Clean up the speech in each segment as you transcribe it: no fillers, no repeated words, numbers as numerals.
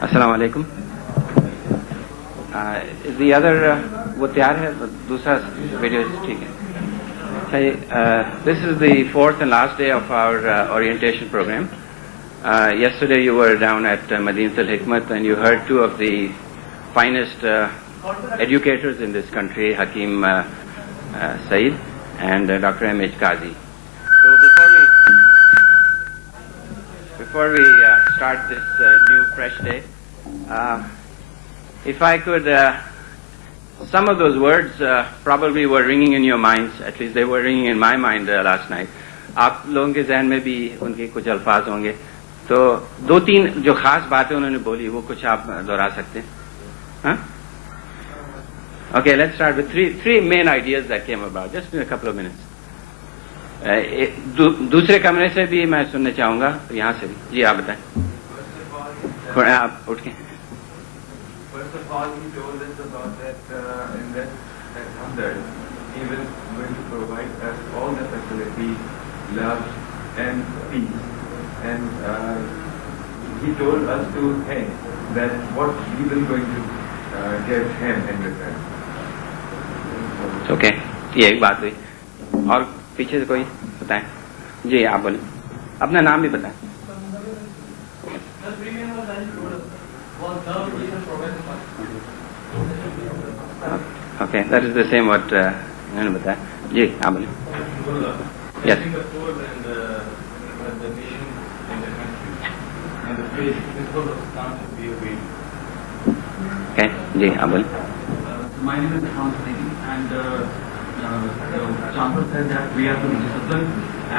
السلام علیکم. The other وہ تیار ہے, دوسرا ویڈیو ٹھیک ہے. This is the fourth and last day of our orientation program. Yesterday you were down at Madinat al-Hikmat and you heard two of the finest educators in this country, Hakim Saeed and Dr. M.H. Qazi. So before we start this new fresh day, if I could, some of those words probably were ringing in your minds, at least they were ringing in my mind last night. آپ لوگوں کے ذہن میں بھی ان کے کچھ الفاظ ہوں گے, تو دو تین جو خاص باتیں انہوں نے بولی وہ کچھ آپ دہرا سکتے ہیں. Okay, let's start with three main ideas that came about, just in a couple of minutes. دوسرے کمرے سے بھی میں سننا چاہوں گا, یہاں سے بھی. جی آپ بتائیں, تھوڑا آپ اٹھ کے. First of all, he told us about that in that Hamdard, he was going to provide us all the facilities, love and peace. And he told us to think that what we were going to give him in return. Okay, یہ ایک بات ہوئی. اور پیچھے سے کوئی بتائیں. جی آپ بولیں, اپنا نام بھی بتائیں. Okay, that is the same what انہوں نے بتایا. جی آپ بولیں. Yes. Okay, جی آپ بولیں. My name is Hamdard, and the Chancellor said that we have to be disciplined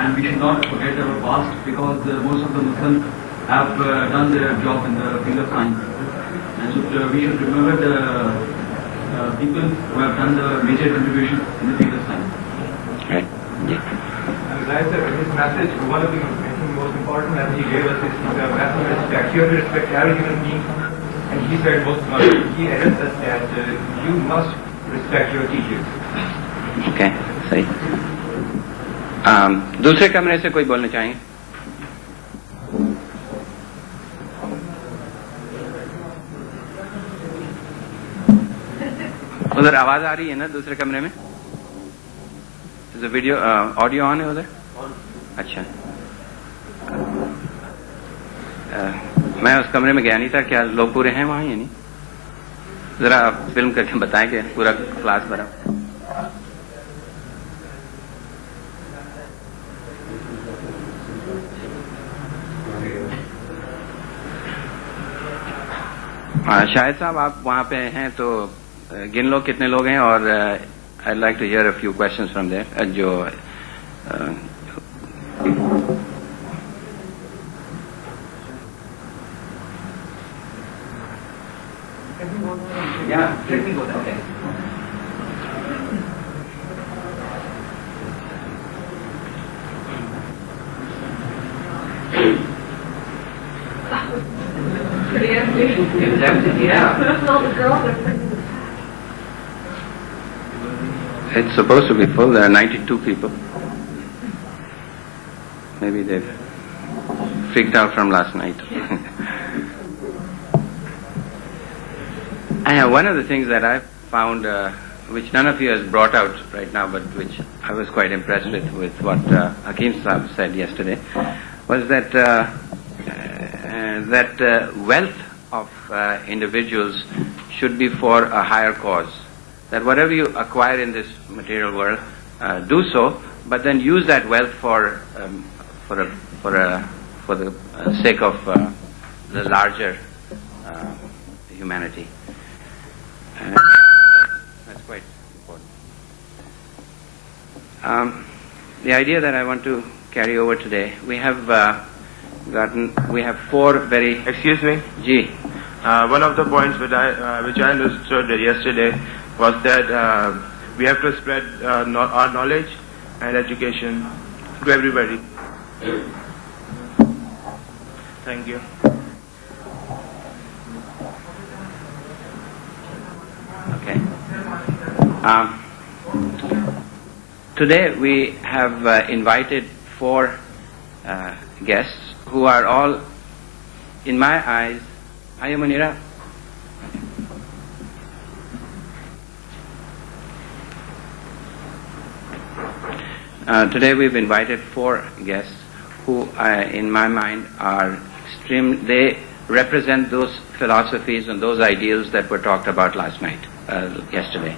and we should not forget our past, because most of the Muslims have done their job in the field of science, and we should remember the people who have done the major contribution in the field of science. Right. Yeah. And his message, one of the most important message he gave us is the message of respect. You have to respect every human being. And he said he addressed us that you must respect your teachers. Okay, صحیح. دوسرے کمرے سے کوئی بولنا چاہیں گے؟ ادھر آواز آ رہی ہے نا دوسرے کمرے میں؟ ویڈیو آڈیو آن ہے ادھر؟ اچھا. میں اس کمرے میں گیا نہیں تھا, کیا لوگ پورے ہیں وہاں یا نہیں؟ ذرا فلم کر کے بتائیں کہ پورا کلاس بھرا. شاہد صاحب آپ وہاں پہ ہیں تو گن لو کتنے لوگ ہیں, اور I'd like to hear a few questions from there. جو Yeah, technical. Okay. Pretty empty. It's empty, yeah. All the girls are pretty. It's supposed to be full. There are 92 people. Maybe they've freaked out from last night. And one of the things that I found, which none of you has brought out right now, but which I was quite impressed with what Hakim Saab said yesterday, was that wealth of individuals should be for a higher cause. That whatever you acquire in this material world, do so, but then use that wealth for the sake of the larger humanity. That's quite important. The idea that I want to carry over today, we have four very. Excuse me. Ji. One of the points which I understood yesterday was that we have to spread our knowledge and education to everybody. Thank you. Okay. Today we have invited four guests who are all, in my eyes, Hiya Munira. Today we've invited four guests who, in my mind, are extreme. They represent those philosophies and those ideals that were talked about last night, yesterday.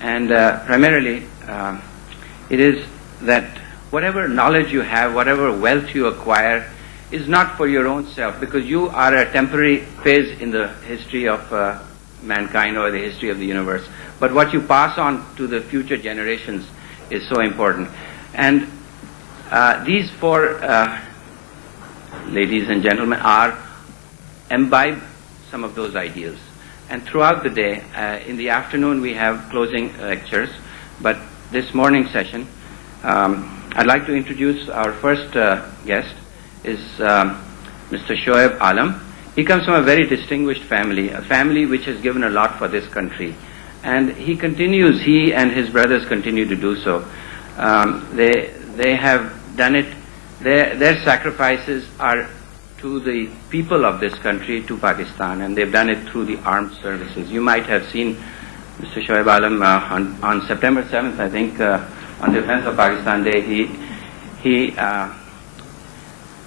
And primarily, it is that whatever knowledge you have, whatever wealth you acquire, is not for your own self, because you are a temporary phase in the history of mankind or the history of the universe. But what you pass on to the future generations is so important. And these four ladies and gentlemen imbibe some of those ideals. And throughout the day, in the afternoon we have closing lectures, but this morning session, I'd like to introduce our first guest is Mr. Shoaib Alam. He comes from a very distinguished family, a family which has given a lot for this country. And he and his brothers continue to do so. They have done it, their sacrifices are to the people of this country, to Pakistan, and they've done it through the armed services. You might have seen Mr. Shoaib Alam on September 7th, I think, on Defense of Pakistan Day, he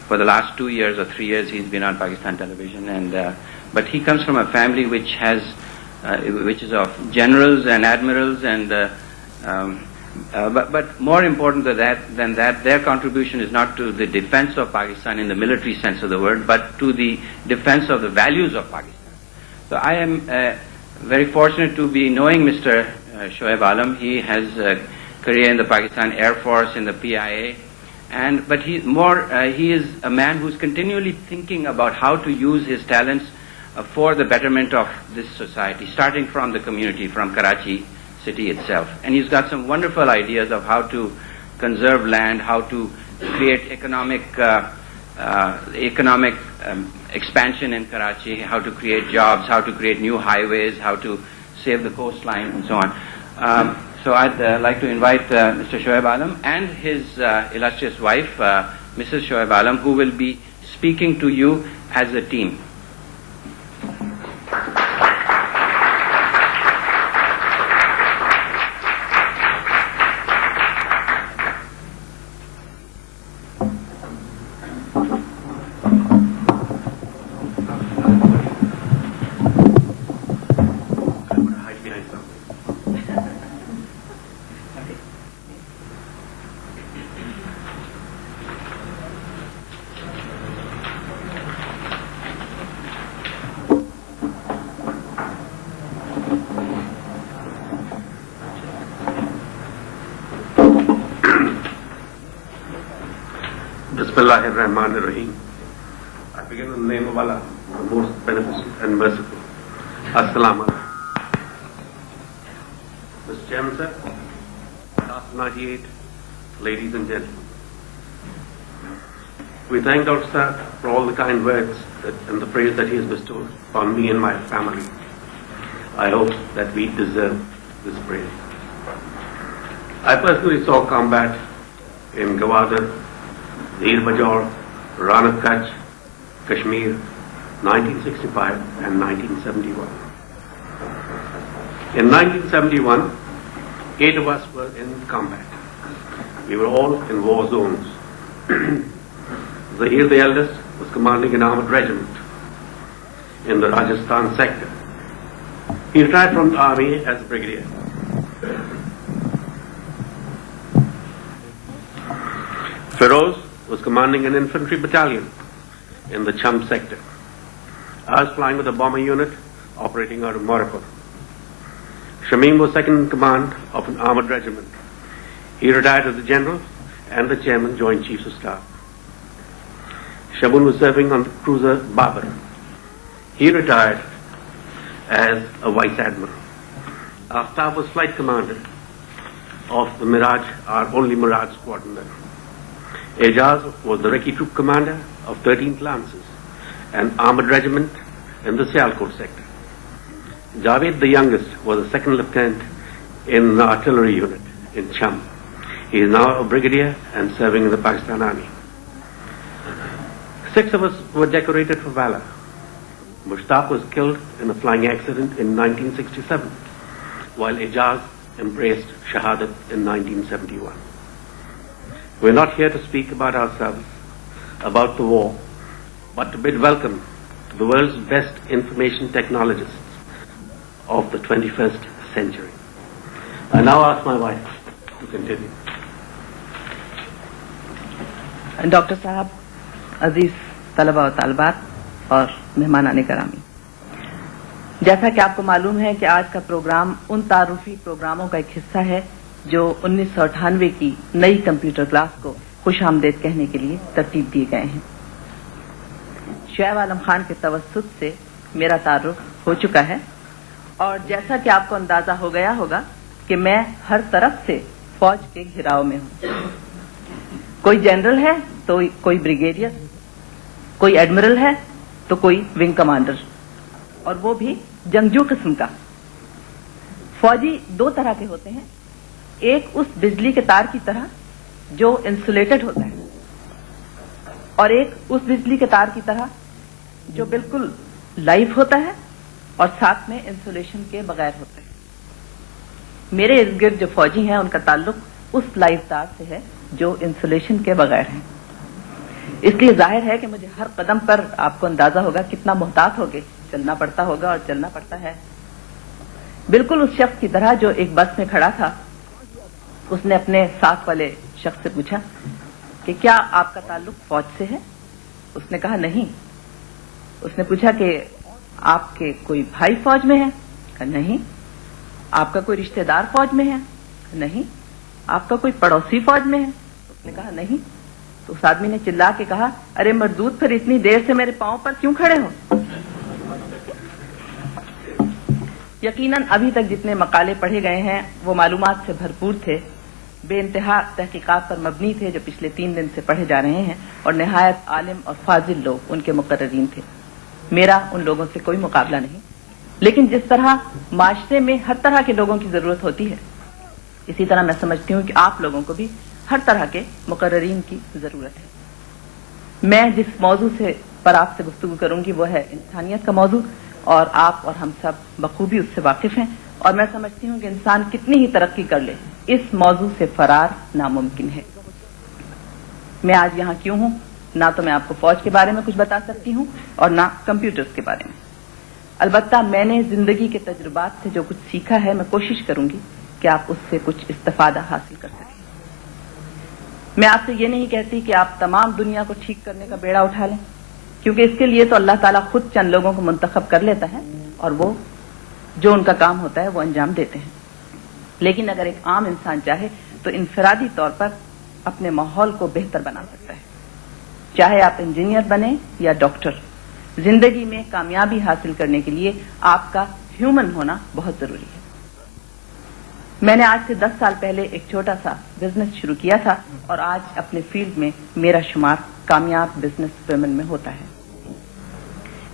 for the last 2 years or 3 years, he's been on Pakistan television, and but he comes from a family which is of generals and admirals, and but more important than that, their contribution is not to the defense of Pakistan in the military sense of the word, but to the defense of the values of Pakistan. So I am very fortunate to be knowing Mr. Shoaib Alam. He has a career in the Pakistan Air Force, in the PIA, but he is a man who's continually thinking about how to use his talents for the betterment of this society, starting from the community, from Karachi city itself. And he's got some wonderful ideas of how to conserve land, how to create economic expansion in Karachi, how to create jobs, how to create new highways, how to save the coastline, and so on. So I'd like to invite Mr. Shoaib Alam and his illustrious wife, Mrs. Shoaib Alam, who will be speaking to you as a team. Bismillahirrahmanirrahim. I begin in the name of Allah, the most beneficent and merciful. Assalamu alaikum. Mr. Chairman, sir, Class 98, ladies and gentlemen. We thank Dr. Saab for all the kind words and the praise that he has bestowed on me and my family. I hope that we deserve this praise. I personally saw combat in Gwadar Dir Bajor, Ran of Kutch, Kashmir, 1965 and 1971. In 1971, 8 of us were in combat. We were all in war zones. Zahir, the eldest, was commanding an armored regiment in the Rajasthan sector. He retired from the army as a brigadier. Feroz was commanding an infantry battalion in the Cham sector. I was flying with a bomber unit operating out of Moripur. Shamim was second in command of an armored regiment. He retired as a general and the chairman, Joint Chiefs of Staff. Shabun was serving on the cruiser Babar. He retired as a vice admiral. Aftab was flight commander of the Miraj, our only Miraj squadron then. Ejaz was the Recce troop commander of 13th Lancers, an armored regiment in the Sialkot sector. Javed, the youngest, was a second lieutenant in the artillery unit in Cham. He is now a brigadier and serving in the Pakistan Army. 6 of us were decorated for valor. Mushtaq was killed in a flying accident in 1967, while Ejaz embraced Shahadat in 1971. We're not here to speak about ourselves, about the war, but to bid welcome to the world's best information technologists of the 21st century. I now ask my wife to continue. Doctor साहब, अजीज तलबा और तालबात और मेहमान करामी, जैसा कि आपको मालूम है कि आज का प्रोग्राम उन तारुफी प्रोग्रामों का एक हिस्सा है जो 1998 की नई कंप्यूटर क्लास को खुशामदीद कहने के लिए तरतीब दिए गए हैं। शुएब आलम खान के तवस्सुत से मेरा तारुफ हो चुका है और जैसा कि आपको अंदाजा हो गया होगा कि मैं हर तरफ से फौज के घिराव में हूं। कोई जनरल है तो कोई ब्रिगेडियर, कोई एडमिरल है तो कोई विंग कमांडर, और वो भी जंगजू किस्म का। फौजी 2 तरह के होते हैं, एक उस बिजली के तार की तरह जो इंसुलेटेड होता है और एक उस बिजली के तार की तरह जो बिल्कुल लाइव होता है और साथ में इंसुलेशन के बगैर होता है। मेरे इर्द गिर्द जो फौजी हैं उनका ताल्लुक उस लाइव तार से है जो इंसुलेशन के बगैर है। इसलिए जाहिर है कि मुझे हर कदम पर आपको अंदाजा होगा कितना मोहतात होके चलना पड़ता होगा और चलना पड़ता है। बिल्कुल उस शख्स की तरह जो एक बस में खड़ा था, उसने अपने साथ वाले शख्स से पूछा कि क्या आपका ताल्लुक फौज से है? उसने कहा नहीं। उसने पूछा कि आपके कोई भाई फौज में है? कहा नहीं। आपका कोई रिश्तेदार फौज में है? नहीं। आपका कोई पड़ोसी फौज में है? उसने कहा नहीं। तो उस आदमी ने चिल्ला के कहा, अरे मरदूद, फिर इतनी देर से मेरे पांव पर क्यों खड़े हो? यकीनन अभी तक जितने मकाले पढ़े गए हैं वो मालूमात से भरपूर थे, बेइंतहा तहकीकात पर मबनी थे जो पिछले 3 दिन से पढ़े जा रहे हैं, और निहायत आलिम और फाजिल लोग उनके मुकर्ररीन थे। मेरा उन लोगों से कोई मुकाबला नहीं, लेकिन जिस तरह माशरे में हर तरह के लोगों की जरूरत होती है, इसी तरह मैं समझती हूँ कि आप लोगों को भी हर तरह के मुकर्ररीन की जरूरत है। मैं जिस मौजू से पर आपसे गुफ्तगू करूंगी वो है इंसानियत का मौजू, और आप और हम सब बखूबी उससे वाकिफ हैं, और मैं समझती हूँ कि इंसान कितनी ही तरक्की कर ले, इस मौजू से फरार नामुमकिन है। मैं आज यहाँ क्यों हूँ? ना तो मैं आपको फौज के बारे में कुछ बता सकती हूँ और ना कंप्यूटर्स के बारे में। अलबत्ता मैंने जिंदगी के तजुर्बात से जो कुछ सीखा है, मैं कोशिश करूंगी कि आप उससे कुछ इस्तिफादा हासिल कर सकें। मैं आपसे ये नहीं कहती कि आप तमाम दुनिया को ठीक करने का बेड़ा उठा लें, क्योंकि इसके लिए तो अल्लाह ताला खुद चंद लोगों को मुंतखब कर लेता है और वो जो उनका काम होता है वो अंजाम देते हैं। लेकिन अगर एक आम इंसान चाहे तो इनफरादी तौर पर अपने माहौल को बेहतर बना सकता है। चाहे आप इंजीनियर बने या डॉक्टर, जिंदगी में कामयाबी हासिल करने के लिए आपका ह्यूमन होना बहुत जरूरी है। मैंने आज से 10 साल पहले एक छोटा सा बिजनेस शुरू किया था और आज अपने फील्ड में मेरा शुमार कामयाब बिजनेस वुमेन में होता है।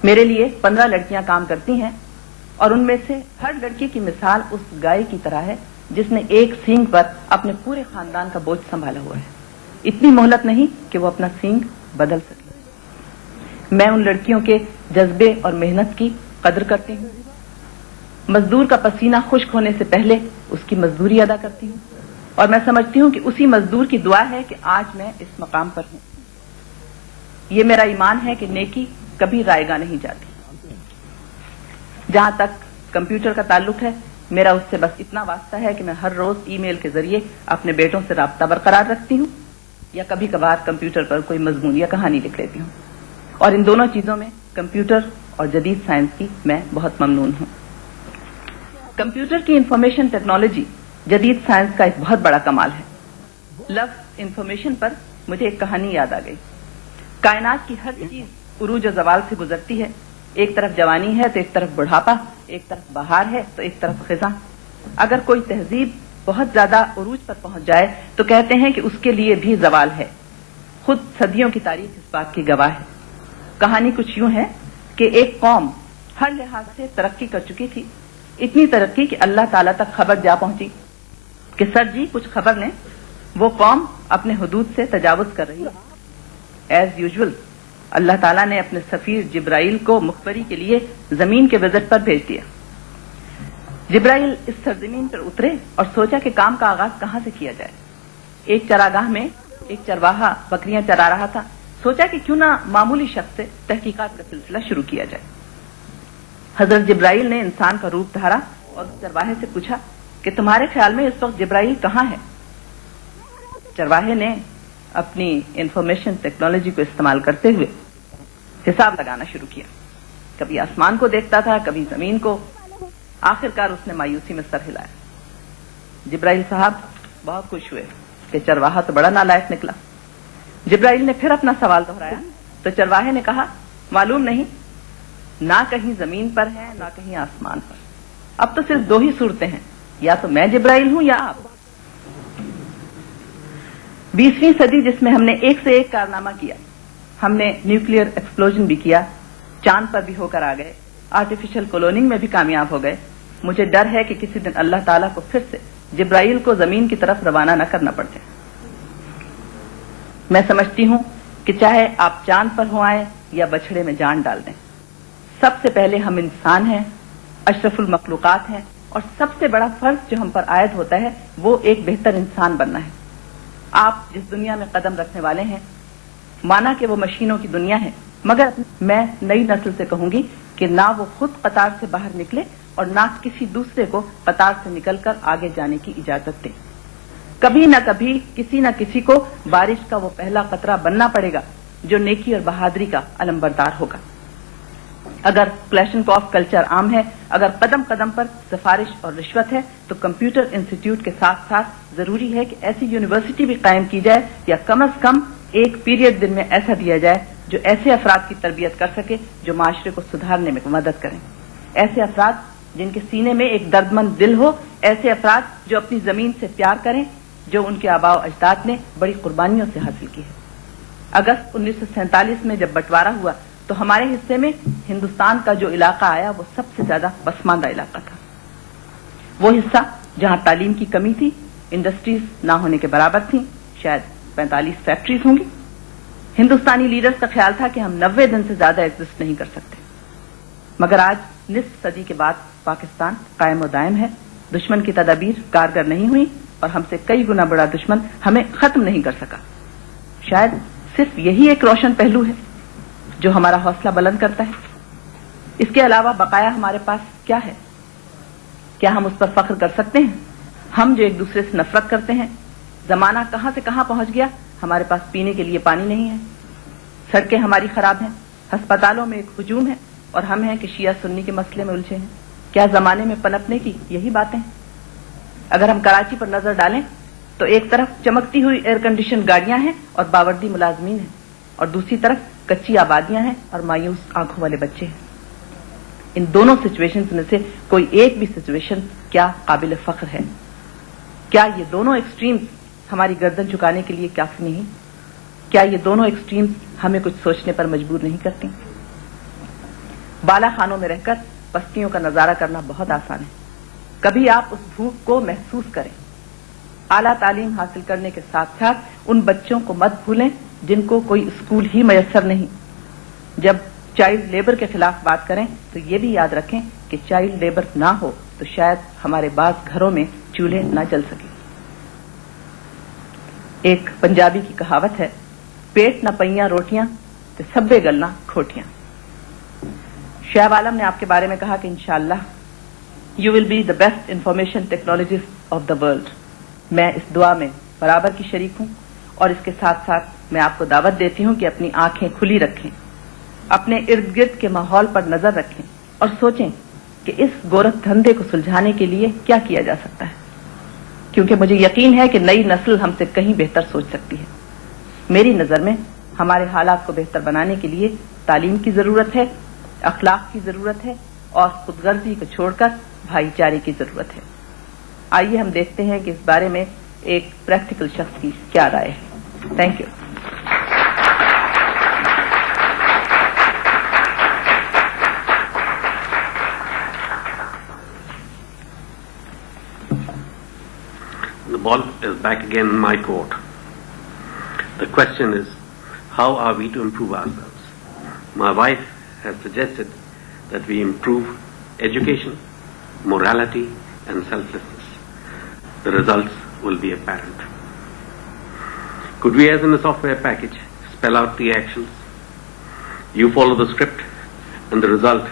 मेरे लिए 15 लड़कियां काम करती हैं और उनमें से हर लड़की की मिसाल उस गाय की तरह है जिसने एक सींग पर अपने पूरे खानदान का बोझ संभाला हुआ है। इतनी मोहलत नहीं कि वो अपना सींग बदल सके। मैं उन लड़कियों के जज्बे और मेहनत की कदर करती हूँ। मजदूर का पसीना खुश्क होने से पहले उसकी मजदूरी अदा करती हूँ, और मैं समझती हूँ कि उसी मजदूर की दुआ है कि आज मैं इस मकाम पर हूँ। ये मेरा ईमान है कि नेकी कभी रायगा नहीं जाती। जहां तक कंप्यूटर का ताल्लुक है, मेरा उससे बस इतना वास्ता है कि मैं हर रोज ईमेल के जरिए अपने बेटों से राब्ता बरकरार रखती हूँ, या कभी कभार कंप्यूटर पर कोई मजमून या कहानी लिख लेती हूँ। और इन दोनों चीजों में कंप्यूटर और जदीद साइंस की मैं बहुत ममनून हूँ। कंप्यूटर की इंफॉर्मेशन टेक्नोलॉजी जदीद साइंस का एक बहुत बड़ा कमाल है। लफ्ज इंफॉर्मेशन पर मुझे एक कहानी याद आ गई। कायनात की हर चीज उरूज और जवाल से गुजरती है। एक तरफ जवानी है तो एक तरफ बुढ़ापा, एक तरफ बहार है तो एक तरफ खिजा। अगर कोई तहजीब बहुत ज्यादा उरूज पर पहुंच जाए तो कहते हैं कि उसके लिए भी जवाल है। खुद सदियों की तारीख इस बात की गवाह है। कहानी कुछ यूं है कि एक कौम हर लिहाज से तरक्की कर चुकी थी, इतनी तरक्की कि अल्लाह ताला तक खबर जा पहुंची कि सर जी कुछ खबर ने, वो कौम अपने हुदूद से तजावुज कर रही है। एज यूजुअल अल्लाह ताला ने अपने सफीर जिब्राइल को मुखबरी के लिए जमीन के विजिट पर भेज दिया। जिब्राइल इस सरजमीन पर उतरे और सोचा कि काम का आगाज कहां से किया जाए। एक चरागाह में एक चरवाहा बकरियां चरा रहा था। सोचा कि क्यों ना मामूली शख्स से तहकीकात का सिलसिला शुरू किया जाए। हजरत जिब्राइल ने इंसान का रूप धारा और चरवाहे से पूछा कि तुम्हारे ख्याल में इस वक्त जिब्राइल कहां है। चरवाहे ने अपनी इंफॉर्मेशन टेक्नोलॉजी को इस्तेमाल करते हुए हिसाब लगाना शुरू किया। कभी आसमान को देखता था, कभी जमीन को। आखिरकार उसने मायूसी में सर हिलाया। जिब्राइल साहब बहुत खुश हुए कि चरवाहा तो बड़ा नालायक निकला। जिब्राइल ने फिर अपना सवाल दोहराया तो चरवाहे ने कहा, मालूम नहीं, ना कहीं जमीन पर है ना कहीं आसमान पर। अब तो सिर्फ दो ही सूरतें हैं, या तो मैं जिब्राइल हूं या आप। 20वीं सदी जिसमें हमने एक से एक कारनामा किया। हमने न्यूक्लियर एक्सप्लोजन भी किया, चांद पर भी होकर आ गए, आर्टिफिशियल क्लोनिंग में भी कामयाब हो गए। मुझे डर है कि किसी दिन अल्लाह ताला को फिर से जिब्राइल को जमीन की तरफ रवाना न करना पड़ जाए। मैं समझती हूं कि चाहे आप चांद पर हो आए या बछड़े में जान डाल दें, सबसे पहले हम इंसान हैं, अशरफुल मखलूकात हैं, और सबसे बड़ा फर्ज जो हम पर आयद होता है वो एक बेहतर इंसान बनना है। आप जिस दुनिया में कदम रखने वाले हैं, माना कि वो मशीनों की दुनिया है, मगर मैं नई नस्ल से कहूंगी कि ना वो खुद कतार से बाहर निकले और ना किसी दूसरे को कतार से निकलकर आगे जाने की इजाजत दे। कभी न कभी किसी न किसी को बारिश का वो पहला कतरा बनना पड़ेगा जो नेकी और बहादुरी का अलंबरदार होगा। अगर क्लैशनकॉफ कल्चर आम है, अगर कदम कदम पर सिफारिश और रिश्वत है, तो कंप्यूटर इंस्टीट्यूट के साथ साथ जरूरी है कि ऐसी यूनिवर्सिटी भी कायम की जाए, या कम से कम एक पीरियड दिन में ऐसा दिया जाए जो ऐसे अफराद की तरबियत कर सके जो माशरे को सुधारने में मदद करें। ऐसे अफराद जिनके सीने में एक दर्दमंद दिल हो, ऐसे अफराद जो अपनी जमीन से प्यार करें, जो उनके आबाओ अजदाद ने बड़ी कुर्बानियों से हासिल की है। अगस्त 1947 में जब बंटवारा हुआ तो हमारे हिस्से में हिंदुस्तान का जो इलाका आया वो सबसे ज्यादा पसमानदा इलाका था। वो हिस्सा जहां तालीम की कमी थी, इंडस्ट्रीज ना होने के बराबर थी, शायद 45 फैक्ट्रीज होंगी। हिंदुस्तानी लीडर्स का ख्याल था कि हम 90 दिन से ज्यादा एग्जिस्ट नहीं कर सकते। मगर आज निस्फ सदी के बाद पाकिस्तान कायम और दायम है। दुश्मन की तदाबीर कारगर नहीं हुई और हमसे कई गुना बड़ा दुश्मन हमें खत्म नहीं कर सका। शायद सिर्फ यही एक रोशन पहलू है जो हमारा हौसला बुलंद करता है। इसके अलावा बकाया हमारे पास क्या है? क्या हम उस पर फख्र कर सकते हैं? हम जो एक दूसरे से नफरत करते हैं। जमाना कहां से कहां पहुंच गया, हमारे पास पीने के लिए पानी नहीं है, सड़कें हमारी खराब हैं, अस्पतालों में एक हुजूम है, और हम हैं कि शिया सुन्नी के मसले में उलझे हैं। क्या जमाने में पनपने की यही बातें हैं? अगर हम कराची पर नजर डालें तो एक तरफ चमकती हुई एयर कंडीशन गाड़ियां हैं और बावर्दी मुलाजमीन हैं, और दूसरी तरफ कच्ची आबादियां हैं और मायूस आंखों वाले बच्चे हैं। इन दोनों सिचुएशंस में से कोई एक भी सिचुएशन क्या काबिल फख्र है? क्या ये दोनों एक्सट्रीम्स हमारी गर्दन झुकाने के लिए काफी नहीं? क्या ये दोनों एक्सट्रीम्स हमें कुछ सोचने पर मजबूर नहीं करती? बाला खानों में रहकर पस्तियों का नजारा करना बहुत आसान है। कभी आप उस भूख को महसूस करें। आला तालीम हासिल करने के साथ साथ उन बच्चों को मत भूलें जिनको कोई स्कूल ही मयसर नहीं। जब चाइल्ड लेबर के खिलाफ बात करें तो ये भी याद रखें कि चाइल्ड लेबर ना हो तो शायद हमारे बाज घरों में चूल्हे ना जल सके। एक पंजाबी की कहावत है, पेट न पइयां रोटियां तो सब्बे गल्लां खोटियां। शहब आलम ने आपके बारे में कहा कि इंशाअल्लाह you will be the best information technologist of the world. मैं इस दुआ में बराबर की शरीक हूं और इसके साथ साथ मैं आपको दावत देती हूं कि अपनी आंखें खुली रखें, अपने इर्द गिर्द के माहौल पर नजर रखें और सोचें कि इस गोरख धंधे को सुलझाने के लिए क्या किया जा सकता है, क्योंकि मुझे यकीन है कि नई नस्ल हमसे कहीं बेहतर सोच सकती है। मेरी नजर में हमारे हालात को बेहतर बनाने के लिए तालीम की जरूरत है, अखलाक की जरूरत है और खुदगर्जी को छोड़कर भाईचारे की जरूरत है। आइए हम देखते हैं कि इस बारे में एक प्रैक्टिकल शख्स की क्या राय है। Thank you. The ball is back again in my court. The question is, how are we to improve ourselves? My wife has suggested that we improve education, morality, and selflessness. The results will be apparent. Could we, as in a software package, spell out the actions? You follow the script, and the result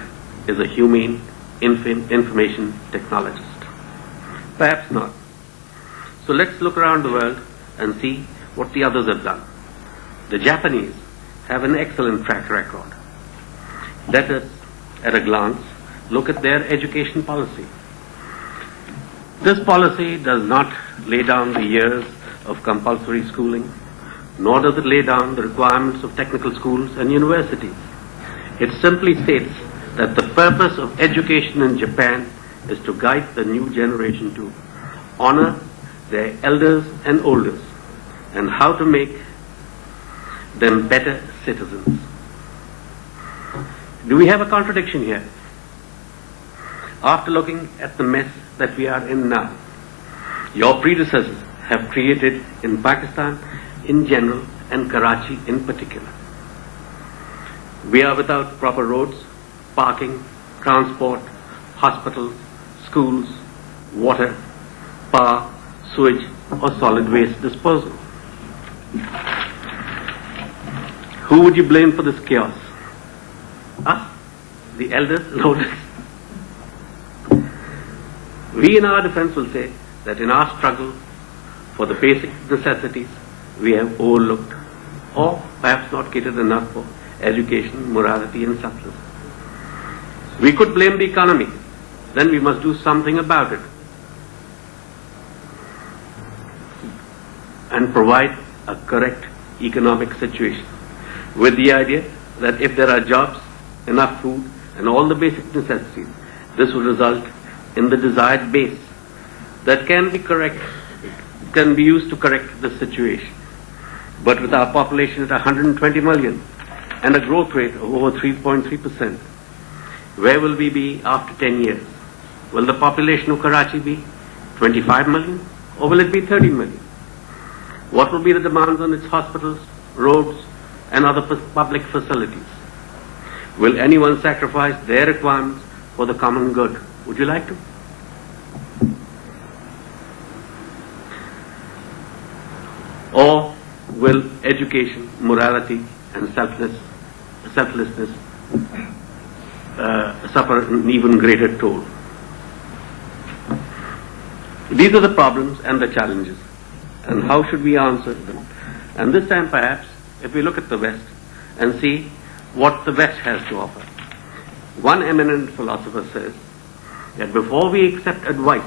is a humane information technologist. Perhaps not. So let's look around the world and see what the others have done. The Japanese have an excellent track record. Let us, at a glance, look at their education policy. This policy does not lay down the years of compulsory schooling, nor does it lay down the requirements of technical schools and universities. It simply states that the purpose of education in Japan is to guide the new generation to honor their elders and olders and how to make them better citizens. Do we have a contradiction here? After looking at the mess that we are in now, your predecessors have created in Pakistan in general and Karachi in particular. We are without proper roads, parking, transport, hospitals, schools, water, power, sewage or solid waste disposal. Who would you blame for this chaos? Us, the elders and oldest. We in our defense will say that in our struggle for the basic necessities we have overlooked or perhaps not catered enough for education, morality and selflessness. We could blame the economy, then we must do something about it and provide a correct economic situation with the idea that if there are jobs, enough food and all the basic necessities, this will result in the desired base that can be used to correct the situation. But with our population at 120 million and a growth rate of over 3.3%, where will we be after 10 years? Will the population of Karachi be 25 million or will it be 30 million? What will be the demands on its hospitals, roads and other public facilities? Will anyone sacrifice their requirements for the common good? Would you like to? Or will education, morality and selflessness suffer an even greater toll? These are the problems and the challenges, and how should we answer them? And this time perhaps, if we look at the West and see what the West has to offer. One eminent philosopher says that before we accept advice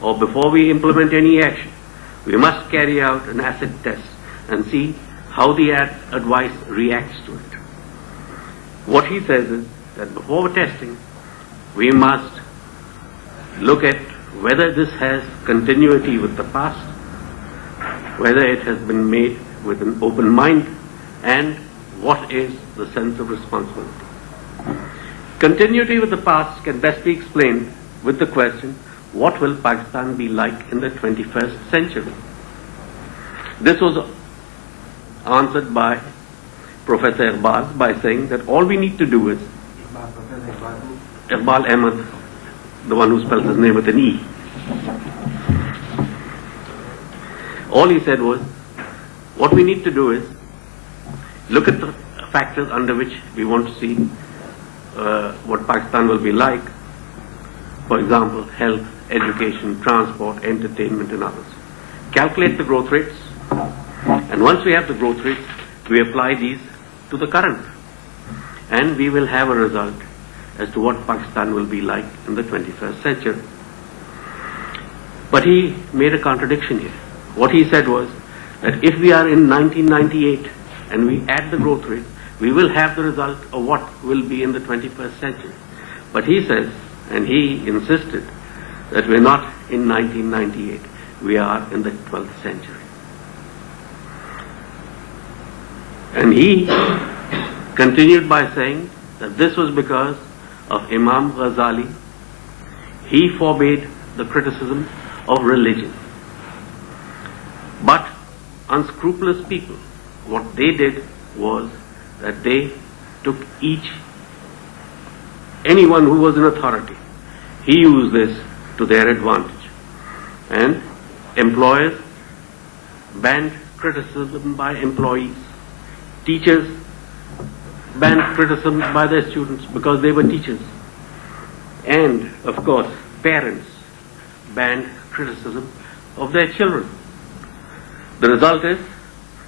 or before we implement any action, we must carry out an acid test and see how the advice reacts to it. What he says is that before testing, we must look at whether this has continuity with the past, whether it has been made with an open mind, and what is the sense of responsibility. Continuity with the past can best be explained with the question, what will Pakistan be like in the 21st century? This was answered by Professor Iqbal by saying that all we need to do is, Iqbal Ahmed, the one who spells his name with an E, all he said was, what we need to do is look at the factors under which we want to see what Pakistan will be like. For example, health, education, transport, entertainment and others. Calculate the growth rates, and once we have the growth rates, we apply these to the current, and we will have a result as to what Pakistan will be like in the 21st century. But he made a contradiction here. What he said was that if we are in 1998 and we add the growth rate, we will have the result of what will be in the 21st century. But he says, and he insisted, that we're not in 1998, we are in the 12th century. And he continued by saying that this was because of Imam Ghazali. He forbade the criticism of religion. But unscrupulous people, what they did was that they took anyone who was in authority, he used this to their advantage. And employers banned criticism by employees. Teachers banned criticism by their students because they were teachers. And, of course, parents banned criticism of their children. The result is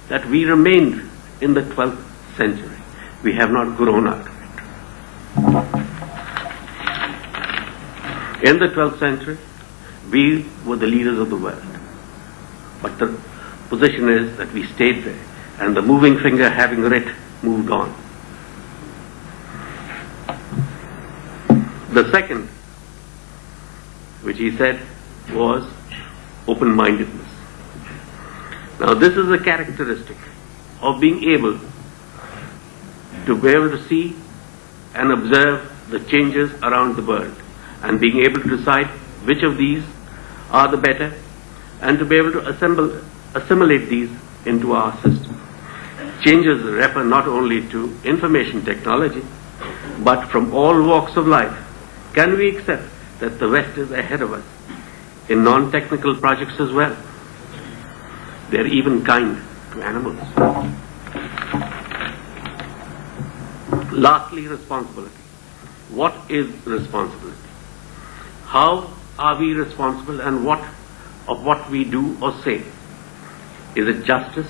that we remained in the 12th century. We have not grown out of it. In the 12th century, we were the leaders of the world. But the position is that we stayed there, and the moving finger, having writ, moved on. The second, which he said, was open-mindedness. Now, this is a characteristic of being able to see and observe the changes around the world, and being able to decide which of these are the better, and to be able to assimilate these into our system. Changes refer not only to information technology, but from all walks of life. Can we accept that the West is ahead of us in non-technical projects as well? They're even kind to animals. Lastly, responsibility. What is responsibility? How are we responsible, and what we do or say? Is it justice?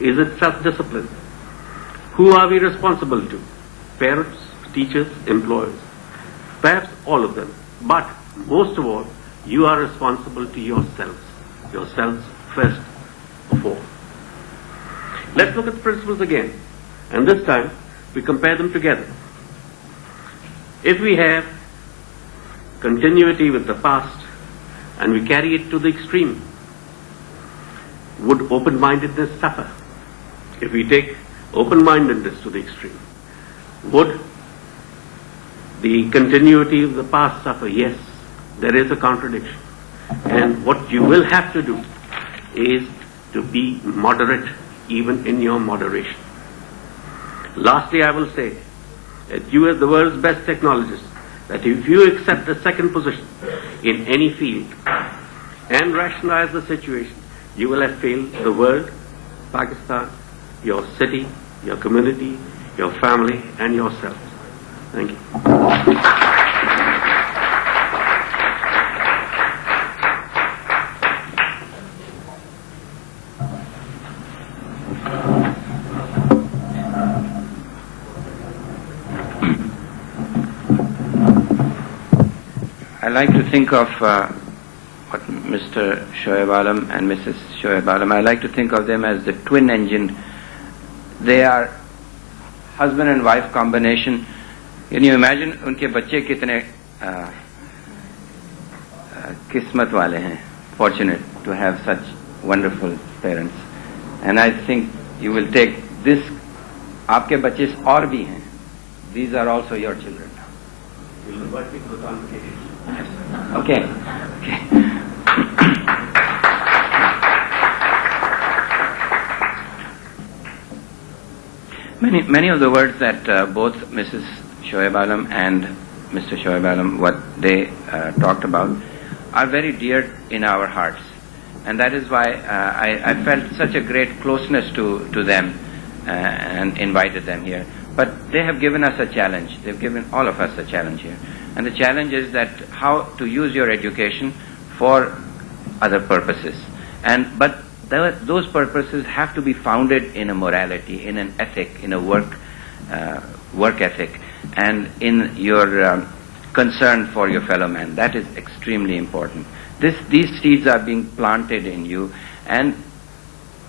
Is it self-discipline? Who are we responsible to? Parents, teachers, employers. Perhaps all of them. But most of all, you are responsible to yourselves. Yourselves first of all. Let's look at the principles again. And this time, we compare them together. If we have continuity with the past and we carry it to the extreme, would open-mindedness suffer? If we take open-mindedness to the extreme, would the continuity of the past suffer? Yes, there is a contradiction. And what you will have to do is to be moderate even in your moderation. Lastly, I will say that you, as the world's best technologist, that if you accept the second position in any field and rationalize the situation, you will have failed the world, Pakistan, your city, your community, your family, and yourself. Thank you. I like to think of what Mr. Shoaib Alam and Mrs. Shoaib Alam, I like to think of them as the twin engine. They are husband and wife combination. Can you imagine उनके बच्चे कितने किस्मत वाले हैं, fortunate to have such wonderful parents. And I think you will take this, आपके बच्चे और भी हैं. These are also your children. We'll invite you to the convocation. Okay. Many of the words that both Mrs. Shoaib Alam and Mr. Shoaib Alam, what they talked about, are very dear in our hearts. And that is why I felt such a great closeness to them and invited them here. But they have given us a challenge. They've given all of us a challenge here. And the challenge is that how to use your education for other purposes. But those purposes have to be founded in a morality, in an ethic, in a work ethic, and in your concern for your fellow man. That is extremely important. These seeds are being planted in you, and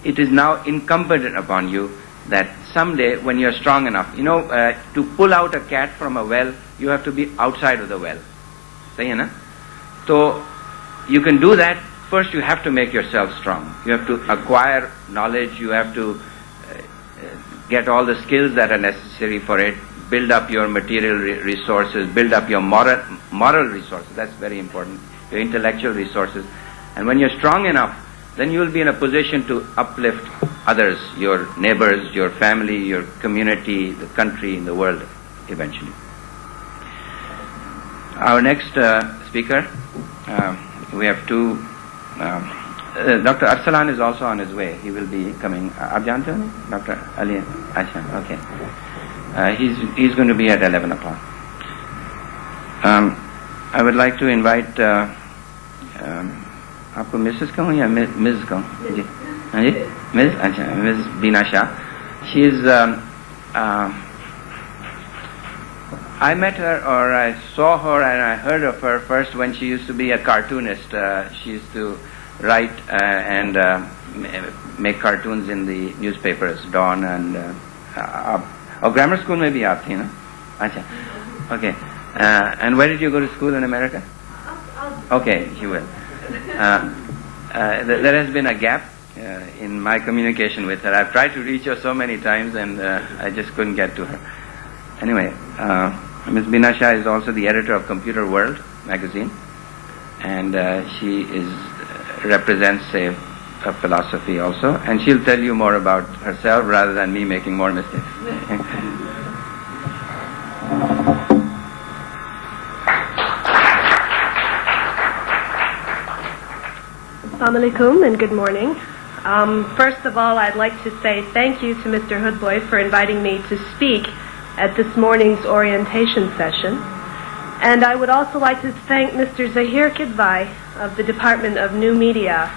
it is now incumbent upon you that someday when you're strong enough, to pull out a cat from a well, you have to be outside of the well. Sahi hai na? So you can do that. First you have to make yourself strong. You have to acquire knowledge. You have to get all the skills that are necessary for it. Build up your material resources. Build up your moral resources. That's very important. Your intellectual resources. And when you're strong enough, then you will be in a position to uplift others, your neighbors, your family, your community, the country, the world, eventually. Our next speaker, we have two. Dr. Arsalan is also on his way. He will be coming. Aap jante ho, Dr. Ali? Acha, okay. He's going to be at 11 o'clock. I would like to invite. आपको Mrs कहूँ या miss कहूँ जी हाँ जी miss अच्छा Miss Beena Shah she is I met her, or I saw her and I heard of her first when she used to be a cartoonist. She used to write and make cartoons in the newspapers, Dawn and grammar school में भी आप थी ना अच्छा okay and where did you go to school in America? Okay, you will. There has been a gap in my communication with her. I've tried to reach her so many times and I just couldn't get to her. Anyway, Ms. Bina Shah is also the editor of Computer World magazine, and she represents a philosophy also, and she'll tell you more about herself rather than me making more mistakes. Assalamu alaikum and good morning. First of all, I'd like to say thank you to Mr. Hoodboy for inviting me to speak at this morning's orientation session. And I would also like to thank Mr. Zahir Kidvai of the Department of New Media,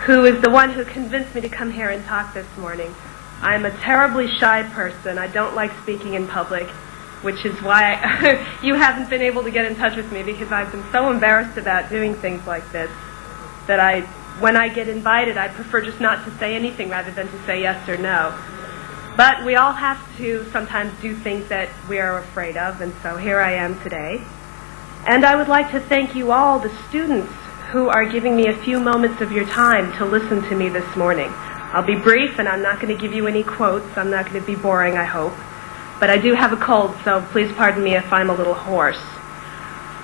who is the one who convinced me to come here and talk this morning. I'm a terribly shy person. I don't like speaking in public, which is why you haven't been able to get in touch with me, because I've been so embarrassed about doing things like this that when I get invited, I prefer just not to say anything rather than to say yes or no. But we all have to sometimes do things that we are afraid of, and so here I am today. And I would like to thank you all, the students, who are giving me a few moments of your time to listen to me this morning. I'll be brief, and I'm not going to give you any quotes. I'm not going to be boring, I hope. But I do have a cold, so please pardon me if I'm a little hoarse.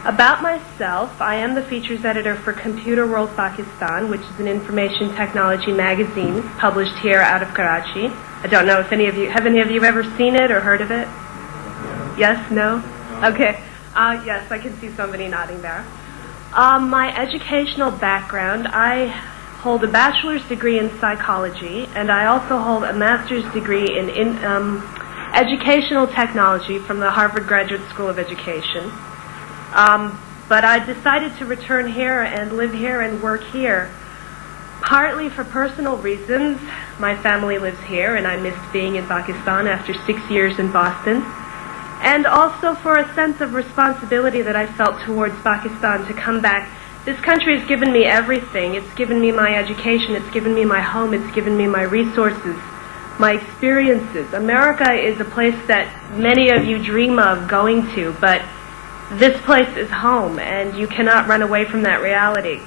About myself, I am the features editor for Computer World Pakistan, which is an information technology magazine published here out of Karachi. I don't know if have any of you ever seen it or heard of it? Yes? No? Okay. Yes, I can see somebody nodding there. My educational background, I hold a bachelor's degree in psychology, and I also hold a master's degree in educational technology from the Harvard Graduate School of Education. But I decided to return here and live here and work here, partly for personal reasons. My family lives here, and I missed being in Pakistan after 6 years in Boston. And also for a sense of responsibility that I felt towards Pakistan to come back. This country has given me everything. It's given me my education. It's given me my home. It's given me my resources, my experiences. America is a place that many of you dream of going to, but this place is home, and you cannot run away from that reality.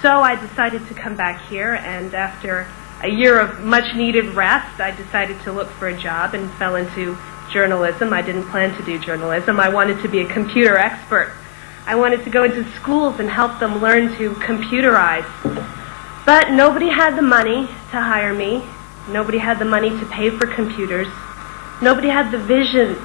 So I decided to come back here, and after a year of much-needed rest, I decided to look for a job and fell into journalism. I didn't plan to do journalism. I wanted to be a computer expert. I wanted to go into schools and help them learn to computerize. But nobody had the money to hire me. Nobody had the money to pay for computers. Nobody had the vision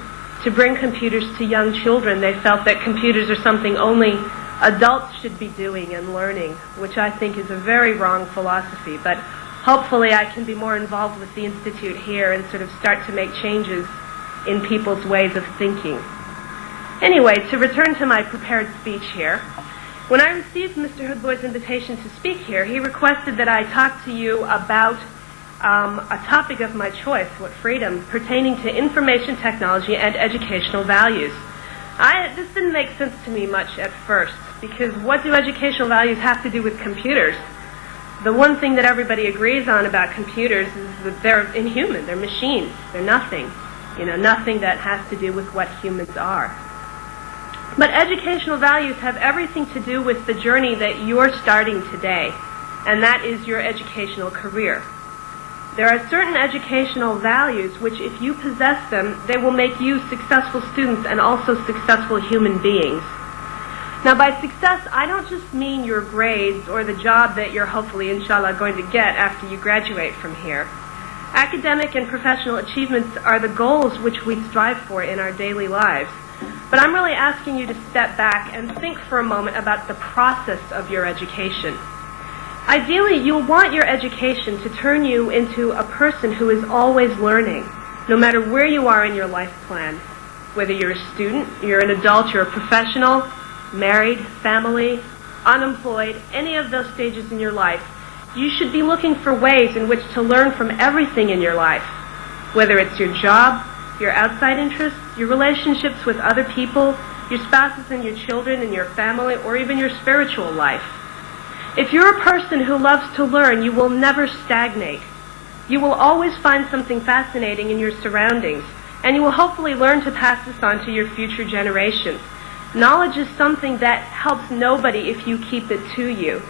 to bring computers to young children. They felt that computers are something only adults should be doing and learning, which I think is a very wrong philosophy. But hopefully I can be more involved with the Institute here and sort of start to make changes in people's ways of thinking. Anyway, to return to my prepared speech here, when I received Mr. Hoodboy's invitation to speak here, he requested that I talk to you about a topic of my choice, what freedom, pertaining to information technology and educational values. This didn't make sense to me much at first, because what do educational values have to do with computers? The one thing that everybody agrees on about computers is that they're inhuman, they're machines, they're nothing. Nothing that has to do with what humans are. But educational values have everything to do with the journey that you're starting today, and that is your educational career. There are certain educational values which, if you possess them, they will make you successful students and also successful human beings. Now, by success, I don't just mean your grades or the job that you're hopefully, inshallah, going to get after you graduate from here. Academic and professional achievements are the goals which we strive for in our daily lives. But I'm really asking you to step back and think for a moment about the process of your education. Ideally, you'll want your education to turn you into a person who is always learning, no matter where you are in your life plan. Whether you're a student, you're an adult, you're a professional, married, family, unemployed, any of those stages in your life, you should be looking for ways in which to learn from everything in your life, whether it's your job, your outside interests, your relationships with other people, your spouses and your children and your family, or even your spiritual life. If you're a person who loves to learn, you will never stagnate. You will always find something fascinating in your surroundings, and you will hopefully learn to pass this on to your future generations. Knowledge is something that helps nobody if you keep it to you.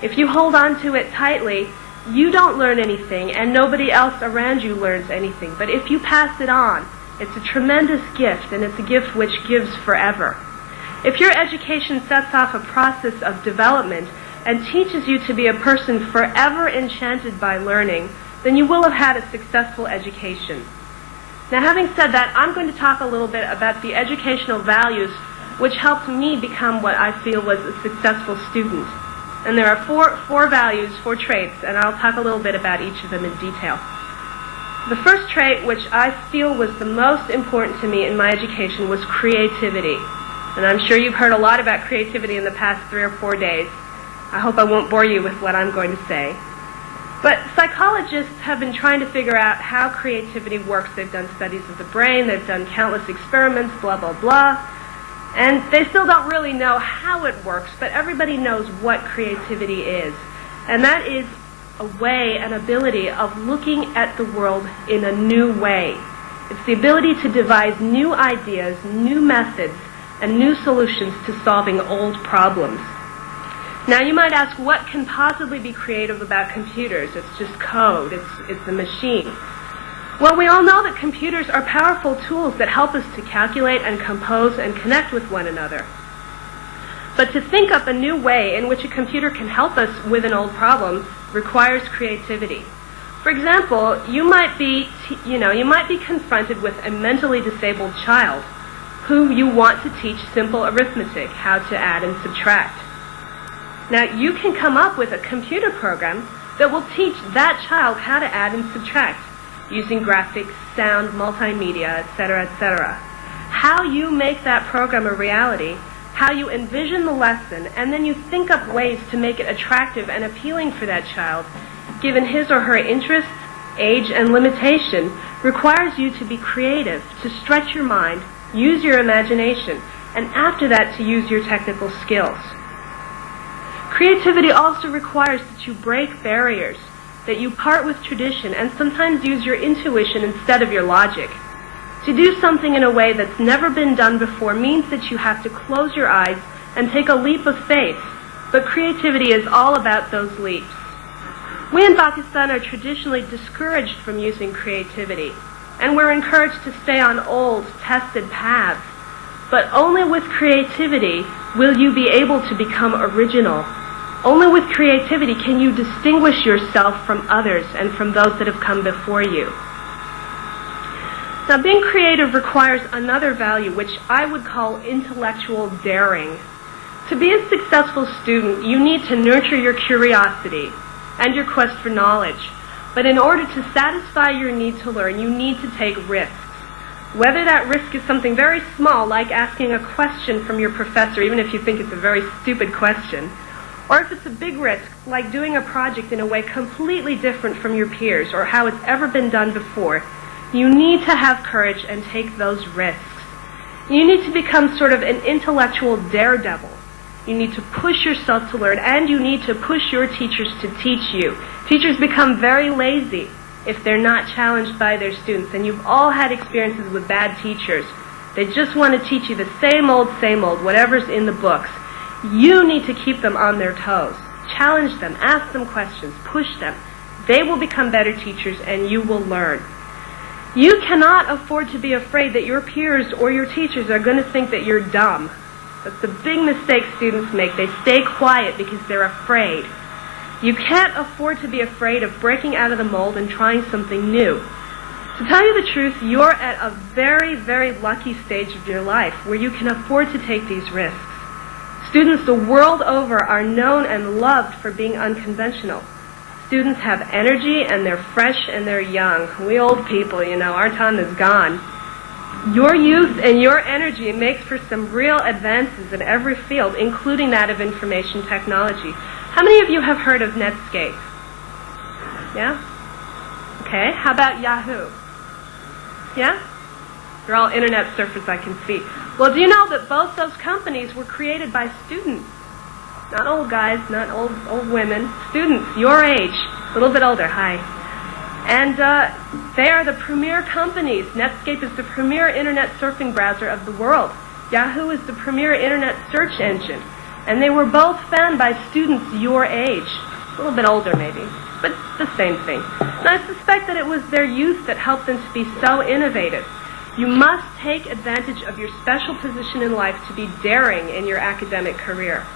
If you hold on to it tightly, you don't learn anything, and nobody else around you learns anything. But if you pass it on, it's a tremendous gift, and it's a gift which gives forever. If your education sets off a process of development and teaches you to be a person forever enchanted by learning, then you will have had a successful education. Now, having said that, I'm going to talk a little bit about the educational values which helped me become what I feel was a successful student. And there are four values, four traits, and I'll talk a little bit about each of them in detail. The first trait, which I feel was the most important to me in my education, was creativity. And I'm sure you've heard a lot about creativity in the past 3 or 4 days. I hope I won't bore you with what I'm going to say. But psychologists have been trying to figure out how creativity works. They've done studies of the brain, they've done countless experiments, blah, blah, blah. And they still don't really know how it works, but everybody knows what creativity is. And that is a way, an ability of looking at the world in a new way. It's the ability to devise new ideas, new methods, and new solutions to solving old problems. Now, you might ask, what can possibly be creative about computers? It's just code. It's a machine. Well, we all know that computers are powerful tools that help us to calculate and compose and connect with one another. But to think up a new way in which a computer can help us with an old problem requires creativity. For example, you might be confronted with a mentally disabled child who you want to teach simple arithmetic, how to add and subtract. Now, you can come up with a computer program that will teach that child how to add and subtract using graphics, sound, multimedia, etc., etc. How you make that program a reality, how you envision the lesson, and then you think up ways to make it attractive and appealing for that child, given his or her interests, age, and limitation, requires you to be creative, to stretch your mind, use your imagination, and after that to use your technical skills. Creativity also requires that you break barriers, that you part with tradition, and sometimes use your intuition instead of your logic. To do something in a way that's never been done before means that you have to close your eyes and take a leap of faith, but creativity is all about those leaps. We in Pakistan are traditionally discouraged from using creativity. and we're encouraged to stay on old, tested paths. But only with creativity will you be able to become original. Only with creativity can you distinguish yourself from others and from those that have come before you. Now, being creative requires another value, which I would call intellectual daring. To be a successful student, you need to nurture your curiosity and your quest for knowledge. But in order to satisfy your need to learn, you need to take risks. Whether that risk is something very small, like asking a question from your professor, even if you think it's a very stupid question, or if it's a big risk, like doing a project in a way completely different from your peers or how it's ever been done before, you need to have courage and take those risks. You need to become sort of an intellectual daredevil. You need to push yourself to learn, and you need to push your teachers to teach you. Teachers become very lazy if they're not challenged by their students, and you've all had experiences with bad teachers. They just want to teach you the same old, whatever's in the books. You need to keep them on their toes. Challenge them, ask them questions, push them. They will become better teachers, and you will learn. You cannot afford to be afraid that your peers or your teachers are going to think that you're dumb. That's the big mistake students make. They stay quiet because they're afraid. You can't afford to be afraid of breaking out of the mold and trying something new. To tell you the truth, you're at a very, very lucky stage of your life where you can afford to take these risks. Students the world over are known and loved for being unconventional. Students have energy, and they're fresh, and they're young. We old people, our time is gone. Your youth and your energy makes for some real advances in every field, including that of information technology. How many of you have heard of Netscape? Yeah? Okay. How about Yahoo? Yeah? You're all internet surfers, I can see. Well, do you know that both those companies were created by students? Not old guys, not old women. Students, your age, a little bit older. Hi. And they are the premier companies. Netscape is the premier internet surfing browser of the world. Yahoo is the premier internet search engine. And they were both founded by students your age. A little bit older, maybe, but the same thing. And I suspect that it was their youth that helped them to be so innovative. You must take advantage of your special position in life to be daring in your academic career.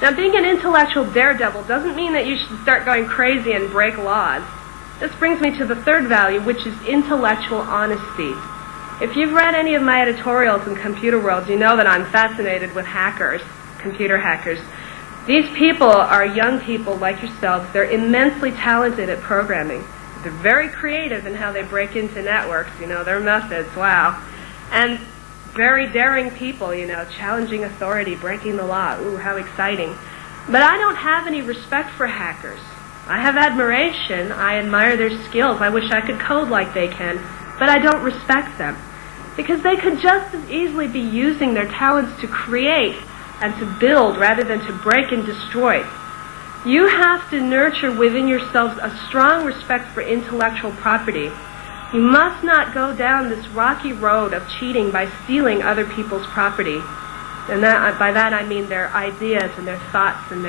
Now, being an intellectual daredevil doesn't mean that you should start going crazy and break laws. This brings me to the third value, which is intellectual honesty. If you've read any of my editorials in Computer World, you know that I'm fascinated with hackers, computer hackers. These people are young people like yourselves. They're immensely talented at programming. They're very creative in how they break into networks, their methods, wow. And very daring people, challenging authority, breaking the law. Ooh, how exciting. But I don't have any respect for hackers. I have admiration. I admire their skills. I wish I could code like they can. But I don't respect them. Because they could just as easily be using their talents to create and to build rather than to break and destroy. You have to nurture within yourselves a strong respect for intellectual property. You must not go down this rocky road of cheating by stealing other people's property. And by that I mean their ideas and their thoughts and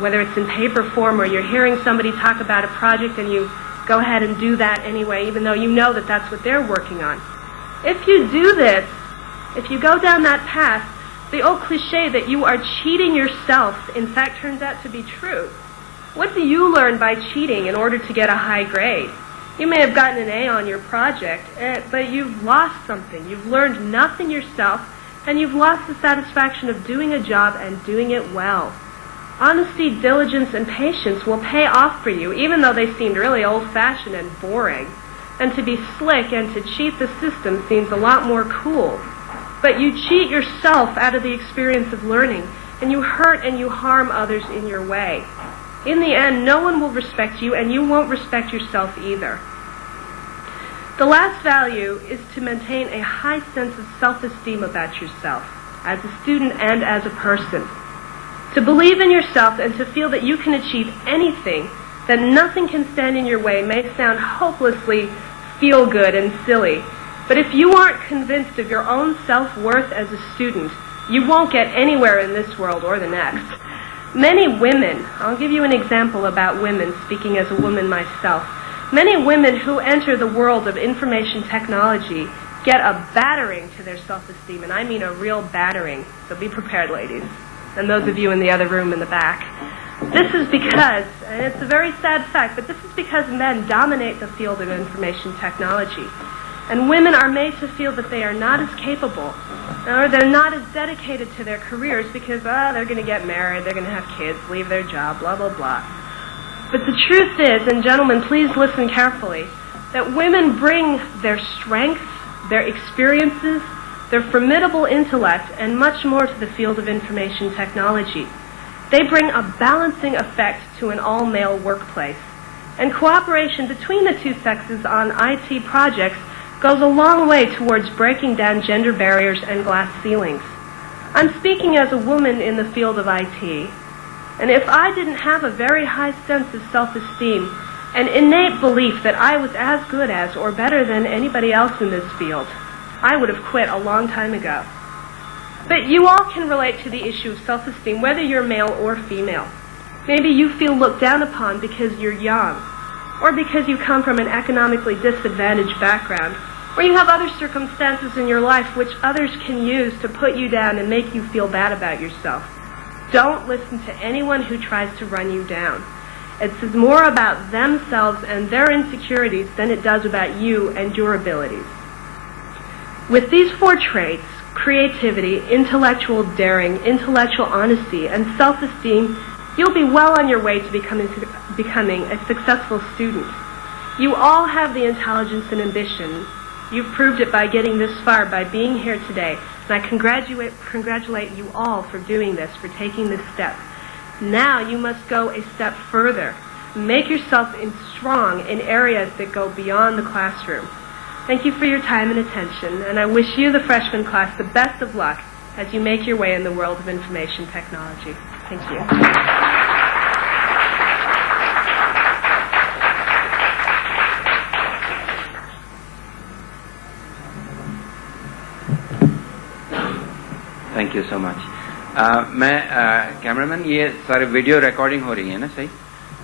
whether it's in paper form or you're hearing somebody talk about a project and you go ahead and do that anyway, even though you know that that's what they're working on. If you do this, if you go down that path, the old cliche that you are cheating yourself, in fact, turns out to be true. What do you learn by cheating in order to get a high grade? You may have gotten an A on your project, but you've lost something. You've learned nothing yourself, and you've lost the satisfaction of doing a job and doing it well. Honesty, diligence, and patience will pay off for you, even though they seemed really old-fashioned and boring. And to be slick and to cheat the system seems a lot more cool. But you cheat yourself out of the experience of learning, and you hurt and you harm others in your way. In the end, no one will respect you, and you won't respect yourself either. The last value is to maintain a high sense of self-esteem about yourself, as a student and as a person. To believe in yourself and to feel that you can achieve anything, that nothing can stand in your way, may sound hopelessly feel-good and silly. But if you aren't convinced of your own self-worth as a student, you won't get anywhere in this world or the next. Many women, I'll give you an example about women, speaking as a woman myself. Many women who enter the world of information technology get a battering to their self-esteem, and I mean a real battering. So be prepared, ladies, and those of you in the other room in the back. This is because, and it's a very sad fact, but this is because men dominate the field of information technology. And women are made to feel that they are not as capable, or they're not as dedicated to their careers because, they're going to get married, they're going to have kids, leave their job, blah, blah, blah. But the truth is, and gentlemen, please listen carefully, that women bring their strengths, their experiences, their formidable intellect, and much more to the field of information technology. They bring a balancing effect to an all-male workplace. And cooperation between the two sexes on IT projects goes a long way towards breaking down gender barriers and glass ceilings. I'm speaking as a woman in the field of IT, and if I didn't have a very high sense of self-esteem, an innate belief that I was as good as or better than anybody else in this field, I would have quit a long time ago. But you all can relate to the issue of self-esteem, whether you're male or female. Maybe you feel looked down upon because you're young, or because you come from an economically disadvantaged background, or you have other circumstances in your life which others can use to put you down and make you feel bad about yourself. Don't listen to anyone who tries to run you down. It's more about themselves and their insecurities than it does about you and your abilities. With these 4 traits, creativity, intellectual daring, intellectual honesty, and self-esteem, you'll be well on your way to becoming a successful student. You all have the intelligence and ambition. You've proved it by getting this far, by being here today. And I congratulate you all for doing this, for taking this step. Now you must go a step further. Make yourself strong in areas that go beyond the classroom. Thank you for your time and attention, and I wish you, the freshman class, the best of luck as you make your way in the world of information technology. Thank you. Thank you so much. Cameraman ये सारे video recording हो रही है ना सही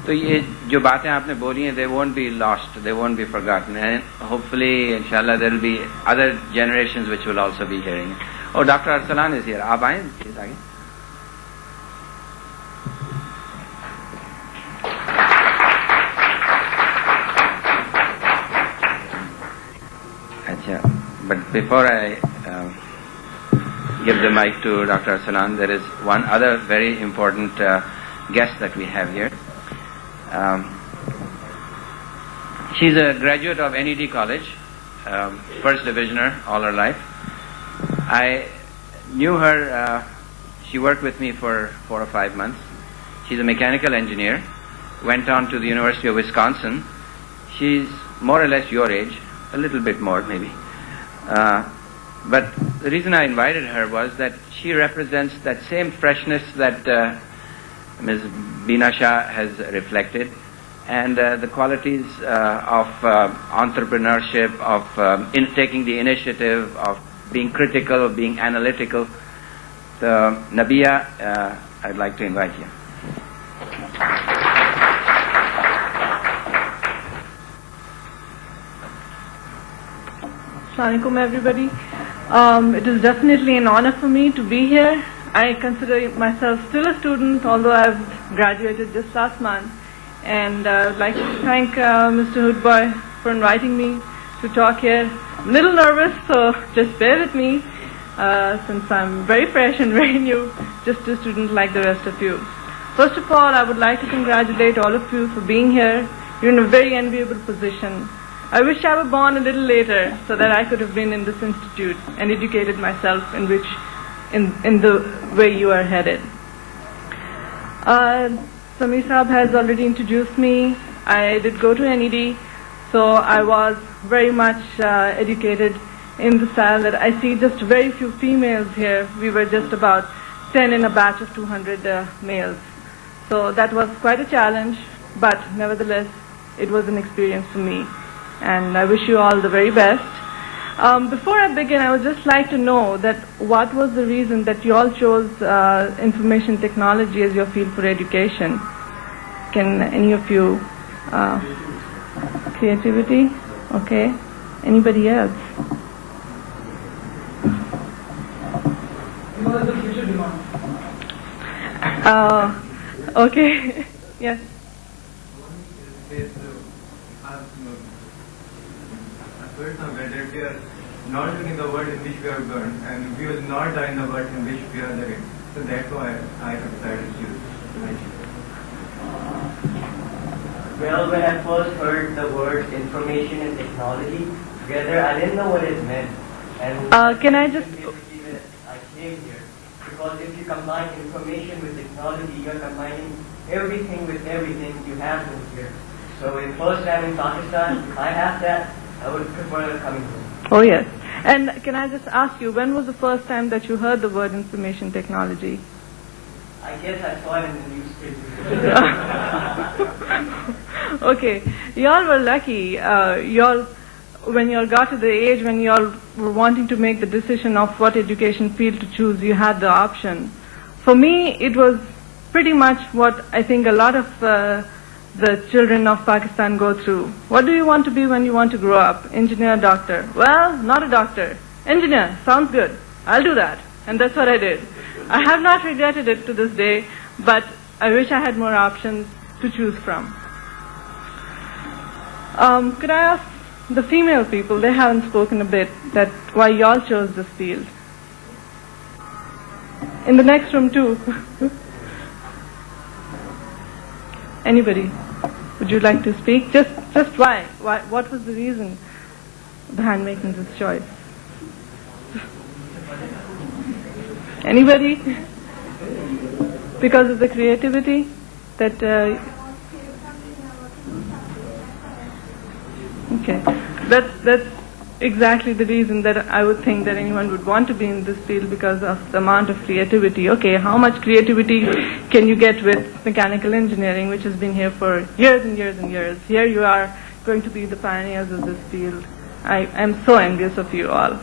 तो ये जो बातें आपने बोली हैं they won't be lost, they won't be forgotten, and hopefully inshallah there will be other generations which will also be hearing it. और डॉक्टर अरसलान is here. आप आए प्लीज आगे. अच्छा, but before I give the mic to Dr. Arsalan, there is one other very important guest that we have here. She's a graduate of NED College, first divisioner all her life. I knew her, she worked with me for 4 or 5 months. She's a mechanical engineer, went on to the University of Wisconsin. She's more or less your age, a little bit more maybe. But the reason I invited her was that she represents that same freshness that Ms. Beena Shah has reflected, and the qualities of entrepreneurship, of taking the initiative, of being critical, of being analytical. So, Nabia, I'd like to invite you. Assalamu alaikum, everybody. It is definitely an honor for me to be here. I consider myself still a student, although I've graduated just last month. And I would like to thank Mr. Hoodboy for inviting me to talk here. I'm a little nervous, so just bear with me, since I'm very fresh and very new, just a student like the rest of you. First of all, I would like to congratulate all of you for being here. You're in a very enviable position. I wish I were born a little later so that I could have been in this institute and educated myself in the way you are headed. Samir Saab has already introduced me. I did go to NED, so I was very much educated in the style that I see just very few females here. We were just about 10 in a batch of 200 males. So that was quite a challenge, but nevertheless, it was an experience for me. And I wish you all the very best. Before I begin, I would just like to know that what was the reason that you all chose information technology as your field for education? Can any of you creativity. Okay. Anybody else? Okay. Yes. First of whether we are not doing the world in which we are born, and we will not die in the world in which we are living. So that's why I have decided to choose. Well, when I first heard the word information and technology together, I didn't know what it meant. And Can I just... basically that I came here because if you combine information with technology, you're combining everything with everything you have in here. So in first time in Pakistan, if I have that, I would prefer coming here. Oh, yes. And can I just ask you, when was the first time that you heard the word information technology? I guess I saw it in the newspaper. Okay. Y'all were lucky. When y'all got to the age when y'all were wanting to make the decision of what education field to choose, you had the option. For me, it was pretty much what I think a lot of the children of Pakistan go through. What do you want to be when you want to grow up? Engineer, doctor. Well, not a doctor. Engineer. Sounds good. I'll do that. And that's what I did. I have not regretted it to this day, but I wish I had more options to choose from. Could I ask the female people, they haven't spoken a bit, that why y'all chose this field? In the next room too. Anybody? Would you like to speak? Just why? What was the reason behind making this choice? Anybody? Because of the creativity that... Okay. That's exactly the reason that I would think that anyone would want to be in this field, because of the amount of creativity. Okay, how much creativity can you get with mechanical engineering, which has been here for years and years and years? Here you are going to be the pioneers of this field. I am so envious of you all.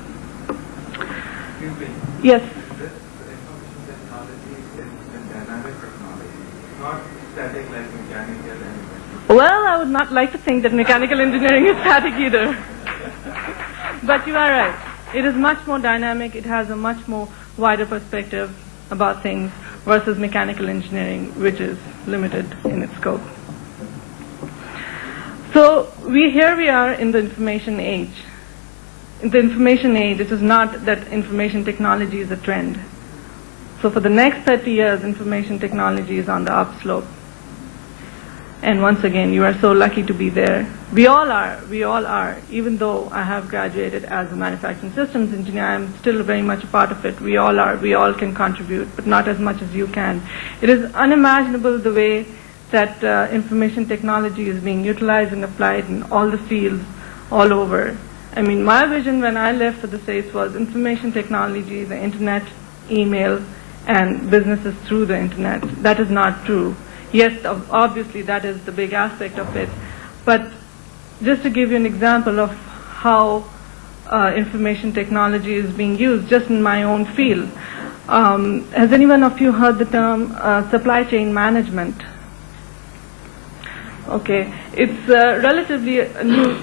Excuse me. Yes. This information technology is a dynamic technology, not static like mechanical engineering. Well, I would not like to think that mechanical engineering is static either. But you are right. It is much more dynamic. It has a much more wider perspective about things versus mechanical engineering, which is limited in its scope. So here we are in the information age. In the information age, it is not that information technology is a trend. So for the next 30 years, information technology is on the upslope. And once again, you are so lucky to be there. We all are. Even though I have graduated as a manufacturing systems engineer, I'm still very much a part of it. We all are. We all can contribute, but not as much as you can. It is unimaginable the way that information technology is being utilized and applied in all the fields all over. I mean, my vision when I left for the States was information technology, the internet, email, and businesses through the internet. That is not true. Yes, obviously that is the big aspect of it. But just to give you an example of how information technology is being used just in my own field. Has anyone of you heard the term supply chain management? Okay, it's relatively a new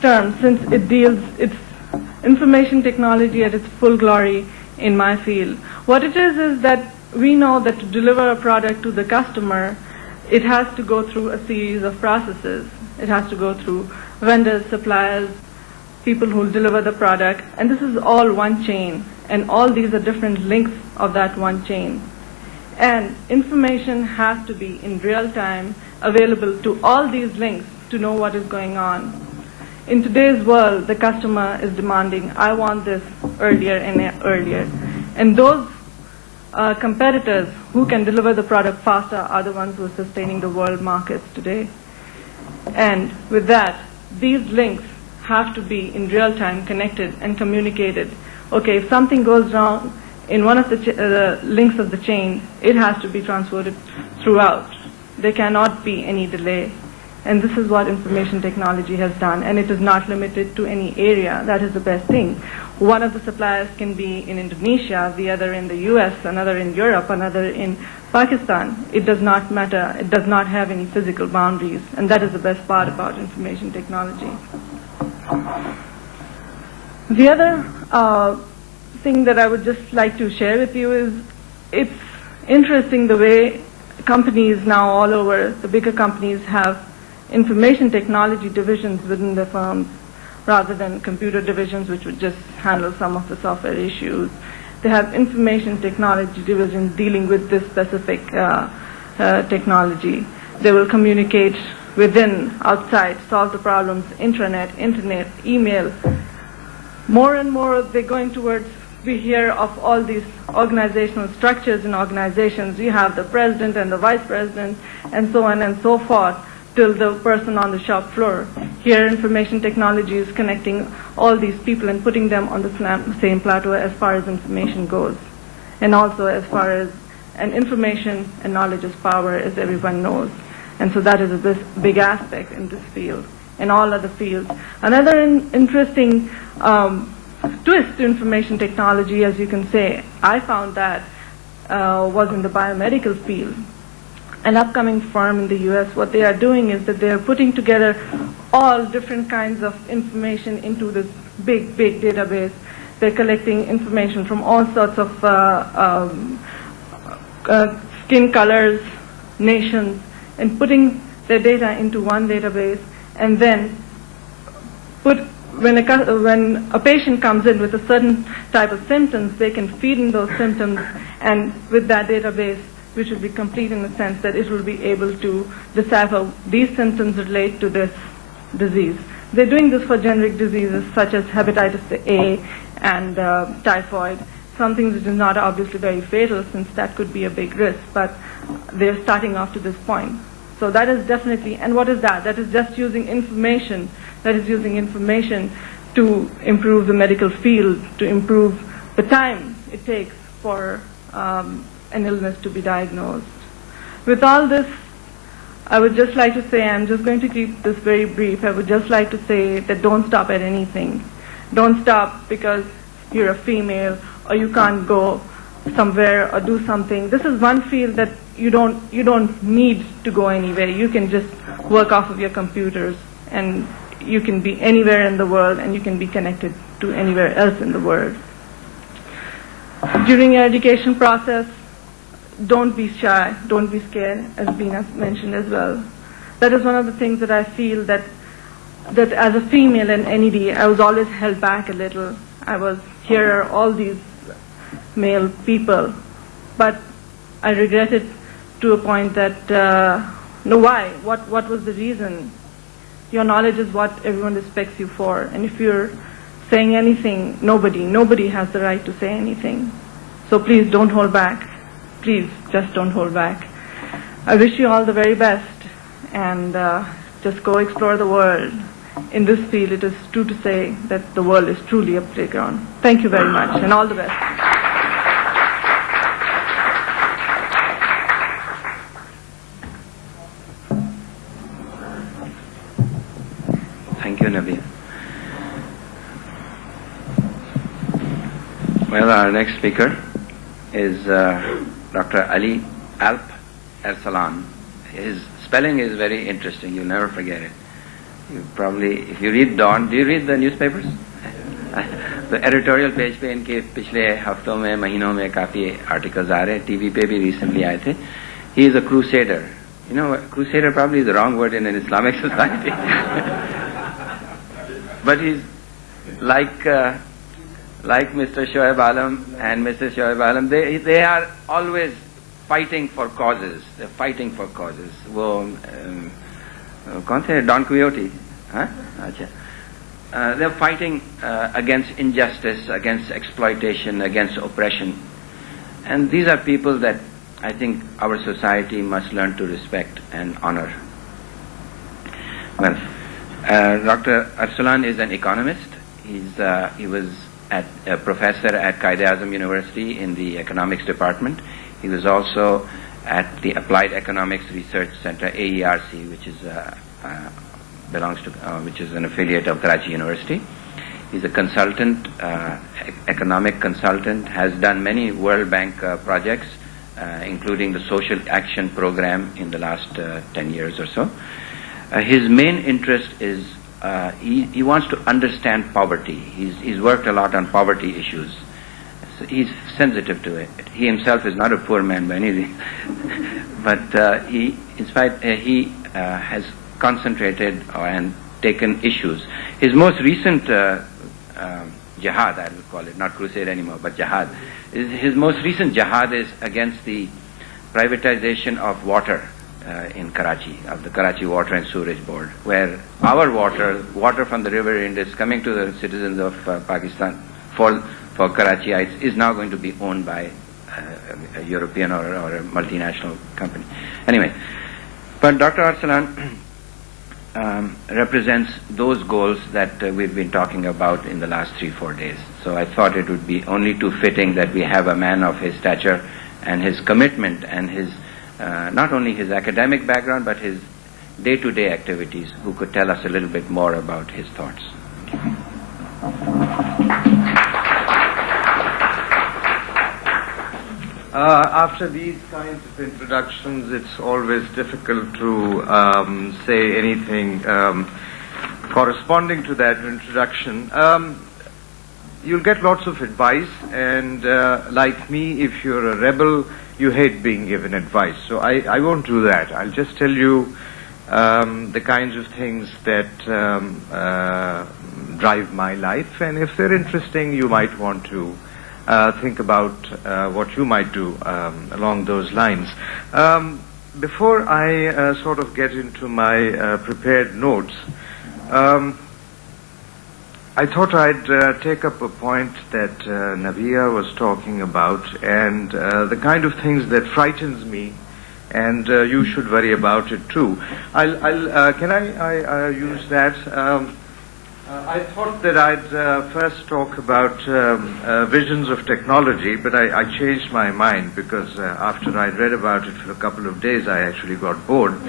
term since it's information technology at its full glory in my field. What it is that we know that to deliver a product to the customer, it has to go through a series of processes. It has to go through vendors, suppliers, people who will deliver the product, and this is all one chain, and all these are different links of that one chain. And information has to be in real time available to all these links to know what is going on. In today's world, the customer is demanding, I want this earlier and earlier. And those competitors who can deliver the product faster are the ones who are sustaining the world markets today. And with that, these links have to be in real time connected and communicated. Okay, if something goes wrong in one of the links of the chain, it has to be transferred throughout. There cannot be any delay. And this is what information technology has done, and it is not limited to any area. That is the best thing. One of the suppliers can be in Indonesia, the other in the US, another in Europe, another in Pakistan, it does not matter. It does not have any physical boundaries, and that is the best part about information technology. The other thing that I would just like to share with you is it's interesting the way companies now all over, the bigger companies have information technology divisions within their firms rather than computer divisions which would just handle some of the software issues. They have information technology divisions dealing with this specific technology. They will communicate within, outside, solve the problems, internet, email. More and more they're going towards, we hear of all these organizational structures in organizations. You have the president and the vice president and so on and so forth till the person on the shop floor. Here information technology is connecting all these people and putting them on the same plateau as far as information goes. And also as far as, and information and knowledge is power, as everyone knows. And so that is a big aspect in this field and all other fields. Another interesting twist to information technology, as you can say, I found that was in the biomedical field. An upcoming firm in the US, what they are doing is that they are putting together all different kinds of information into this big database. They're collecting information from all sorts of skin colors, nations, and putting their data into one database, and then when a patient comes in with a certain type of symptoms, they can feed in those symptoms, and with that database, which will be complete in the sense that it will be able to decipher these symptoms relate to this disease. They're doing this for generic diseases such as hepatitis A and typhoid, something which is not obviously very fatal since that could be a big risk, but they're starting off to this point. So that is definitely, and what is that? That is just using information, to improve the medical field, to improve the time it takes for an illness to be diagnosed. With all this, I would just like to say, I'm just going to keep this very brief, I would just like to say that don't stop at anything. Don't stop because you're a female or you can't go somewhere or do something. This is one field that you don't need to go anywhere. You can just work off of your computers and you can be anywhere in the world and you can be connected to anywhere else in the world. During your education process, don't be shy, don't be scared, as Bina mentioned as well. That is one of the things that I feel that as a female in NED, I was always held back a little. I was here, all these male people, but I regretted to a point that, no, why? What was the reason? Your knowledge is what everyone respects you for, and if you're saying anything, nobody has the right to say anything. So please don't hold back. Please, just don't hold back. I wish you all the very best, and just go explore the world. In this field, it is true to say that the world is truly a playground. Thank you very much, and all the best. Thank you, Nabi. Well, our next speaker is Dr. Ali Alp Ersalan. His spelling is very interesting. You'll never forget it. You probably, if you read Dawn, do you read the newspapers? The editorial page पे इनके पिछले हफ्तों में महीनों में काफी articles आ रहे हैं. TV पे भी recently आए थे. He is a crusader. You know, crusader probably is the wrong word in an Islamic society. But he's like Mr. Shoaib Alam and Mrs. Shoaib Alam, they are always fighting for causes. They're fighting for causes. वो कौन थे? Don Quixote, huh? अच्छा. They're fighting against injustice, against exploitation, against oppression, and these are people that I think our society must learn to respect and honor. Well, Dr. Arsalan is an economist. He was a professor at Quaid-e-Azam University in the economics department. He was also at the Applied Economics Research Center, AERC, which is which is an affiliate of Karachi University. He's a consultant, economic consultant, has done many World Bank projects including the social action program in the last 10 years or so. His main interest is he wants to understand poverty. He's worked a lot on poverty issues. So he's sensitive to it. He himself is not a poor man by any but he has concentrated and taken issues. His most recent jihad, I will call it, not crusade anymore, but jihad. His most recent jihad is against the privatization of water in Karachi, of the Karachi Water and Sewerage Board, where our water from the river Indus coming to the citizens of Pakistan for Karachiites is now going to be owned by a European or a multinational company. Anyway, but Dr. Arsalan represents those goals that we've been talking about in the last 3-4 days. So I thought it would be only too fitting that we have a man of his stature and his commitment and his not only his academic background but his day-to-day activities who could tell us a little bit more about his thoughts. After these kinds of introductions, it's always difficult to say anything corresponding to that introduction. You'll get lots of advice, and like me, if you're a rebel, you hate being given advice. So I won't do that. I'll just tell you the kinds of things that drive my life, and if they're interesting, you might want to think about what you might do along those lines. Before I sort of get into my prepared notes, I thought I'd take up a point that Navia was talking about, and the kind of things that frightens me, and you should worry about it too. Can I use that? I thought that I'd first talk about visions of technology, but I changed my mind because after I'd read about it for a couple of days, I actually got bored.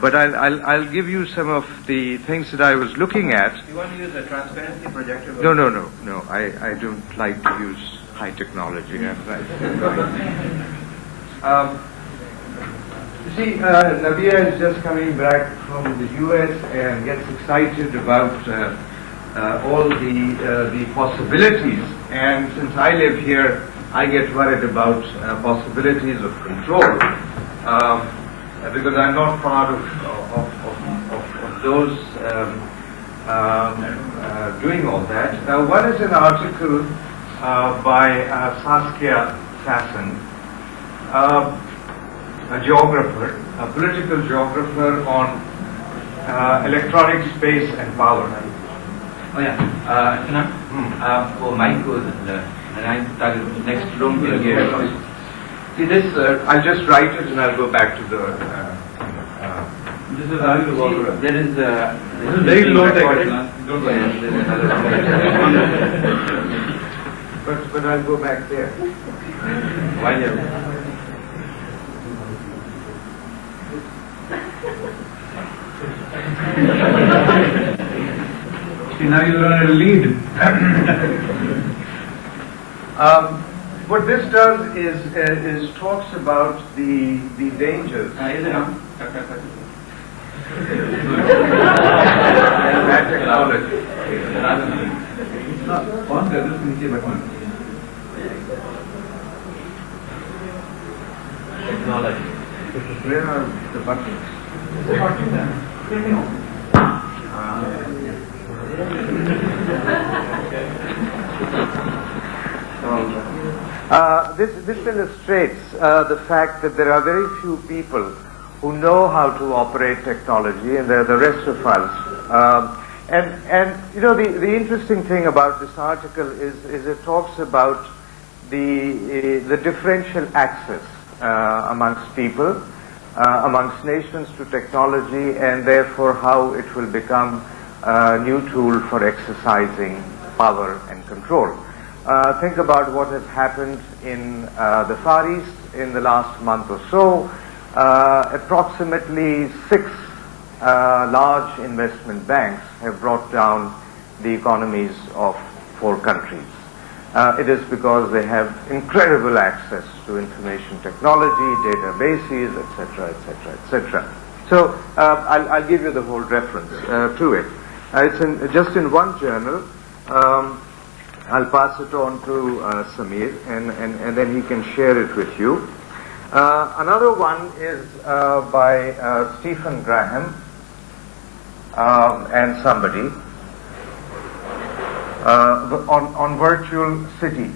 But I'll give you some of the things that I was looking at. You want to use a transparency projector? No. I don't like to use high technology. You see, Navia is just coming back from the U.S. and gets excited about all the possibilities, and since I live here, I get worried about possibilities of control because I'm not part of those doing all that. One is an article by Saskia Sassen, a geographer, a political geographer on electronic space and power. Oh yeah, mic goes and I thought next room will get. See this, I'll just write it and I'll go back to the... This is how you work. There is very low tech. Don't worry. But I'll go back there. Why See, now you're on a lead. What this does is talks about the dangers. Bad technology. Technology. Where are the buttons? This illustrates the fact that there are very few people who know how to operate technology, and they're the rest of us. And you know, the interesting thing about this article is it talks about the differential access amongst people, amongst nations to technology, and therefore how it will become a new tool for exercising power and control. Think about what has happened in the Far East in the last month or so. Approximately 6 large investment banks have brought down the economies of 4 countries. It is because they have incredible access to information technology, databases, etc., etc., etc. So I'll give you the whole reference to it. It's just in one journal. I'll pass it on to Samir, and then he can share it with you. Another one is by Stephen Graham and somebody on virtual cities.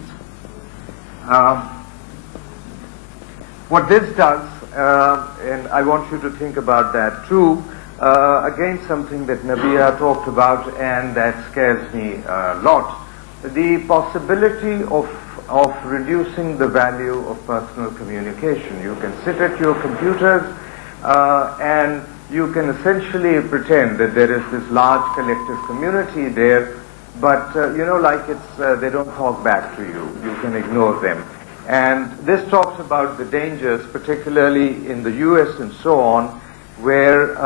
What this does, and I want you to think about that too, again something that Nabia talked about and that scares me a lot, the possibility of reducing the value of personal communication. You can sit at your computers and you can essentially pretend that there is this large collective community there, but like they don't talk back to you. You can ignore them. And this talks about the dangers, particularly in the US and so on, where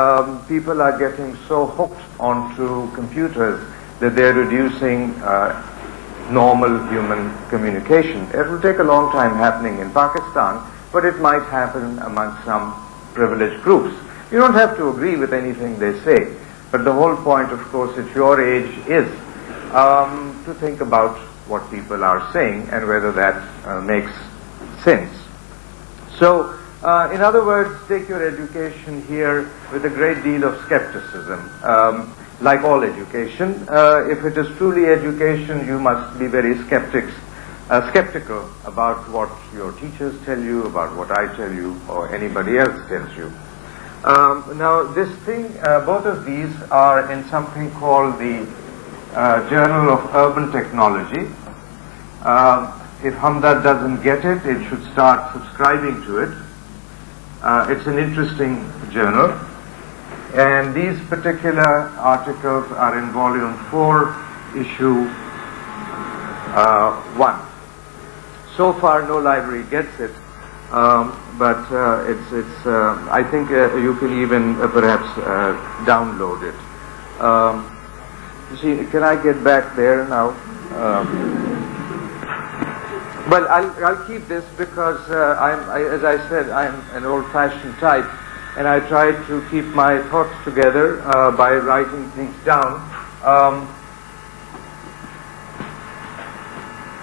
people are getting so hooked onto computers that they're reducing normal human communication. It will take a long time happening in Pakistan, but it might happen among some privileged groups. You don't have to agree with anything they say, but the whole point, of course, at your age is to think about what people are saying and whether that makes sense. So, in other words, take your education here with a great deal of skepticism. Like all education, if it is truly education, you must be very skeptical about what your teachers tell you, about what I tell you, or anybody else tells you. Now, this thing, both of these are in something called the Journal of Urban Technology. If Hamdard doesn't get it, it should start subscribing to it. It's an interesting journal. And these particular articles are in volume 4, issue 1. So far, no library gets it, but it's. I think you can even perhaps download it. See, can I get back there now? Well, I'll keep this because as I said, I'm an old-fashioned type. And I try to keep my thoughts together by writing things down.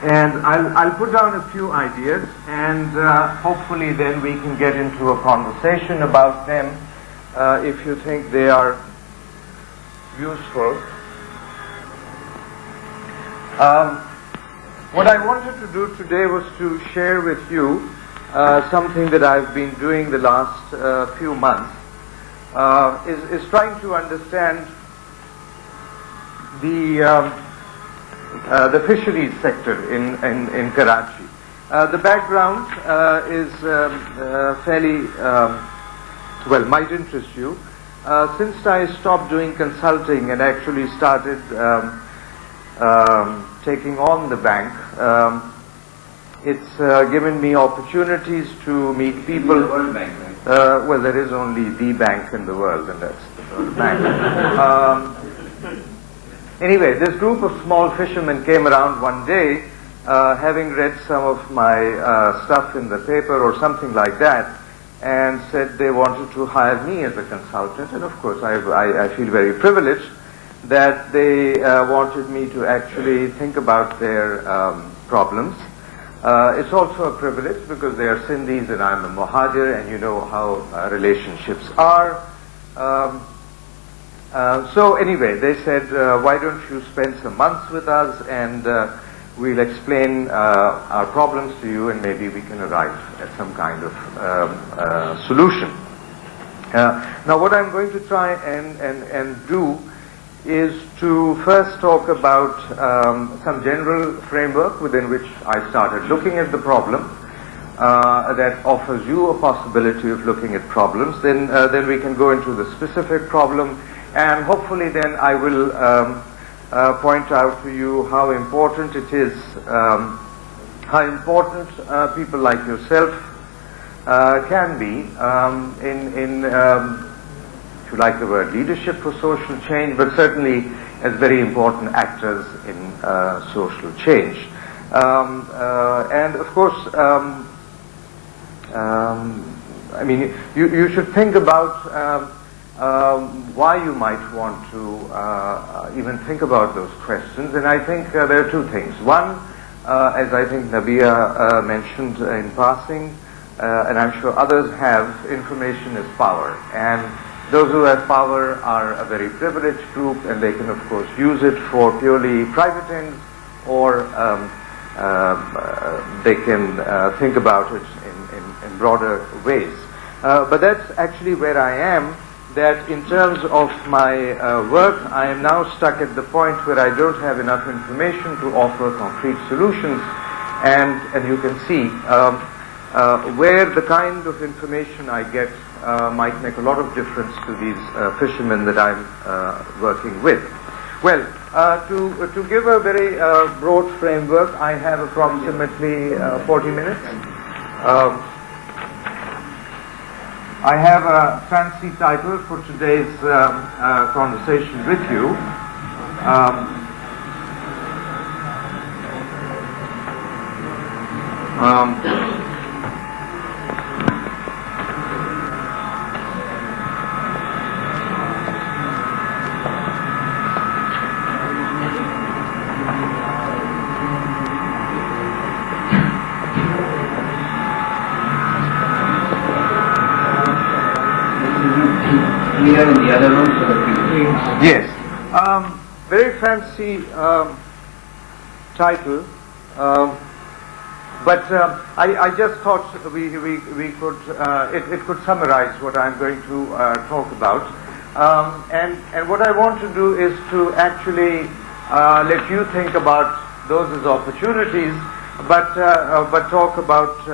And I'll put down a few ideas, and hopefully then we can get into a conversation about them if you think they are useful. What I wanted to do today was to share with you something that I've been doing the last few months, is trying to understand the fisheries sector in Karachi. The background is fairly, might interest you. Since I stopped doing consulting and actually started taking on the bank, it's given me opportunities to meet people. The World Bank, right? Well, there is only the bank in the world, and that's the World Bank. Anyway, this group of small fishermen came around one day, having read some of my stuff in the paper or something like that, and said they wanted to hire me as a consultant. And of course, I feel very privileged that they wanted me to actually think about their problems. It's also a privilege because they are Sindhis and I'm a Muhajir, and you know how relationships are. So anyway, they said, why don't you spend some months with us and we'll explain our problems to you and maybe we can arrive at some kind of solution. Now what I'm going to try and do is to first talk about some general framework within which I started looking at the problem that offers you a possibility of looking at problems. Then we can go into the specific problem, and hopefully then I will point out to you how important it is, how important people like yourself can be in if you like the word leadership for social change, but certainly as very important actors in social change. And of course, I mean, you should think about why you might want to even think about those questions. And I think there are two things. One, as I think Nabia mentioned in passing, and I'm sure others have, information is power. And those who have power are a very privileged group, and they can, of course, use it for purely private ends, or they can think about it in broader ways. But that's actually where I am, that in terms of my work, I am now stuck at the point where I don't have enough information to offer concrete solutions, and you can see where the kind of information I get might make a lot of difference to these fishermen that I'm working with. Well, to give a very broad framework, I have approximately 40 minutes. I have a fancy title for today's conversation with you. In the other room so that people... Yes. Very fancy title, but I just thought we could it could summarize what I'm going to talk about, and what I want to do is to actually let you think about those as opportunities, but talk about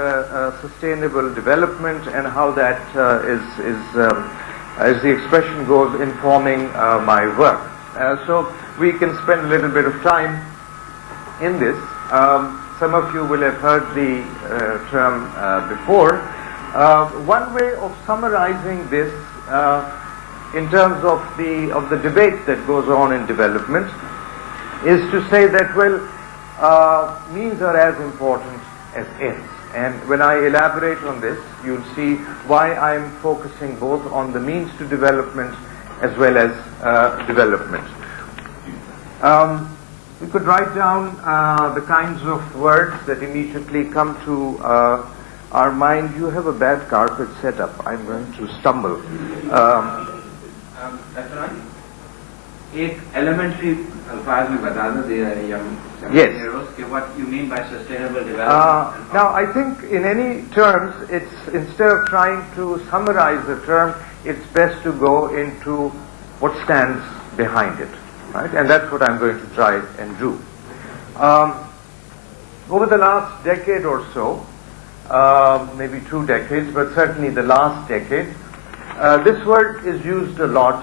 sustainable development and how that is as the expression goes, informing my work. So we can spend a little bit of time in this. Some of you will have heard the term before. One way of summarizing this in terms of the debate that goes on in development is to say that, well, means are as important as ends. And when I elaborate on this, you'll see why I'm focusing both on the means to development as well as development. We could write down the kinds of words that immediately come to our mind. You have a bad carpet set up. I'm going to stumble. That's right. एक elementary अल्फाज में बता दो Yes. What you mean by sustainable development. Now, I think in any terms, it's instead of trying to summarize the term, it's best to go into what stands behind it, right? And that's what I'm going to try and do. Over the last decade or so, maybe 2 decades, but certainly the last decade, this word is used a lot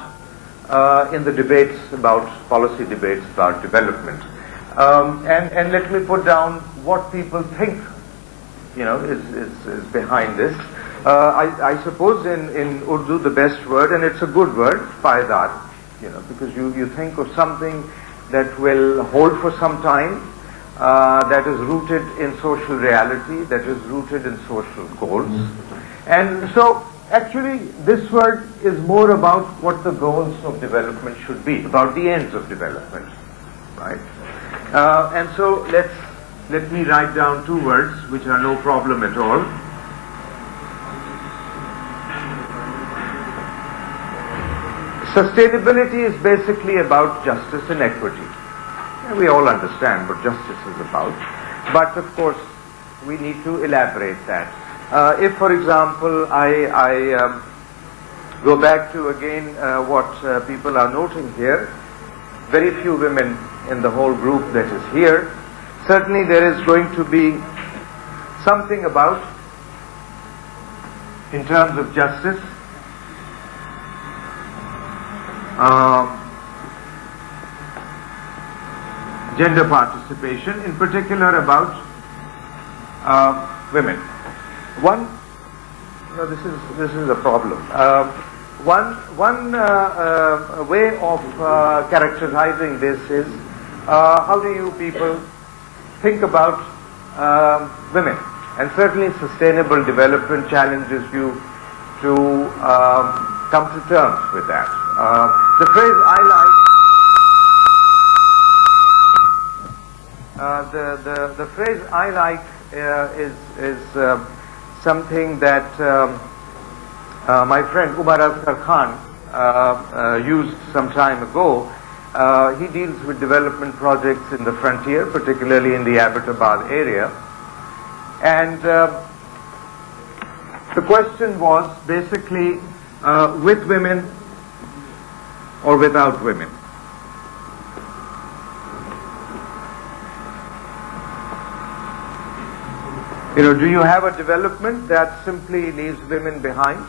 in the debates about policy debates about development. And let me put down what people think, is behind this. I suppose in Urdu the best word, and it's a good word, payadar, because you think of something that will hold for some time, that is rooted in social reality, that is rooted in social goals. And so actually this word is more about what the goals of development should be, about the ends of development, right? And so let me write down 2 words which are no problem at all. Sustainability is basically about justice and equity. And we all understand what justice is about, but of course we need to elaborate that. If, for example, I go back to again what people are noting here, very few women in the whole group that is here. Certainly there is going to be something about, in terms of justice, gender participation, in particular about women. This is a problem. One way of characterizing this is how do you people think about women. And certainly sustainable development challenges you to come to terms with that. The phrase I like, the phrase I like is something that my friend Umar Asghar Khan used some time ago. He deals with development projects in the frontier, particularly in the Abbottabad area. And the question was basically with women or without women. Do you have a development that simply leaves women behind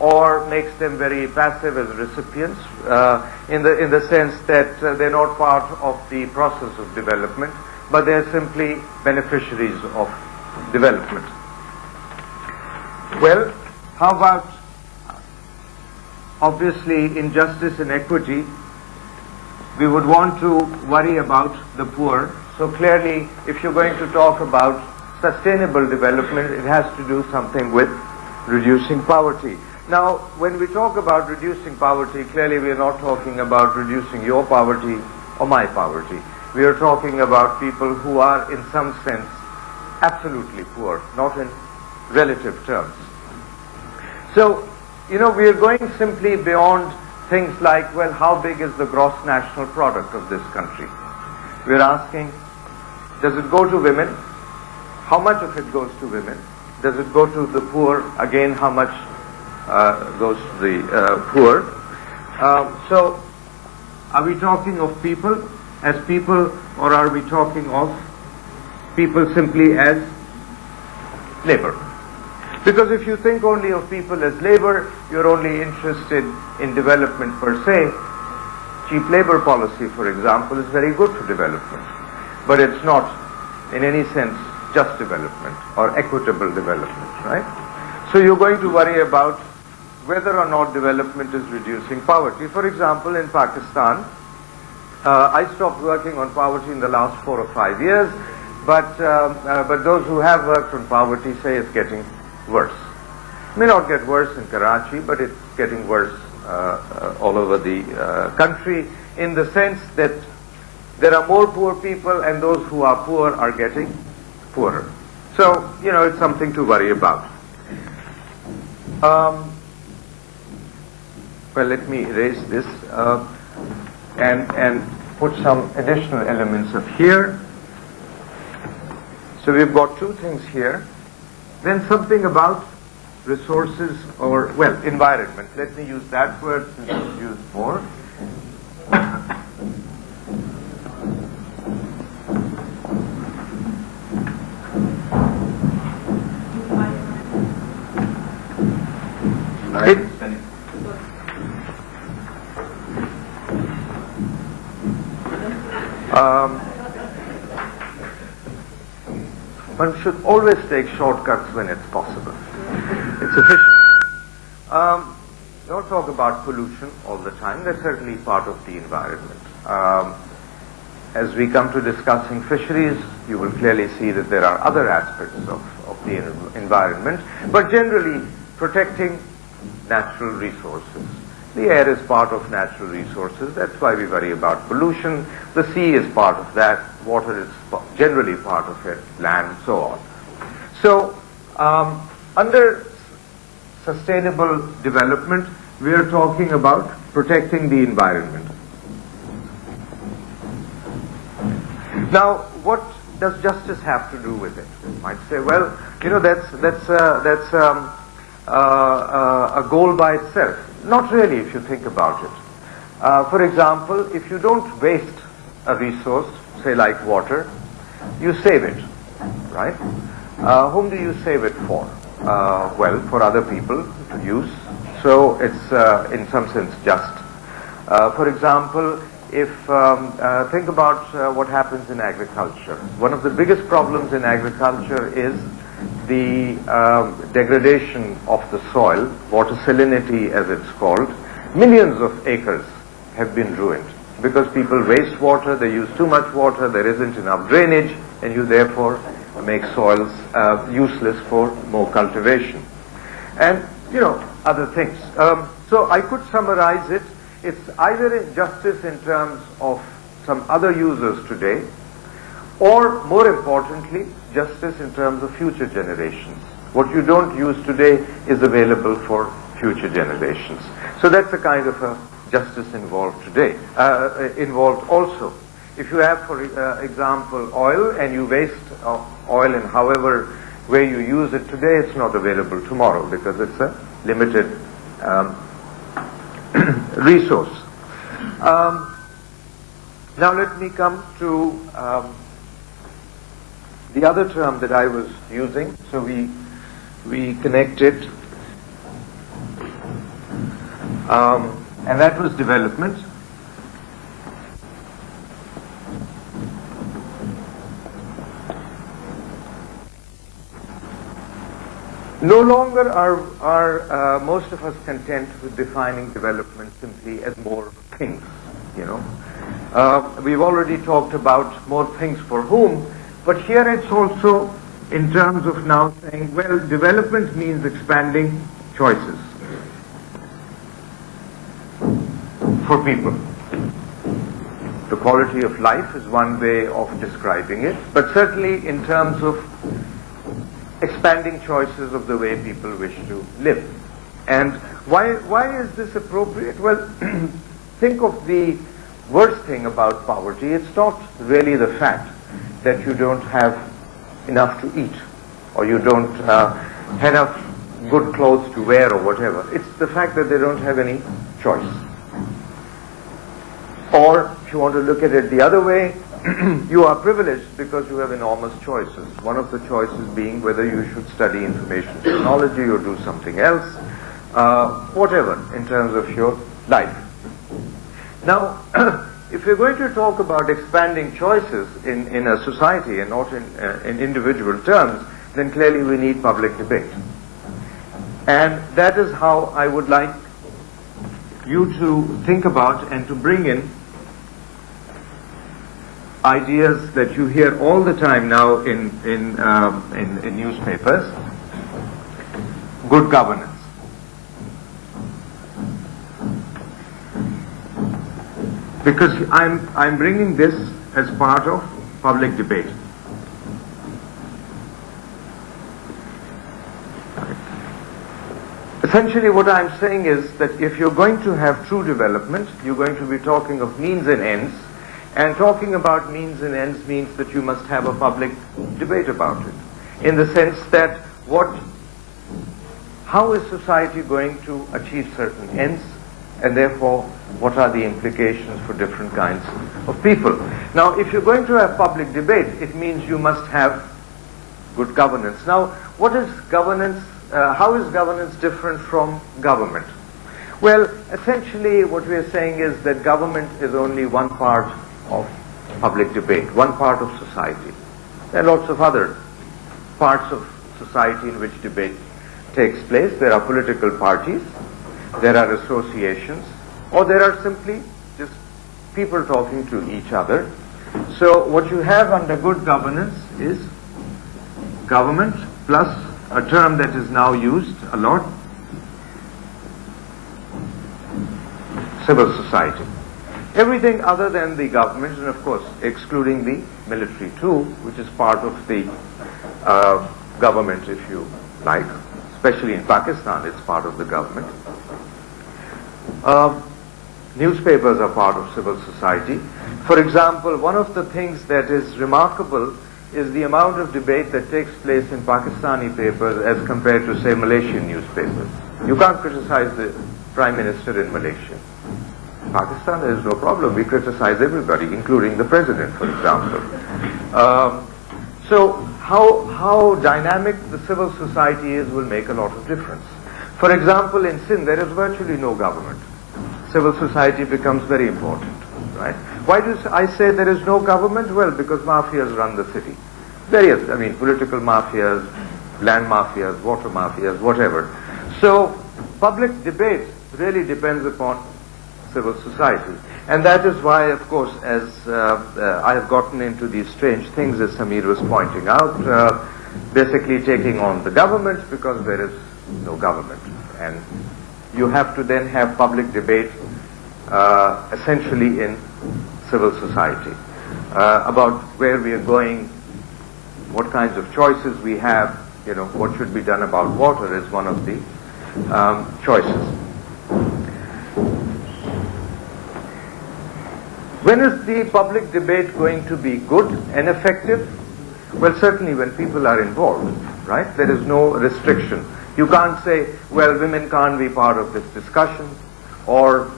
or makes them very passive as recipients in the sense that they're not part of the process of development, but they're simply beneficiaries of development? Well, how about, obviously, in justice and equity, we would want to worry about the poor. So clearly, if you're going to talk about sustainable development, it has to do something with reducing poverty. Now, when we talk about reducing poverty, clearly we are not talking about reducing your poverty or my poverty. We are talking about people who are, in some sense, absolutely poor, not in relative terms. So, we are going simply beyond things like, well, how big is the gross national product of this country? We are asking, does it go to women? How much of it goes to women? Does it go to the poor? Again, how much goes to the poor? So, are we talking of people as people, or are we talking of people simply as labor? Because if you think only of people as labor, you're only interested in development per se. Cheap labor policy, for example, is very good for development, but it's not in any sense just development or equitable development, right? So you're going to worry about whether or not development is reducing poverty. For example, in Pakistan, I stopped working on poverty in the last 4 or 5 years, but those who have worked on poverty say it's getting worse. It may not get worse in Karachi, but it's getting worse all over the country, in the sense that there are more poor people, and those who are poor are getting poorer. So, it's something to worry about. Well, let me erase this and put some additional elements of here. So we've got two things here. Then something about resources, or, well, environment. Let me use that word since it's used more. One should always take shortcuts when it's possible. It's efficient. Don't talk about pollution all the time. That's certainly part of the environment. As we come to discussing fisheries, you will clearly see that there are other aspects of the environment, but generally protecting natural resources. The air is part of natural resources. That's why we worry about pollution. The sea is part of that. Water is generally part of it. Land, so on. So, under sustainable development, we are talking about protecting the environment. Now, what does justice have to do with it? You might say, well, that's a goal by itself. Not really, if you think about it. For example, if you don't waste a resource, say like water, you save it, right? Whom do you save it for? Well, for other people to use. So it's in some sense just. For example, if think about what happens in agriculture. One of the biggest problems in agriculture is the degradation of the soil, water salinity as it's called. Millions of acres have been ruined. because people waste water, they use too much water, there isn't enough drainage, and you therefore make soils useless for more cultivation. And, other things. So I could summarize it. It's either injustice in terms of some other users today, or more importantly, justice in terms of future generations. What you don't use today is available for future generations. So that's a kind of a justice involved today, involved also. If you have, for example, oil, and you waste oil in however way you use it today, it's not available tomorrow because it's a limited resource. Now let me come to the other term that I was using. So we connected, and that was development. No longer are most of us content with defining development simply as more things, We've already talked about more things for whom, but here it's also in terms of now saying, well, development means expanding choices for people. The quality of life is one way of describing it, but certainly in terms of expanding choices of the way people wish to live. And why is this appropriate? Well, think of the worst thing about poverty. It's not really the fact that you don't have enough to eat, or you don't have enough good clothes to wear, or whatever. It's the fact that they don't have any choice. Or, if you want to look at it the other way, you are privileged because you have enormous choices. One of the choices being whether you should study information technology or do something else, whatever, in terms of your life. Now, if we're going to talk about expanding choices in a society and not in individual terms, then clearly we need public debate. And that is how I would like you to think about and to bring in ideas that you hear all the time now in newspapers. Good governance. Because I'm bringing this as part of public debate. Essentially what I'm saying is that if you're going to have true development, you're going to be talking of means and ends, and talking about means and ends means that you must have a public debate about it, in the sense that how is society going to achieve certain ends, and therefore what are the implications for different kinds of people. Now, if you're going to have public debate, it means you must have good governance. Now, what is governance? How is governance different from government? Well, essentially what we are saying is that government is only one part of public debate, one part of society. There are lots of other parts of society in which debate takes place. There are political parties, there are associations, or there are simply just people talking to each other. So what you have under good governance is government plus a term that is now used a lot, civil society. Everything other than the government, and of course excluding the military too, which is part of the government, if you like. Especially in Pakistan, it's part of the government. Newspapers are part of civil society. For example, one of the things that is remarkable is the amount of debate that takes place in Pakistani papers as compared to, say, Malaysian newspapers. You can't criticize the Prime Minister in Malaysia. In Pakistan, there is no problem. We criticize everybody, including the President, for example. So how dynamic the civil society is will make a lot of difference. For example, in Sindh, there is virtually no government. Civil society becomes very important, right? Why do I say there is no government? Well, because mafias run the city. Various, political mafias, land mafias, water mafias, whatever. So public debate really depends upon civil society. And that is why, of course, as I have gotten into these strange things, as Samir was pointing out, basically taking on the government because there is no government. And you have to then have public debate essentially in civil society about where we are going, what kinds of choices we have, what should be done about water is one of the choices. When is the public debate going to be good and effective? Well, certainly when people are involved, right? There is no restriction. You can't say, well, women can't be part of this discussion, or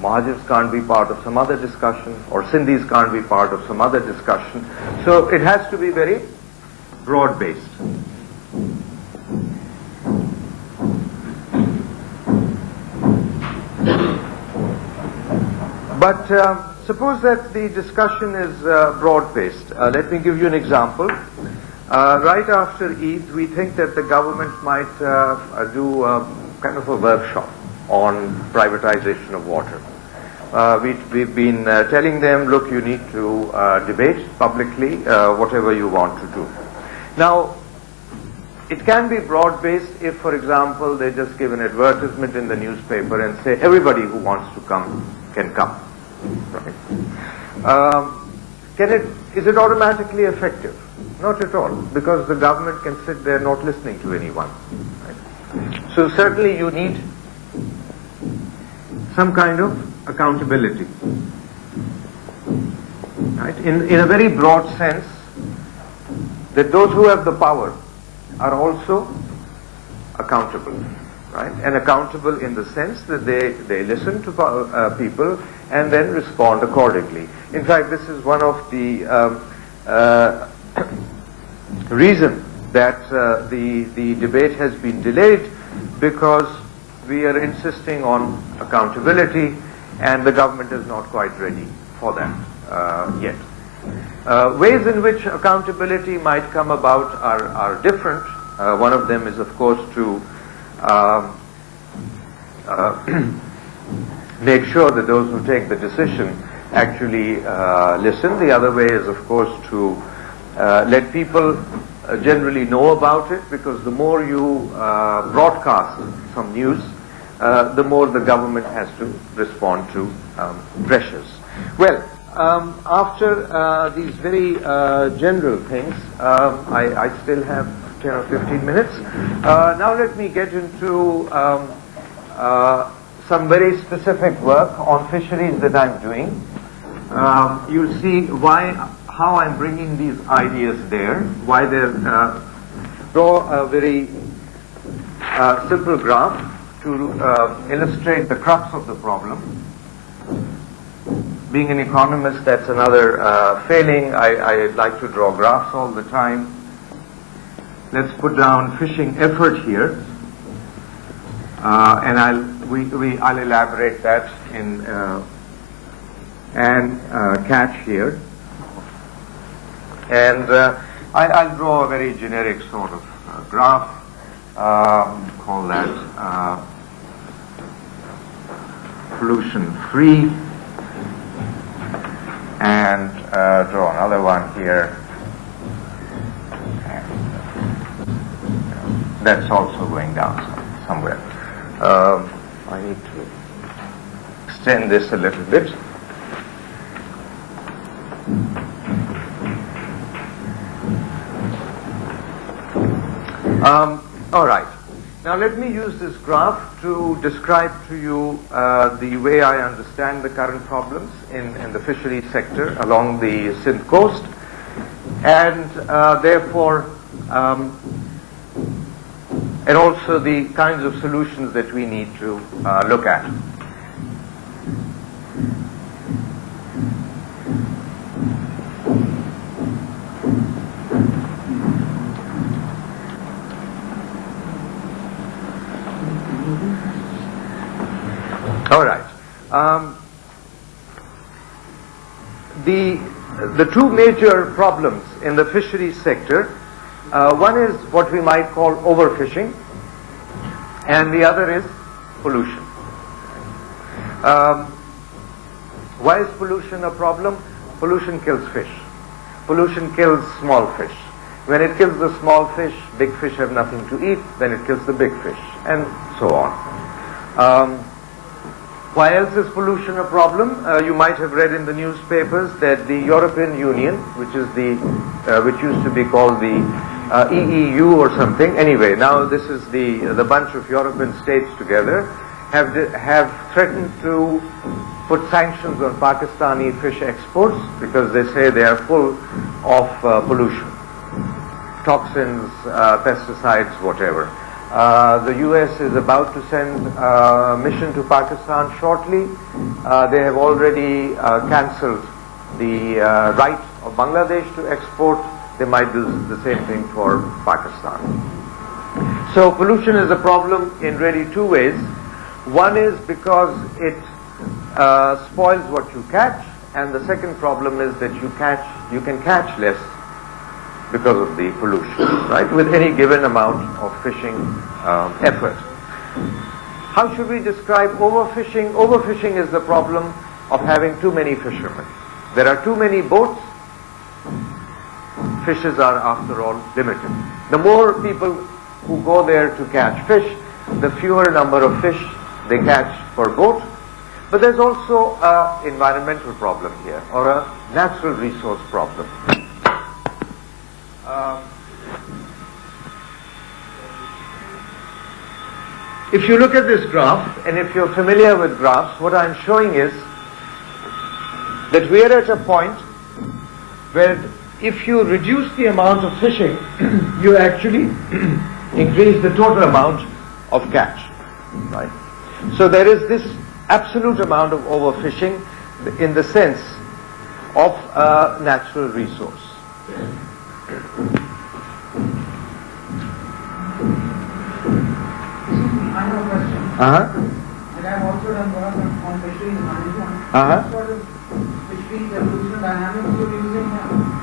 Mahajans can't be part of some other discussion, or Sindhis can't be part of some other discussion. So it has to be very broad-based. But suppose that the discussion is broad-based. Let me give you an example. Right after Eid, we think that the government might do kind of a workshop on privatization of water. We've been telling them, look, you need to debate publicly whatever you want to do. Now, it can be broad-based if, for example, they just give an advertisement in the newspaper and say everybody who wants to come can come. Right? Is it automatically effective? Not at all, because the government can sit there not listening to anyone. Right? So certainly you need some kind of accountability. Right? In a very broad sense, that those who have the power are also accountable. Right? And accountable in the sense that they listen to people and then respond accordingly. In fact, this is one of the reason that the debate has been delayed, because we are insisting on accountability and the government is not quite ready for that yet. Ways in which accountability might come about are different. One of them is, of course, to make sure that those who take the decision actually listen. The other way is, of course, to let people generally know about it, because the more you broadcast some news, the more the government has to respond to pressures. Well, after these very general things, I still have 10 or 15 minutes. Now let me get into some very specific work on fisheries that I'm doing. You'll see how I'm bringing these ideas there, why they're draw a very simple graph to illustrate the crux of the problem. Being an economist, that's another failing. I like to draw graphs all the time. Let's put down fishing effort here, and I'll elaborate that in and catch here. And I'll draw a very generic sort of graph. Call that pollution-free, and draw another one here. That's also going down somewhere. I need to extend this a little bit. All right. Now let me use this graph to describe to you the way I understand the current problems in the fisheries sector along the Sindh coast, and therefore and also the kinds of solutions that we need to look at. All right. The two major problems in the fisheries sector, one is what we might call overfishing, and the other is pollution. Why is pollution a problem? Pollution kills fish. Pollution kills small fish. When it kills the small fish, big fish have nothing to eat, then it kills the big fish, and so on. Why else is pollution a problem? You might have read in the newspapers that the European Union, which used to be called the EEU or something. Anyway, now this is the bunch of European states together have threatened to put sanctions on Pakistani fish exports because they say they are full of pollution, toxins, pesticides, whatever. The US is about to send a mission to Pakistan shortly. They have already cancelled the right of Bangladesh to export. They might do the same thing for Pakistan. So pollution is a problem in really two ways. One is because it spoils what you catch, and the second problem is that you can catch less because of the pollution, right, with any given amount of fishing effort. How should we describe overfishing? Overfishing is the problem of having too many fishermen. There are too many boats. Fishes are, after all, limited. The more people who go there to catch fish, the fewer number of fish they catch per boat. But there's also an environmental problem here, or a natural resource problem. If you look at this graph, and if you're familiar with graphs, what I'm showing is that we are at a point where if you reduce the amount of fishing, you actually increase the total amount of catch, right? So there is this absolute amount of overfishing in the sense of a natural resource. I have a question. And I have also done work on fisheries management. What sort of fisheries evolution dynamics you're using now?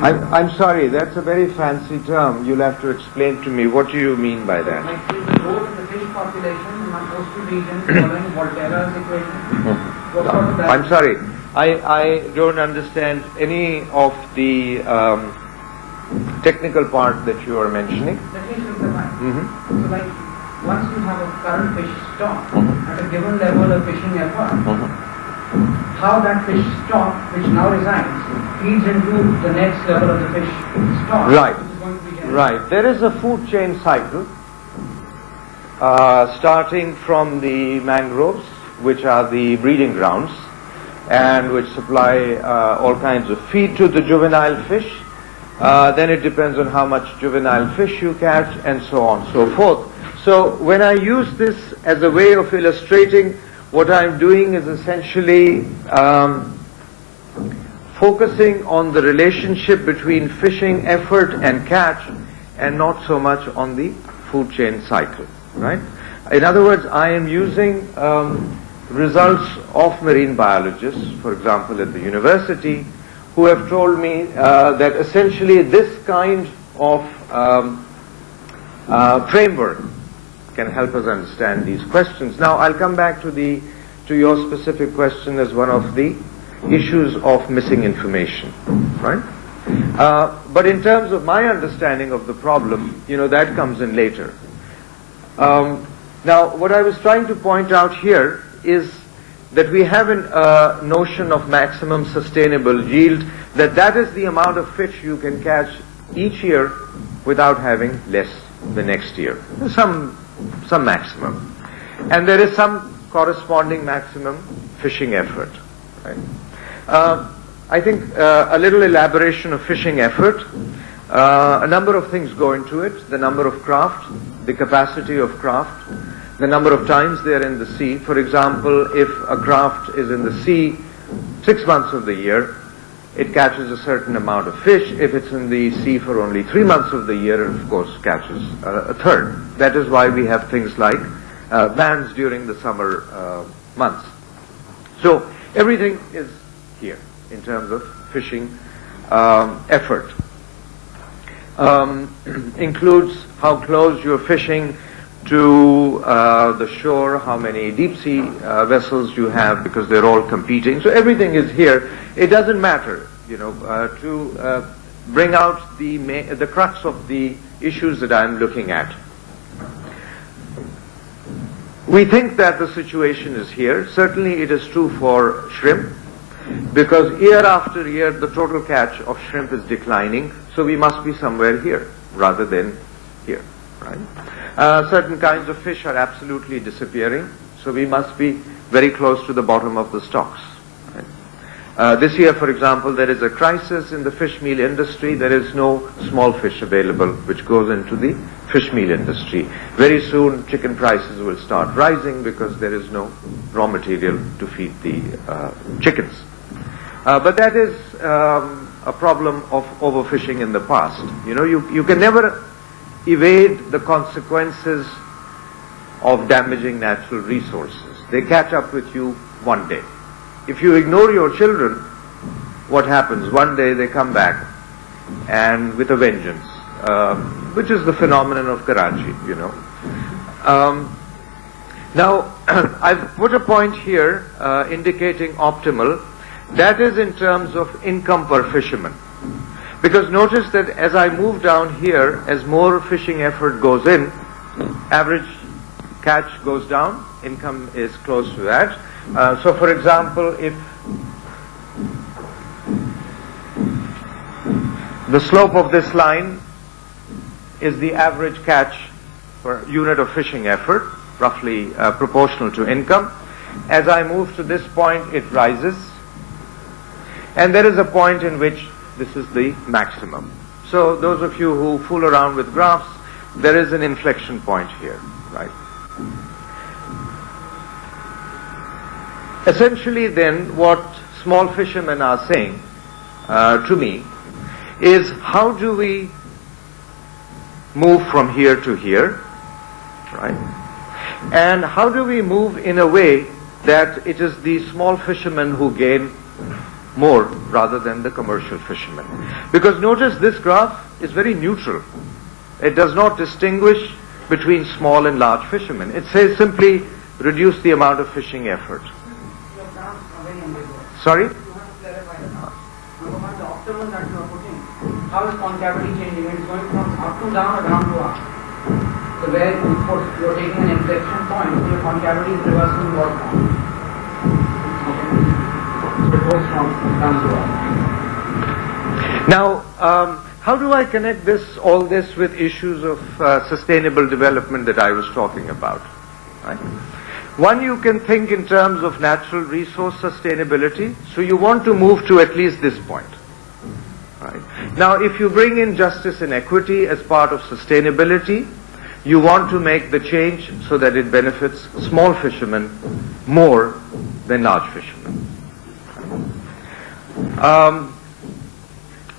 I'm sorry, that's a very fancy term. You'll have to explain to me. What do you mean by that? Like the growth of the fish population in our coastal region following Volterra's equation. What sort of I'm sorry, I don't understand any of the technical part that you are mentioning. Let me simplify. So like once you have a current fish stock at a given level of fishing effort, how that fish stock, which now resides, feeds into the next level of the fish stock. Right. Which is going to be generated. Right. There is a food chain cycle starting from the mangroves, which are the breeding grounds and which supply all kinds of feed to the juvenile fish. Then it depends on how much juvenile fish you catch and so on and so forth. So when I use this as a way of illustrating, what I'm doing is essentially focusing on the relationship between fishing effort and catch, and not so much on the food chain cycle, right? In other words, I am using results of marine biologists, for example at the university, who have told me that essentially this kind of framework can help us understand these questions. Now I'll come back to your specific question as one of the issues of missing information, right? But in terms of my understanding of the problem, that comes in later. Now what I was trying to point out here is that we have a notion of maximum sustainable yield, that is the amount of fish you can catch each year without having less the next year. There's some maximum. And there is some corresponding maximum fishing effort. Right? I think a little elaboration of fishing effort. A number of things go into it. The number of craft, the capacity of craft, the number of times they are in the sea. For example, if a craft is in the sea 6 months of the year, it catches a certain amount of fish. If it's in the sea for only 3 months of the year, it of course catches a third. That is why we have things like bans during the summer months. So everything is here in terms of fishing effort. Includes how close you're fishing, to the shore, how many deep sea vessels you have, because they're all competing. So everything is here. It doesn't matter, to bring out the crux of the issues that I'm looking at. We think that the situation is here. Certainly it is true for shrimp, because year after year the total catch of shrimp is declining, so we must be somewhere here rather than here, right? Certain kinds of fish are absolutely disappearing, so we must be very close to the bottom of the stocks. Right? This year, for example, there is a crisis in the fish meal industry. There is no small fish available which goes into the fish meal industry. Very soon chicken prices will start rising because there is no raw material to feed the chickens. But that is a problem of overfishing in the past. You can never evade the consequences of damaging natural resources. They catch up with you one day. If you ignore your children, what happens? One day they come back and with a vengeance, which is the phenomenon of Karachi, Now, I've put a point here indicating optimal. That is in terms of income per fisherman. Because notice that as I move down here, as more fishing effort goes in, average catch goes down, income is close to that. So for example, if the slope of this line is the average catch per unit of fishing effort, roughly proportional to income, as I move to this point, it rises. And there is a point in which this is the maximum. So those of you who fool around with graphs, there is an inflection point here, right? Essentially then, what small fishermen are saying to me is, how do we move from here to here, right? And how do we move in a way that it is the small fishermen who gain more rather than the commercial fishermen? Because notice this graph is very neutral. It does not distinguish between small and large fishermen. It says simply reduce the amount of fishing effort. Your graphs are very ambiguous. Sorry? You have to clarify the graph. Number one, the optimum that you are putting, how is concavity changing? It's going from up to down or down to up. So where you are taking an inflection point, your concavity is reversing in what form? So it goes from down to up. Now, how do I connect all this with issues of sustainable development that I was talking about? Right? One, you can think in terms of natural resource sustainability, so you want to move to at least this point. Right? Now, if you bring in justice and equity as part of sustainability, you want to make the change so that it benefits small fishermen more than large fishermen.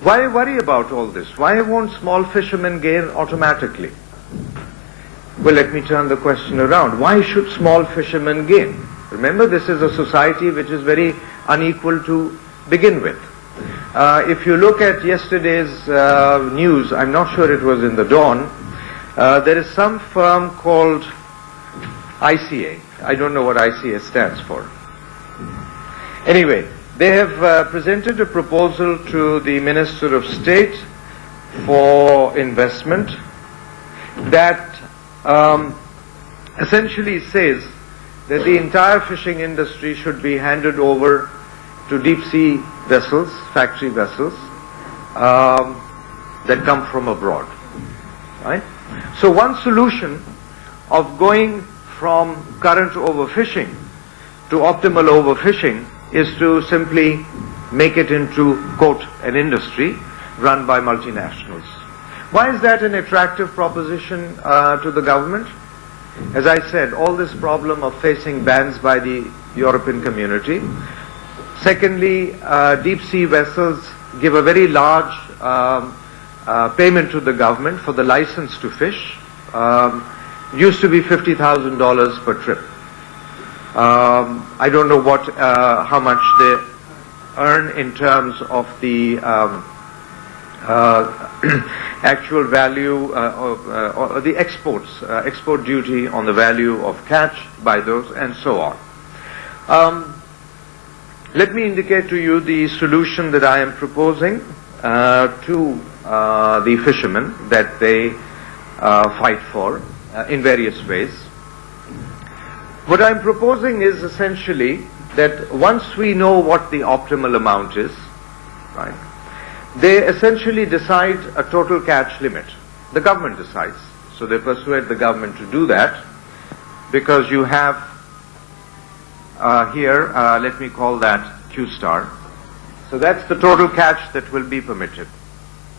Why worry about all this? Why won't small fishermen gain automatically? Well, let me turn the question around. Why should small fishermen gain? Remember, this is a society which is very unequal to begin with. If you look at yesterday's news, I'm not sure it was in the Dawn, there is some firm called ICA. I don't know what ICA stands for. Anyway, they have presented a proposal to the Minister of State for investment that essentially says that the entire fishing industry should be handed over to deep sea vessels, factory vessels, that come from abroad. Right? So one solution of going from current overfishing to optimal overfishing is to simply make it into, quote, an industry run by multinationals. Why is that an attractive proposition to the government? As I said, all this problem of facing bans by the European community. Secondly, deep sea vessels give a very large payment to the government for the license to fish. Used to be $50,000 per trip. I don't know how much they earn in terms of the actual value or the exports, export duty on the value of catch by those, and so on. Let me indicate to you the solution that I am proposing to the fishermen that they fight for in various ways. What I'm proposing is essentially that once we know what the optimal amount is, right, they essentially decide a total catch limit. The government decides. So they persuade the government to do that, because you have here, let me call that Q star. So that's the total catch that will be permitted,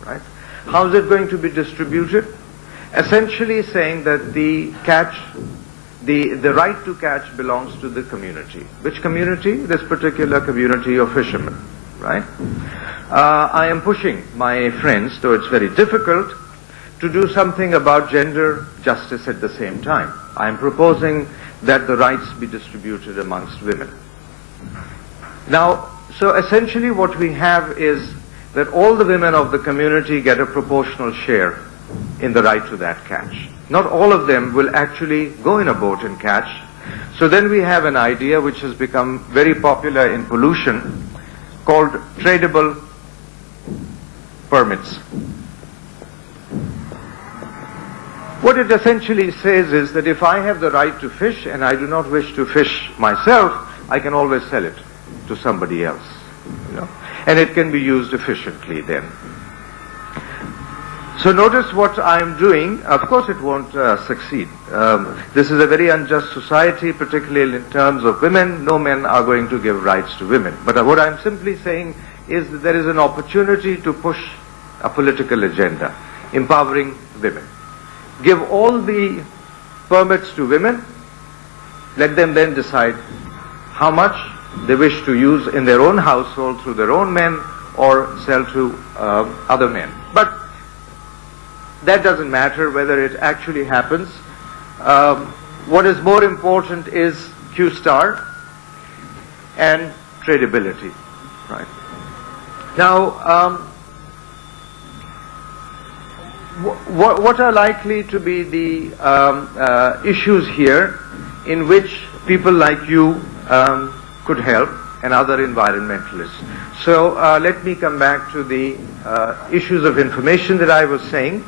right? How is it going to be distributed? Essentially saying that the catch, the right to catch belongs to the community. Which community? This particular community of fishermen, right? I am pushing my friends, though it's very difficult, to do something about gender justice at the same time. I am proposing that the rights be distributed amongst women. Now, so essentially what we have is that all the women of the community get a proportional share in the right to that catch. Not all of them will actually go in a boat and catch. So then we have an idea which has become very popular in pollution called tradable permits. What it essentially says is that if I have the right to fish and I do not wish to fish myself, I can always sell it to somebody else, you know, and it can be used efficiently then. So notice what I'm doing. Of course it won't succeed. This is a very unjust society, particularly in terms of women. No men are going to give rights to women. But what I'm simply saying is that there is an opportunity to push a political agenda, empowering women. Give all the permits to women, let them then decide how much they wish to use in their own household through their own men or sell to other men. But that doesn't matter whether it actually happens. What is more important is Q star and tradability, right? Now, what are likely to be the issues here in which people like you could help and other environmentalists? So let me come back to the issues of information that I was saying.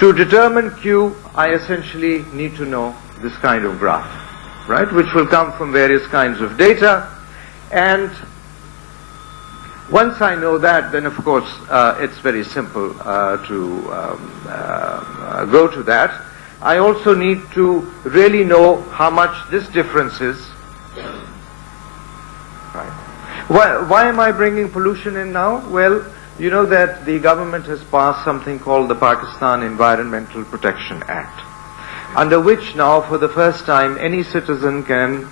To determine Q, I essentially need to know this kind of graph, right, which will come from various kinds of data. And once I know that, then of course it's very simple to go to that. I also need to really know how much this difference is. Right. Why am I bringing pollution in now? Well, you know that the government has passed something called the Pakistan Environmental Protection Act, under which now for the first time any citizen can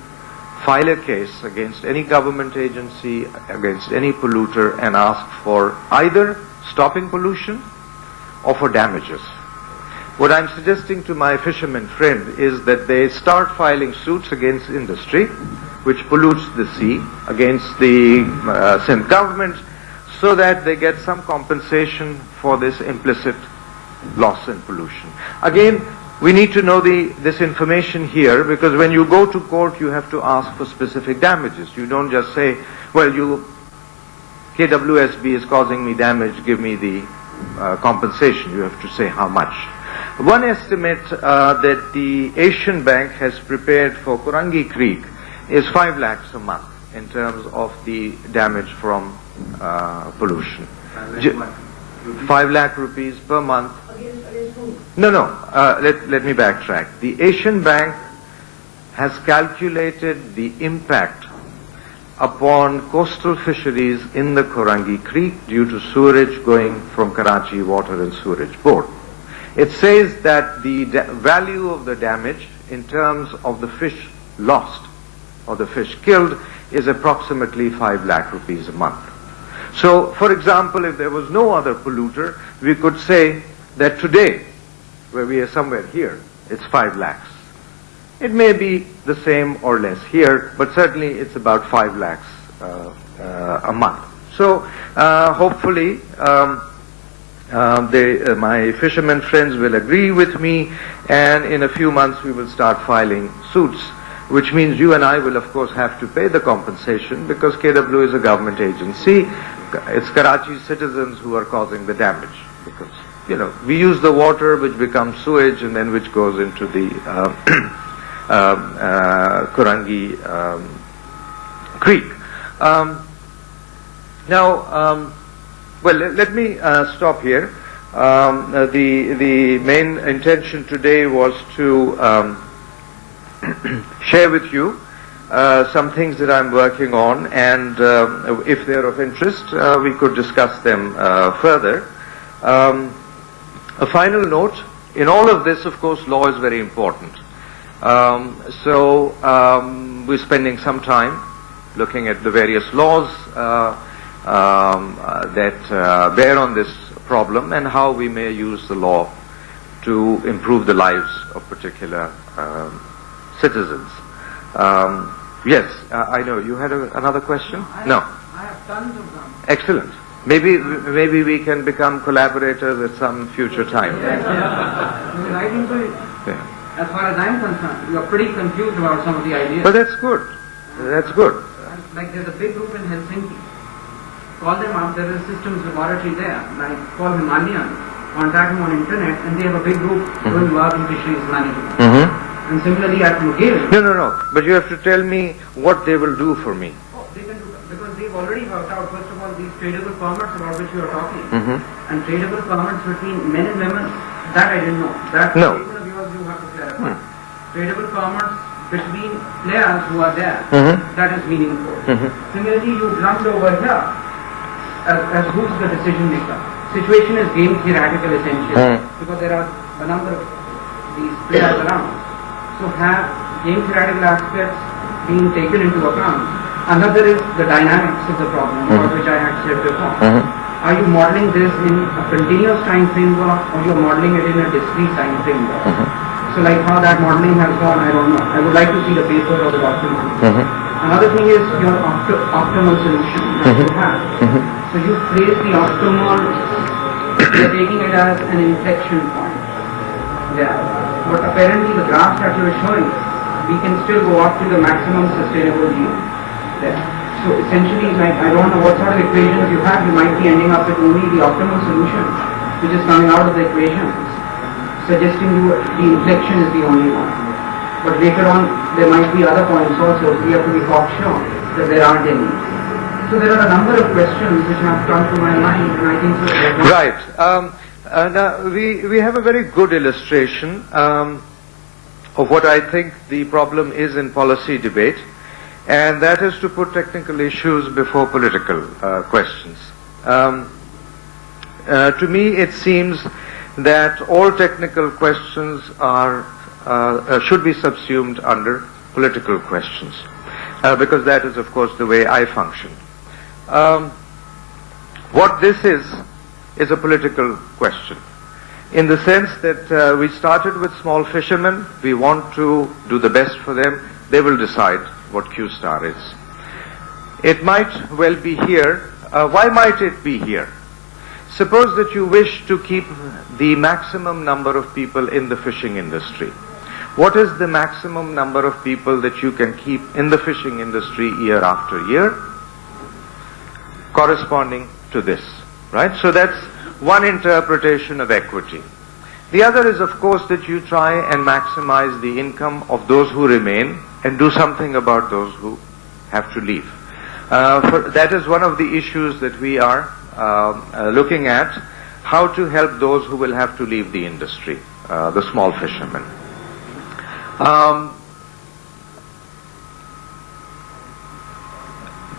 file a case against any government agency, against any polluter, and ask for either stopping pollution or for damages. What I'm suggesting to my fisherman friend is that they start filing suits against industry, which pollutes the sea, against the Sindh government, so that they get some compensation for this implicit loss and pollution. Again, we need to know this information here, because when you go to court, you have to ask for specific damages. You don't just say, well, KWSB is causing me damage, give me the compensation. You have to say how much. One estimate that the Asian Bank has prepared for Kurangi Creek is 5 lakhs a month in terms of the damage from pollution. 5 lakh rupees per month. No, let me backtrack. The Asian Bank has calculated the impact upon coastal fisheries in the Kurangi Creek due to sewerage going from Karachi Water and Sewerage Board. It says that the value of the damage in terms of the fish lost or the fish killed is approximately 5 lakh rupees a month. So, for example, if there was no other polluter, we could say that today, where we are somewhere here, it's 5 lakhs. It may be the same or less here, but certainly it's about 5 lakhs a month. So hopefully my fishermen friends will agree with me, and in a few months we will start filing suits, which means you and I will of course have to pay the compensation, because KW is a government agency. It's Karachi's citizens who are causing the damage, because we use the water which becomes sewage and then which goes into the Kurangi Creek. Let me stop here. The main intention today was to share with you some things that I'm working on, and if they're of interest, we could discuss them further. A final note, in all of this, of course, law is very important. We're spending some time looking at the various laws that bear on this problem, and how we may use the law to improve the lives of particular citizens. Yes, I know. You had another question? No. I have tons of them. Excellent. Maybe we can become collaborators at some future time. I think so. Yeah. As far as I'm concerned, you are pretty confused about some of the ideas. But that's good. That's good. Like there's a big group in Helsinki. Call them up. There is a systems laboratory there. Like call Himalayan, contact them on internet, and they have a big group doing work in fisheries management. And similarly at McGill. No. But you have to tell me what they will do for me. Oh, they can do that because they've already worked out. First of all, these tradable permits about which you are talking, and tradable permits between men and women. That I didn't know. That No. even of yours you have to clarify. Tradable permits between players who are there. That is meaningful. Similarly, you lumped over here as who's the decision maker. Situation is game theoretical essentially because there are a number of these players around. So have game theoretical aspects being taken into account. Another is the dynamics of the problem, about which I had said before. Are you modeling this in a continuous time framework, or you're modeling it in a discrete time framework? So like how that modeling has gone, I don't know. I would like to see the paper or the document. Another thing is your optimal solution that you have. So you phrase the optimal, you're taking it as an inflection point. Yeah. But apparently the graphs that you're showing, we can still go up to the maximum sustainable yield there. So essentially, like, I don't know what sort of equations you have, you might be ending up with only the optimal solution, which is coming out of the equations, suggesting you the inflection is the only one. But later on, there might be other points also, so we have to be cocksure that there aren't any. So there are a number of questions which have come to my mind, and I think so. Right. Now we have a very good illustration of what I think the problem is in policy debate, and that is to put technical issues before political questions. To me, it seems that all technical questions should be subsumed under political questions, because that is, of course, the way I function. What this is a political question, in the sense that we started with small fishermen. We want to do the best for them. They will decide what Q star is. It might well be here. Why might it be here? Suppose that you wish to keep the maximum number of people in the fishing industry. What is the maximum number of people that you can keep in the fishing industry year after year? Corresponding to this, right? So that's one interpretation of equity. The other is, of course, that you try and maximize the income of those who remain and do something about those who have to leave. That is one of the issues that we are looking at, how to help those who will have to leave the industry, the small fishermen.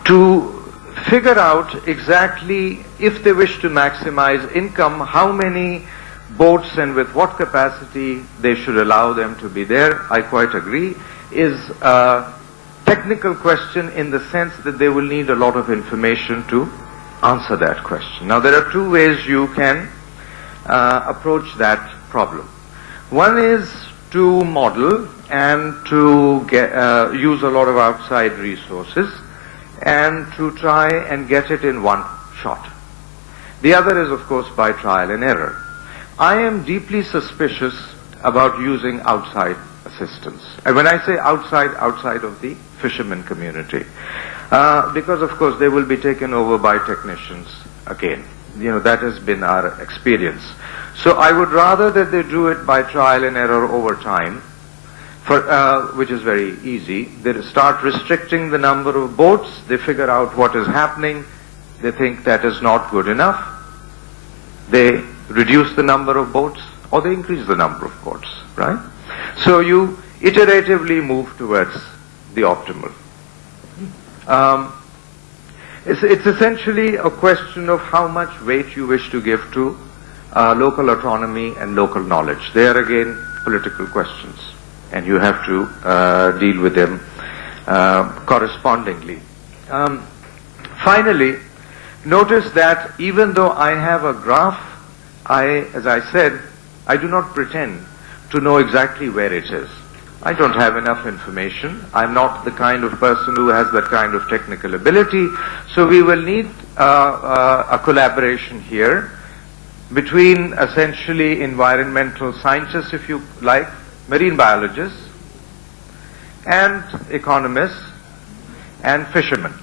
To figure out exactly, if they wish to maximize income, how many boats and with what capacity they should allow them to be there, I quite agree, is a technical question in the sense that they will need a lot of information to answer that question. Now, there are two ways you can approach that problem. One is to model and to use a lot of outside resources and to try and get it in one shot. The other is, of course, by trial and error. I am deeply suspicious about using outside assistance. And when I say outside of the fishermen community, because of course they will be taken over by technicians again. That has been our experience. So I would rather that they do it by trial and error over time, which is very easy. They start restricting the number of boats, they figure out what is happening, they think that is not good enough, they reduce the number of boats, or they increase the number of boats, right? So you iteratively move towards the optimal. It's essentially a question of how much weight you wish to give to local autonomy and local knowledge. They are again political questions, and you have to deal with them correspondingly. Finally, notice that even though I have a graph, as I said, I do not pretend to know exactly where it is. I don't have enough information. I'm not the kind of person who has that kind of technical ability. So we will need a collaboration here between essentially environmental scientists, if you like, marine biologists, and economists, and fishermen.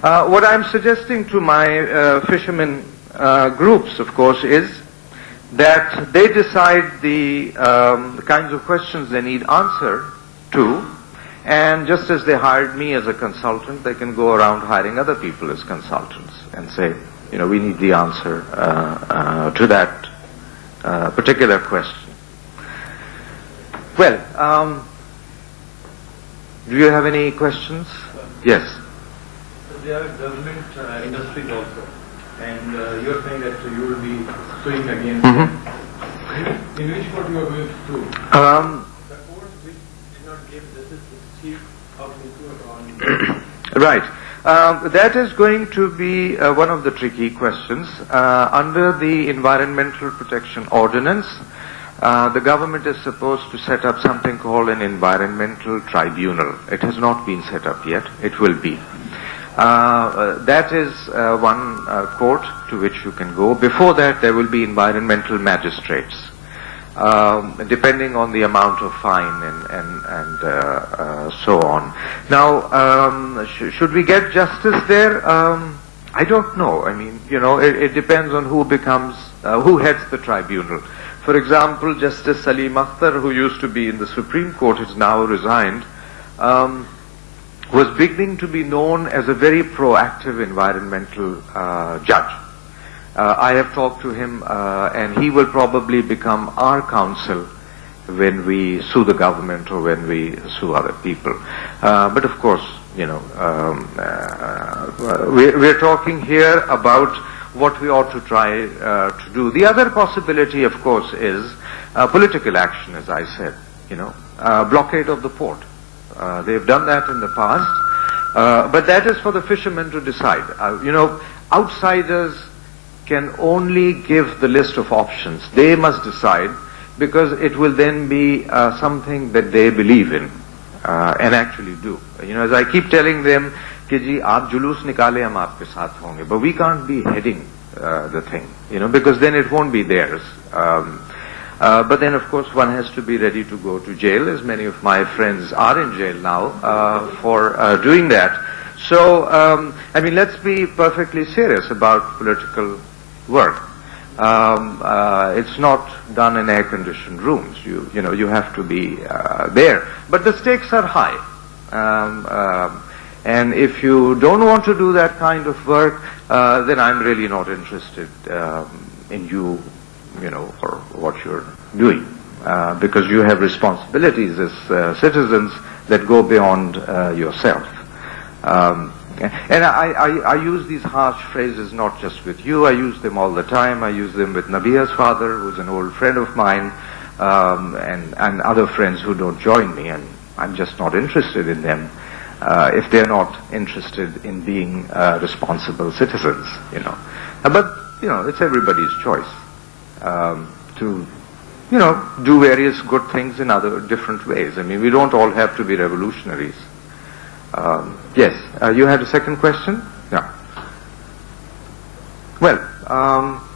What I'm suggesting to my fishermen groups, of course, is that they decide the kinds of questions they need answer to, and just as they hired me as a consultant, they can go around hiring other people as consultants and say, we need the answer to that particular question. Well, do you have any questions? Yes. There are government industries also, and you're saying that you will be suing against them. In which court you are going to sue? The court which did not give justice to the chief of the court on... Right. That is going to be one of the tricky questions. Under the Environmental Protection Ordinance, the government is supposed to set up something called an environmental tribunal. It has not been set up yet. It will be. That is one court to which you can go. Before that, there will be environmental magistrates, depending on the amount of fine and so on. Now, should we get justice there? I don't know. I mean, it depends on who heads the tribunal. For example, Justice Salim Akhtar, who used to be in the Supreme Court, has now resigned, was beginning to be known as a very proactive environmental judge. I have talked to him, and he will probably become our counsel when we sue the government or when we sue other people. But of course, we're talking here about what we ought to try to do. The other possibility, of course, is political action, as I said, blockade of the port. They've done that in the past, but that is for the fishermen to decide. Outsiders can only give the list of options. They must decide, because it will then be something that they believe in and actually do. As I keep telling them, कि जी आप जुलूस निकाले हम आपके साथ होंगे, but we can't be heading the thing, because then it won't be theirs. But then, of course, one has to be ready to go to jail, as many of my friends are in jail now for doing that. So, let's be perfectly serious about political work. It's not done in air-conditioned rooms. You have to be there. But the stakes are high. And if you don't want to do that kind of work, then I'm really not interested in you, or what you're doing, because you have responsibilities as citizens that go beyond yourself. And I use these harsh phrases not just with you. I use them all the time. I use them with Nabia's father, who's an old friend of mine, and other friends who don't join me, and I'm just not interested in them if they're not interested in being responsible citizens, But, it's everybody's choice to do various good things in other different ways. I mean, we don't all have to be revolutionaries. Yes, you had a second question? Yeah. Well,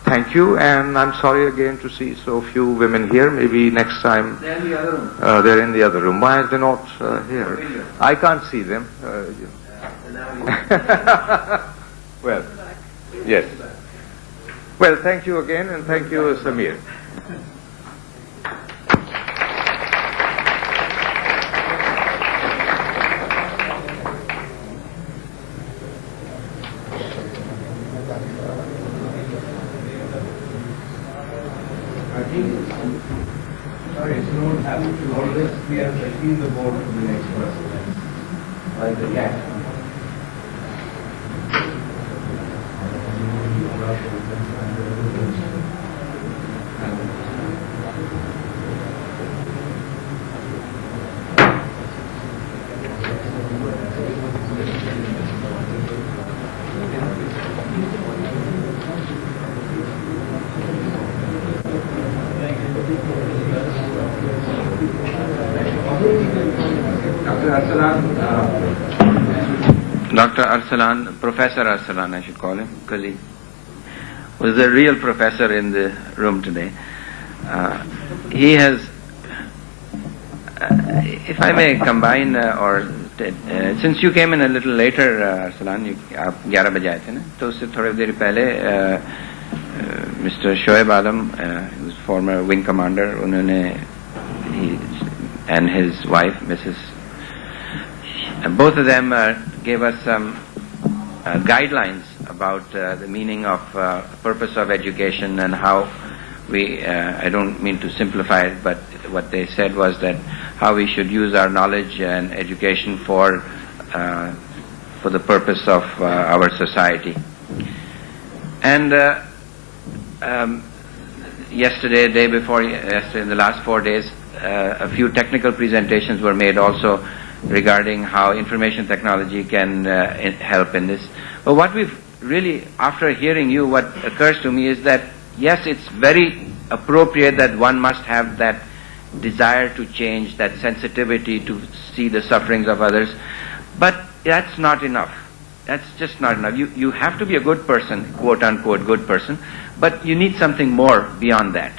thank you, and I'm sorry again to see so few women here. Maybe next time. They're in the other room. They're in the other room. Why are they not here? I can't see them. Well, yes. Well, thank you again, and thank you, Samir. I think it's not having to always be between the board to the next person. Like the cat. Dr. Arsalan, Professor Arsalan, I should call him, because he was the real professor in the room today. He has, if I may combine, since you came in a little later, Arsalan, आप 11 बजे आए थे ना, तो उससे थोड़ी देर पहले Mr. Shoaib Alam, who was former wing commander, he and his wife, Mrs. Both of them gave us some guidelines about the meaning of purpose of education and how we, I don't mean to simplify it, but what they said was that how we should use our knowledge and education for the purpose of our society. And yesterday, day before yesterday, in the last 4 days, a few technical presentations were made also regarding how information technology can help in this. But what we've really, after hearing you, what occurs to me is that, yes, it's very appropriate that one must have that desire to change, that sensitivity to see the sufferings of others, but that's not enough. That's just not enough. You have to be a good person, quote unquote good person, but you need something more beyond that.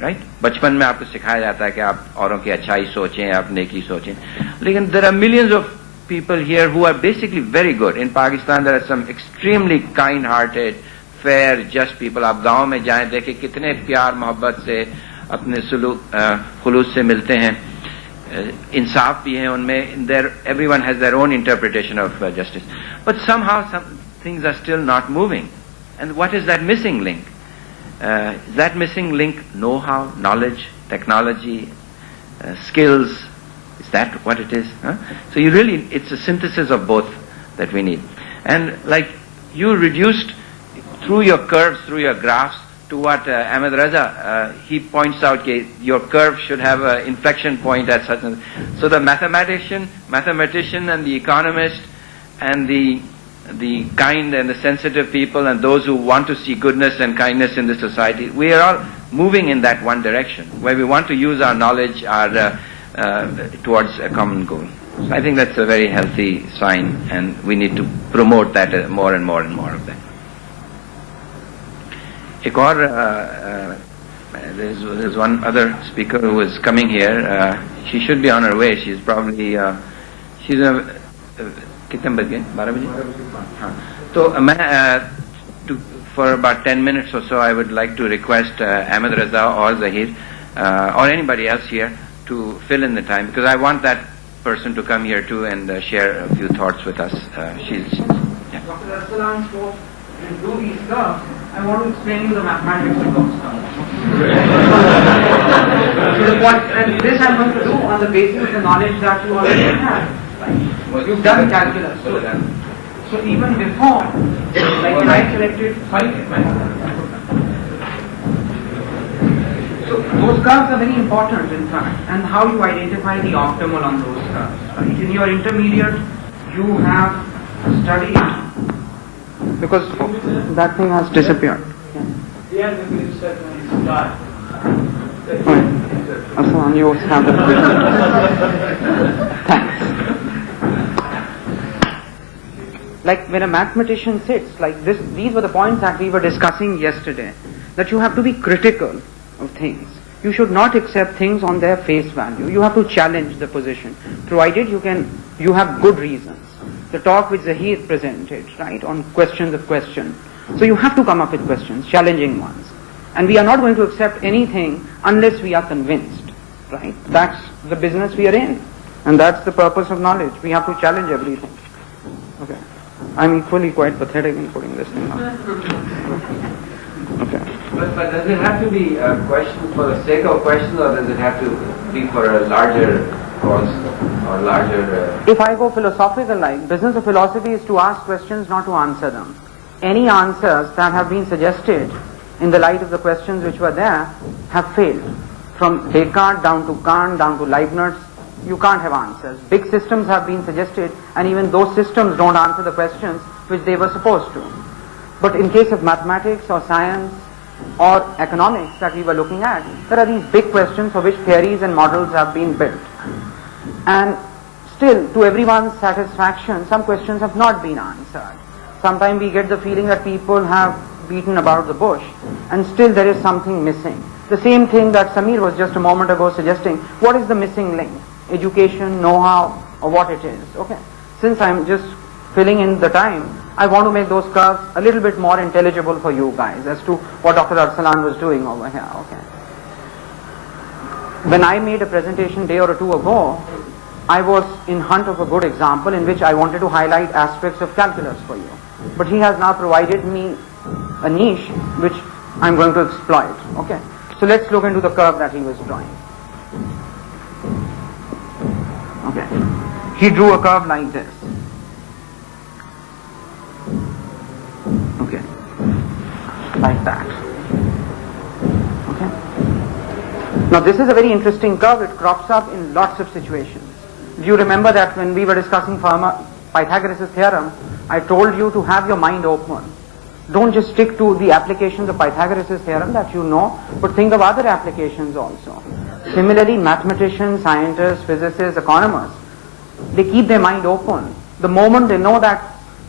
Right? बचपन में आपको सिखाया जाता है कि आप औरों की अच्छाई सोचें, आप नेकी सोचें. लेकिन there are millions of people here who are basically very good. In Pakistan there are some extremely kind-hearted, fair, just people. आप गांव में जाएं, देखें कितने प्यार मोहब्बत से अपने खुलूस से मिलते हैं. इंसाफ भी है उनमें. Everyone has their own interpretation of justice. But somehow some things are still not moving. And what is that missing link? Is that missing link know-how, knowledge, technology, skills? Is that what it is? Huh? So it's a synthesis of both that we need. And like you reduced through your curves, through your graphs, to what Ahmed Raza, he points out that your curve should have an inflection point at such a... So the mathematician and the economist and the kind and the sensitive people and those who want to see goodness and kindness in the society, we are all moving in that one direction, where we want to use our knowledge towards a common goal. So I think that's a very healthy sign, and we need to promote that more and more and more of that. There's one other speaker who is coming here. She should be on her way. She's probably कितने बज गए 12 बजे हाँ तो मैं for about 10 minutes or so I would like to request Ahmed Raza or Zahir or anybody else here to fill in the time, because I want that person to come here too and share a few thoughts with us. Yeah. Dr. Arsalan spoke and do these curves. I want to explain you the mathematics of those curves. And this I'm going to do on the basis of the knowledge that you already have. You've done calculus. So even before, like I selected 5. So those curves are very important in fact, and how you identify the optimal on those curves. Right? In your intermediate, you have studied, because that thing has disappeared. Yeah. Arsalan, you have the floor. Thanks. Like when a mathematician sits like this, these were the points that we were discussing yesterday, that you have to be critical of things. You should not accept things on their face value. You have to challenge the position, provided you have good reasons. The talk which Zahid presented, right, on questions of questions. So you have to come up with questions, challenging ones. And we are not going to accept anything unless we are convinced, right? That's the business we are in. And that's the purpose of knowledge. We have to challenge everything. Okay. I'm equally quite pathetic in putting this thing up. Okay. But does it have to be a question for the sake of questions, or does it have to be for a larger cause or larger... If I go philosophical like, business of philosophy is to ask questions, not to answer them. Any answers that have been suggested in the light of the questions which were there have failed. From Descartes down to Kant, down to Leibniz, you can't have answers. Big systems have been suggested, and even those systems don't answer the questions which they were supposed to. But in case of mathematics or science or economics that we were looking at, there are these big questions for which theories and models have been built. And still, to everyone's satisfaction, some questions have not been answered. Sometimes we get the feeling that people have beaten about the bush, and still there is something missing. The same thing that Samir was just a moment ago suggesting. What is the missing link? Education, know-how, or what it is? Okay. Since I'm just filling in the time, I want to make those curves a little bit more intelligible for you guys as to what Dr. Arsalan was doing over here. Okay. When I made a presentation day or two ago, I was in hunt of a good example in which I wanted to highlight aspects of calculus for you. But he has now provided me a niche which I'm going to exploit. Okay. So let's look into the curve that he was drawing. Okay. He drew a curve like this. Okay. Like that. Okay. Now this is a very interesting curve. It crops up in lots of situations. Do you remember that when we were discussing Pythagoras' theorem, I told you to have your mind open. Don't just stick to the applications of Pythagoras' theorem that you know, but think of other applications also. Similarly, mathematicians, scientists, physicists, economists, they keep their mind open. The moment they know that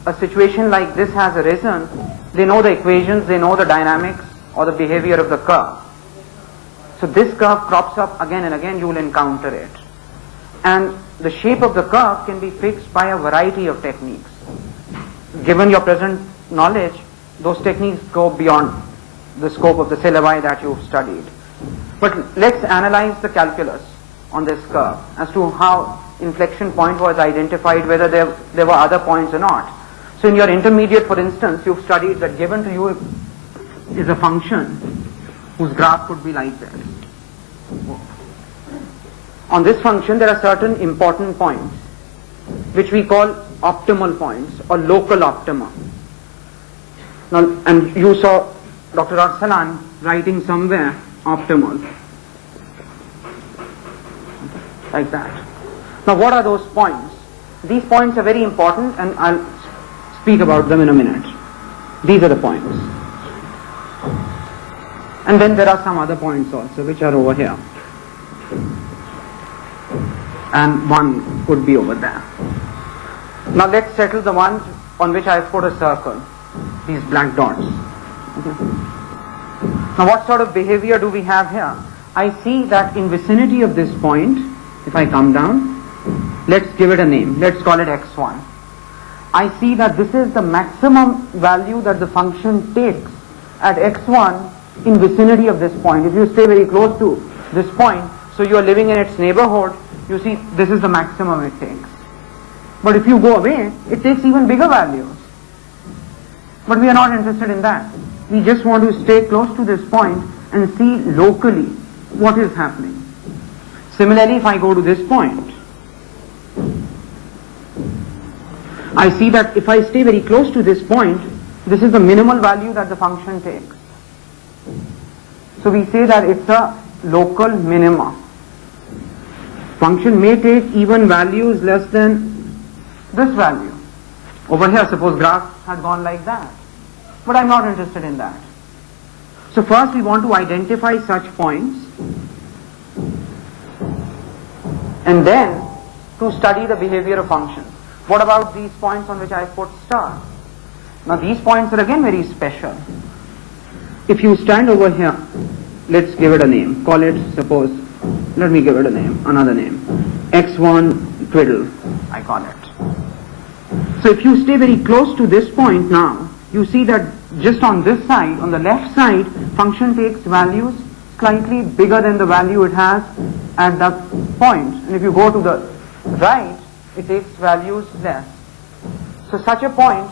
a situation like this has arisen, they know the equations, they know the dynamics or the behavior of the curve. So this curve crops up again and again, you will encounter it. And the shape of the curve can be fixed by a variety of techniques. Given your present knowledge, those techniques go beyond the scope of the syllabi that you've studied. But let's analyze the calculus on this curve as to how inflection point was identified, whether there were other points or not. So in your intermediate, for instance, you've studied that given to you is a function whose graph could be like this. On this function, there are certain important points which we call optimal points or local optima. Now, and you saw Dr. Arsalan writing somewhere optimal. Like that. Now what are those points? These points are very important and I'll speak about them in a minute. These are the points. And then there are some other points also which are over here. And one could be over there. Now let's settle the ones on which I've put a circle. These black dots. Okay. Now what sort of behavior do we have here? I see that in vicinity of this point, if I come down, let's give it a name. Let's call it x1. I see that this is the maximum value that the function takes at x1 in vicinity of this point. If you stay very close to this point, so you are living in its neighborhood, you see this is the maximum it takes. But if you go away, it takes even bigger values. But we are not interested in that. We just want to stay close to this point and see locally what is happening. Similarly, if I go to this point, I see that if I stay very close to this point, this is the minimal value that the function takes. So we say that it's a local minima. Function may take even values less than this value. Over here, suppose graph had gone like that. But I'm not interested in that. So first we want to identify such points and then to study the behavior of functions. What about these points on which I put star? Now these points are again very special. If you stand over here, let's give it a name, call it, suppose, let me give it a name, another name, x1 twiddle, I call it. So if you stay very close to this point now, you see that just on this side, on the left side, function takes values slightly bigger than the value it has at that point. And if you go to the right, it takes values less. So such a point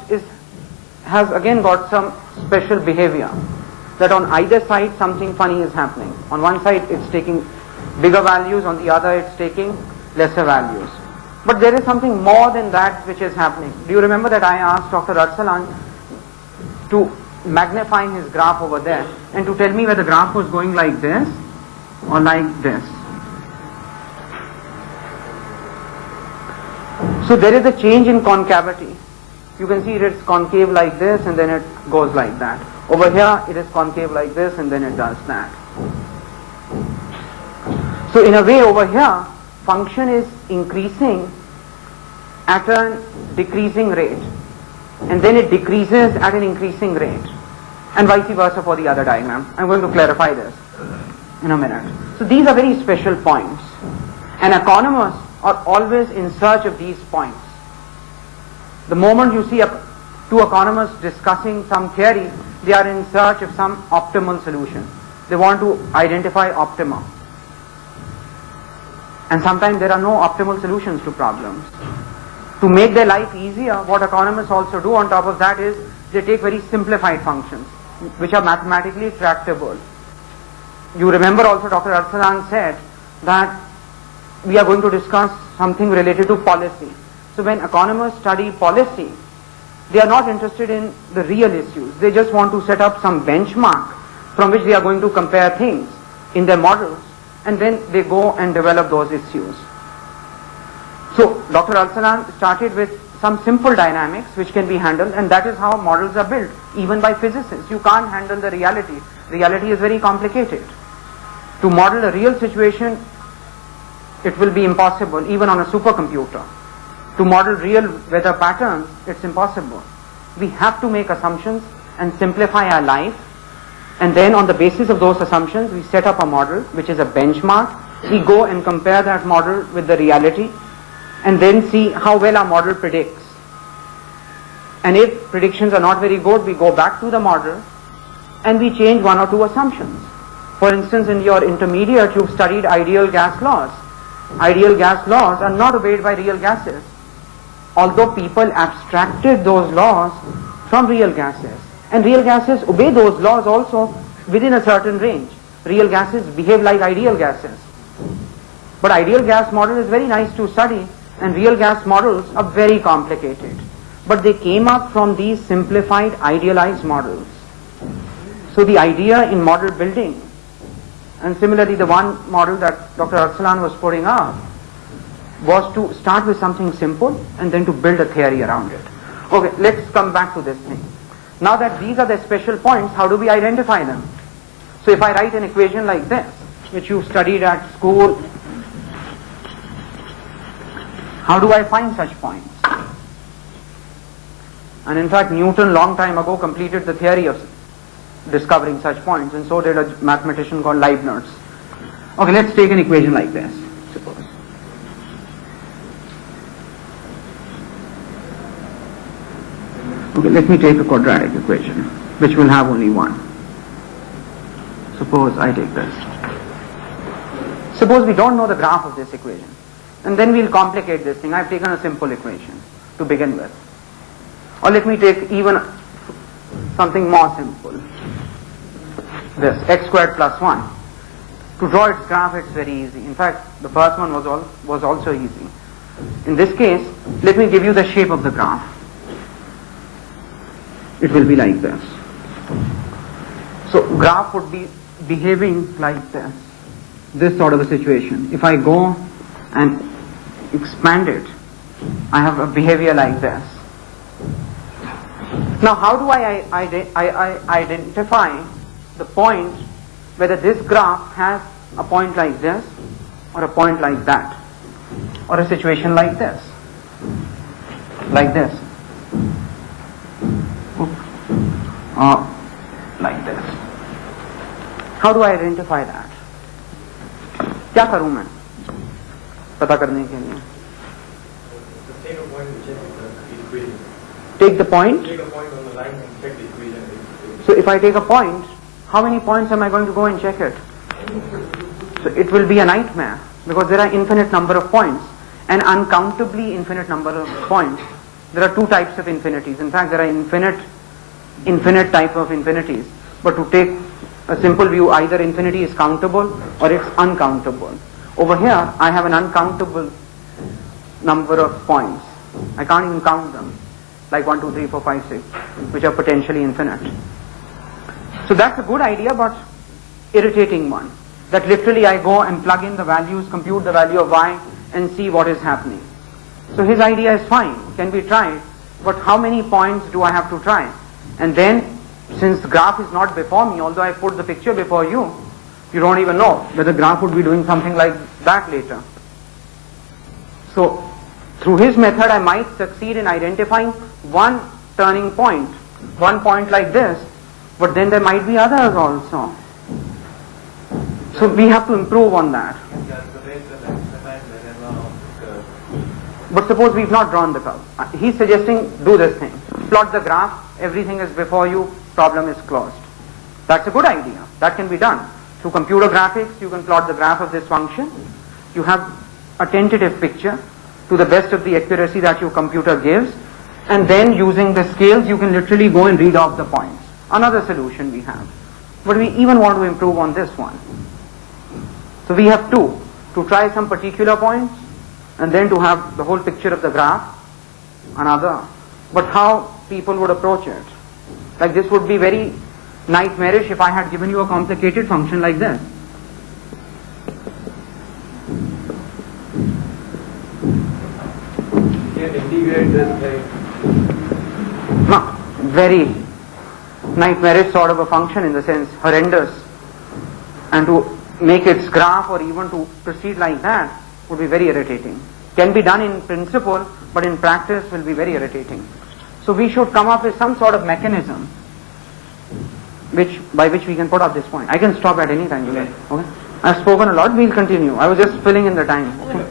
has again got some special behavior, that on either side something funny is happening. On one side it's taking bigger values, on the other it's taking lesser values. But there is something more than that which is happening. Do you remember that I asked Dr. Arsalan to magnify his graph over there and to tell me whether the graph was going like this or like this? So there is a change in concavity. You can see it's concave like this and then it goes like that. Over here it is concave like this and then it does that. So in a way over here, function is increasing at a decreasing rate, and then it decreases at an increasing rate, and vice versa for the other diagram. I'm going to clarify this in a minute. So these are very special points, and economists are always in search of these points. The moment you see two economists discussing some theory, they are in search of some optimal solution. They want to identify optima. And sometimes there are no optimal solutions to problems. To make their life easier, what economists also do on top of that is they take very simplified functions which are mathematically tractable. You remember also Dr. Arsalan said that we are going to discuss something related to policy. So when economists study policy, they are not interested in the real issues. They just want to set up some benchmark from which they are going to compare things in their models, and then they go and develop those issues. So Dr. Arsalan started with some simple dynamics which can be handled, and that is how models are built, even by physicists. You can't handle the reality. Reality is very complicated. To model a real situation, it will be impossible, even on a supercomputer. To model real weather patterns, it's impossible. We have to make assumptions and simplify our life, and then on the basis of those assumptions, we set up a model which is a benchmark. We go and compare that model with the reality, and then see how well our model predicts. And if predictions are not very good, we go back to the model and we change one or two assumptions. For instance, in your intermediate, you've studied ideal gas laws. Ideal gas laws are not obeyed by real gases, although people abstracted those laws from real gases. And real gases obey those laws also within a certain range. Real gases behave like ideal gases. But ideal gas model is very nice to study, and real gas models are very complicated. But they came up from these simplified, idealized models. So the idea in model building, and similarly the one model that Dr. Arsalan was putting up, was to start with something simple and then to build a theory around it. Okay, let's come back to this thing. Now that these are the special points, how do we identify them? So if I write an equation like this, which you studied at school, how do I find such points? And in fact, Newton long time ago completed the theory of discovering such points, and so did a mathematician called Leibniz. Okay, let's take an equation like this, suppose. Okay, let me take a quadratic equation, which will have only one. Suppose I take this. Suppose we don't know the graph of this equation, and then we'll complicate this thing. I've taken a simple equation to begin with. Or let me take even something more simple. This, x squared plus 1. To draw its graph, it's very easy. In fact, the first one was also easy. In this case, let me give you the shape of the graph. It will be like this. So graph would be behaving like this sort of a situation. If I go and expand it, I have a behavior like this. Now how do I identify the point whether this graph has a point like this, or a point like that, or a situation like this, like this, like this. How do I identify that? क्या करूं मैं पता करने के लिए? Take the point. Take a point on the line and check the equation. So if I take a point, how many points am I going to go and check it? So it will be a nightmare because there are infinite number of points, an uncountably infinite number of points. There are two types of infinities. In fact, there are infinite type of infinities. But to take a simple view, either infinity is countable or it's uncountable. Over here, I have an uncountable number of points. I can't even count them, like 1, 2, 3, 4, 5, 6, which are potentially infinite. So that's a good idea, but irritating one. That literally I go and plug in the values, compute the value of y, and see what is happening. So his idea is fine, can be tried, but how many points do I have to try? And then, since the graph is not before me, although I put the picture before you, you don't even know whether the graph would be doing something like that later. So, through his method, I might succeed in identifying one turning point, one point like this, but then there might be others also. So we have to improve on that. But suppose we've not drawn the curve. He's suggesting do this thing. Plot the graph, everything is before you, problem is closed. That's a good idea. That can be done. Through computer graphics, you can plot the graph of this function. You have a tentative picture to the best of the accuracy that your computer gives, and then using the scales, you can literally go and read off the points. Another solution we have. But we even want to improve on this one. So we have two, to try some particular points, and then to have the whole picture of the graph, another. But how people would approach it? Like this would be very nightmarish if I had given you a complicated function like this. Can integrate this No, very nightmarish sort of a function, in the sense horrendous. And to make its graph or even to proceed like that would be very irritating. Can be done in principle, but in practice will be very irritating. So we should come up with some sort of mechanism by which we can put up this point. I can stop at any time. Okay? I've spoken a lot, we'll continue. I was just filling in the time. Okay?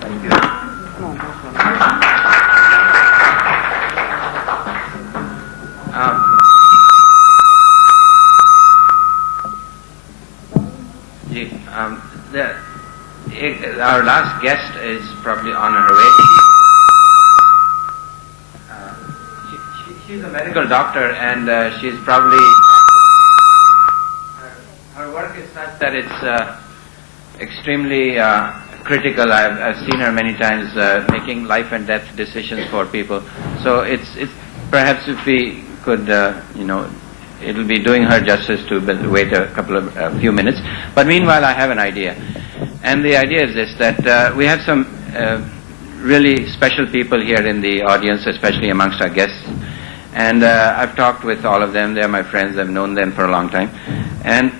Thank you. Our last guest is probably on her way. She's a medical doctor, and she's probably her work is such that it's extremely critical. I've seen her many times making life and death decisions for people. So it's perhaps if we could it'll be doing her justice to wait a few minutes. But meanwhile, I have an idea. And the idea is this, that we have some really special people here in the audience, especially amongst our guests. And I've talked with all of them. They're my friends. I've known them for a long time. And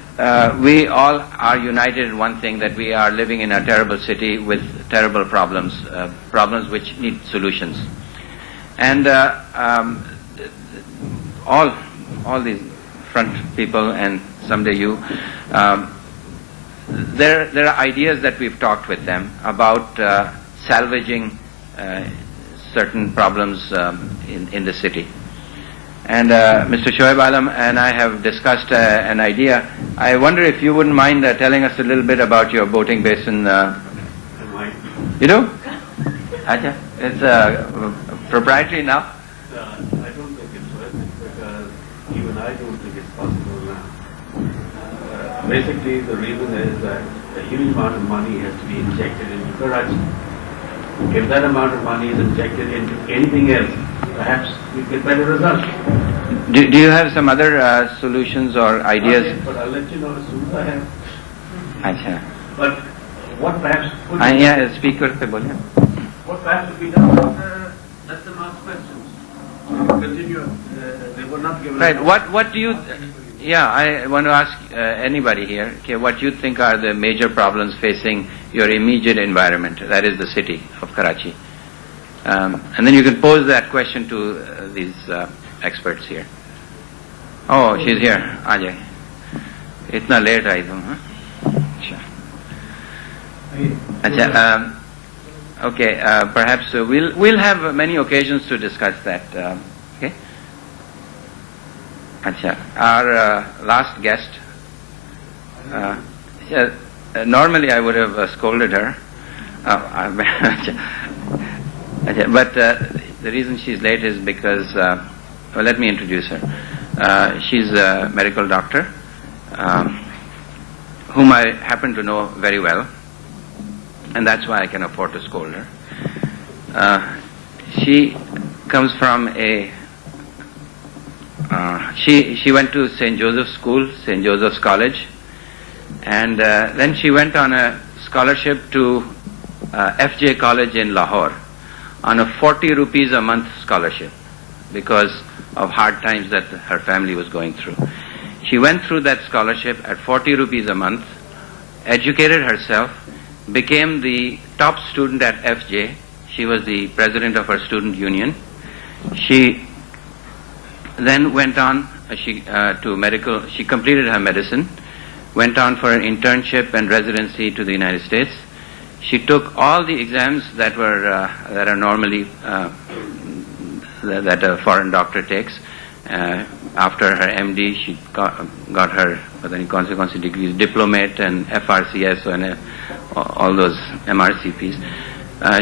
we all are united in one thing, that we are living in a terrible city with terrible problems, problems which need solutions. And all these front people, and someday you, there are ideas that we've talked with them about salvaging certain problems in the city. And Mr. Shoaib Alam and I have discussed an idea. I wonder if you wouldn't mind telling us a little bit about your boating basin. You do? Acha, it's proprietary now? I don't think it's worth it, because even I don't think it's possible now. Basically, the reason is that a huge amount of money has to be injected into Karachi. If that amount of money is injected into anything else, perhaps we get better results. Do you have some other solutions or ideas? Okay, but I'll let you know as soon as I have. Acha. But what perhaps could be Yeah, speaker pe boliye. what perhaps would be done? Let them ask questions. Continue. They were not given. Right. What do you? Yeah, I want to ask anybody here. Okay, what you think are the major problems facing your immediate environment? That is the city of Karachi. And then you can pose that question to these experts here. Oh, she's here. Ajay. Itna late आई तुम, हाँ? अच्छा. Okay. Perhaps we'll have many occasions to discuss that. Okay. Achha. Our last guest. Normally I would have scolded her. But the reason she's late is because, well, let me introduce her. She's a medical doctor, whom I happen to know very well, and that's why I can afford to scold her. She comes from she went to St. Joseph's School, St. Joseph's College, and then she went on a scholarship to FJ College in Lahore on a 40 rupees a month scholarship because of hard times that her family was going through. She went through that scholarship at 40 rupees a month, educated herself, became the top student at FJ. She was the president of her student union. She then went on to medical. She completed her medicine, went on for an internship and residency to the United States. She took all the exams that are normally that a foreign doctor takes. After her MD, she got her consequence degrees, diplomate and FRCS and all those MRCPs.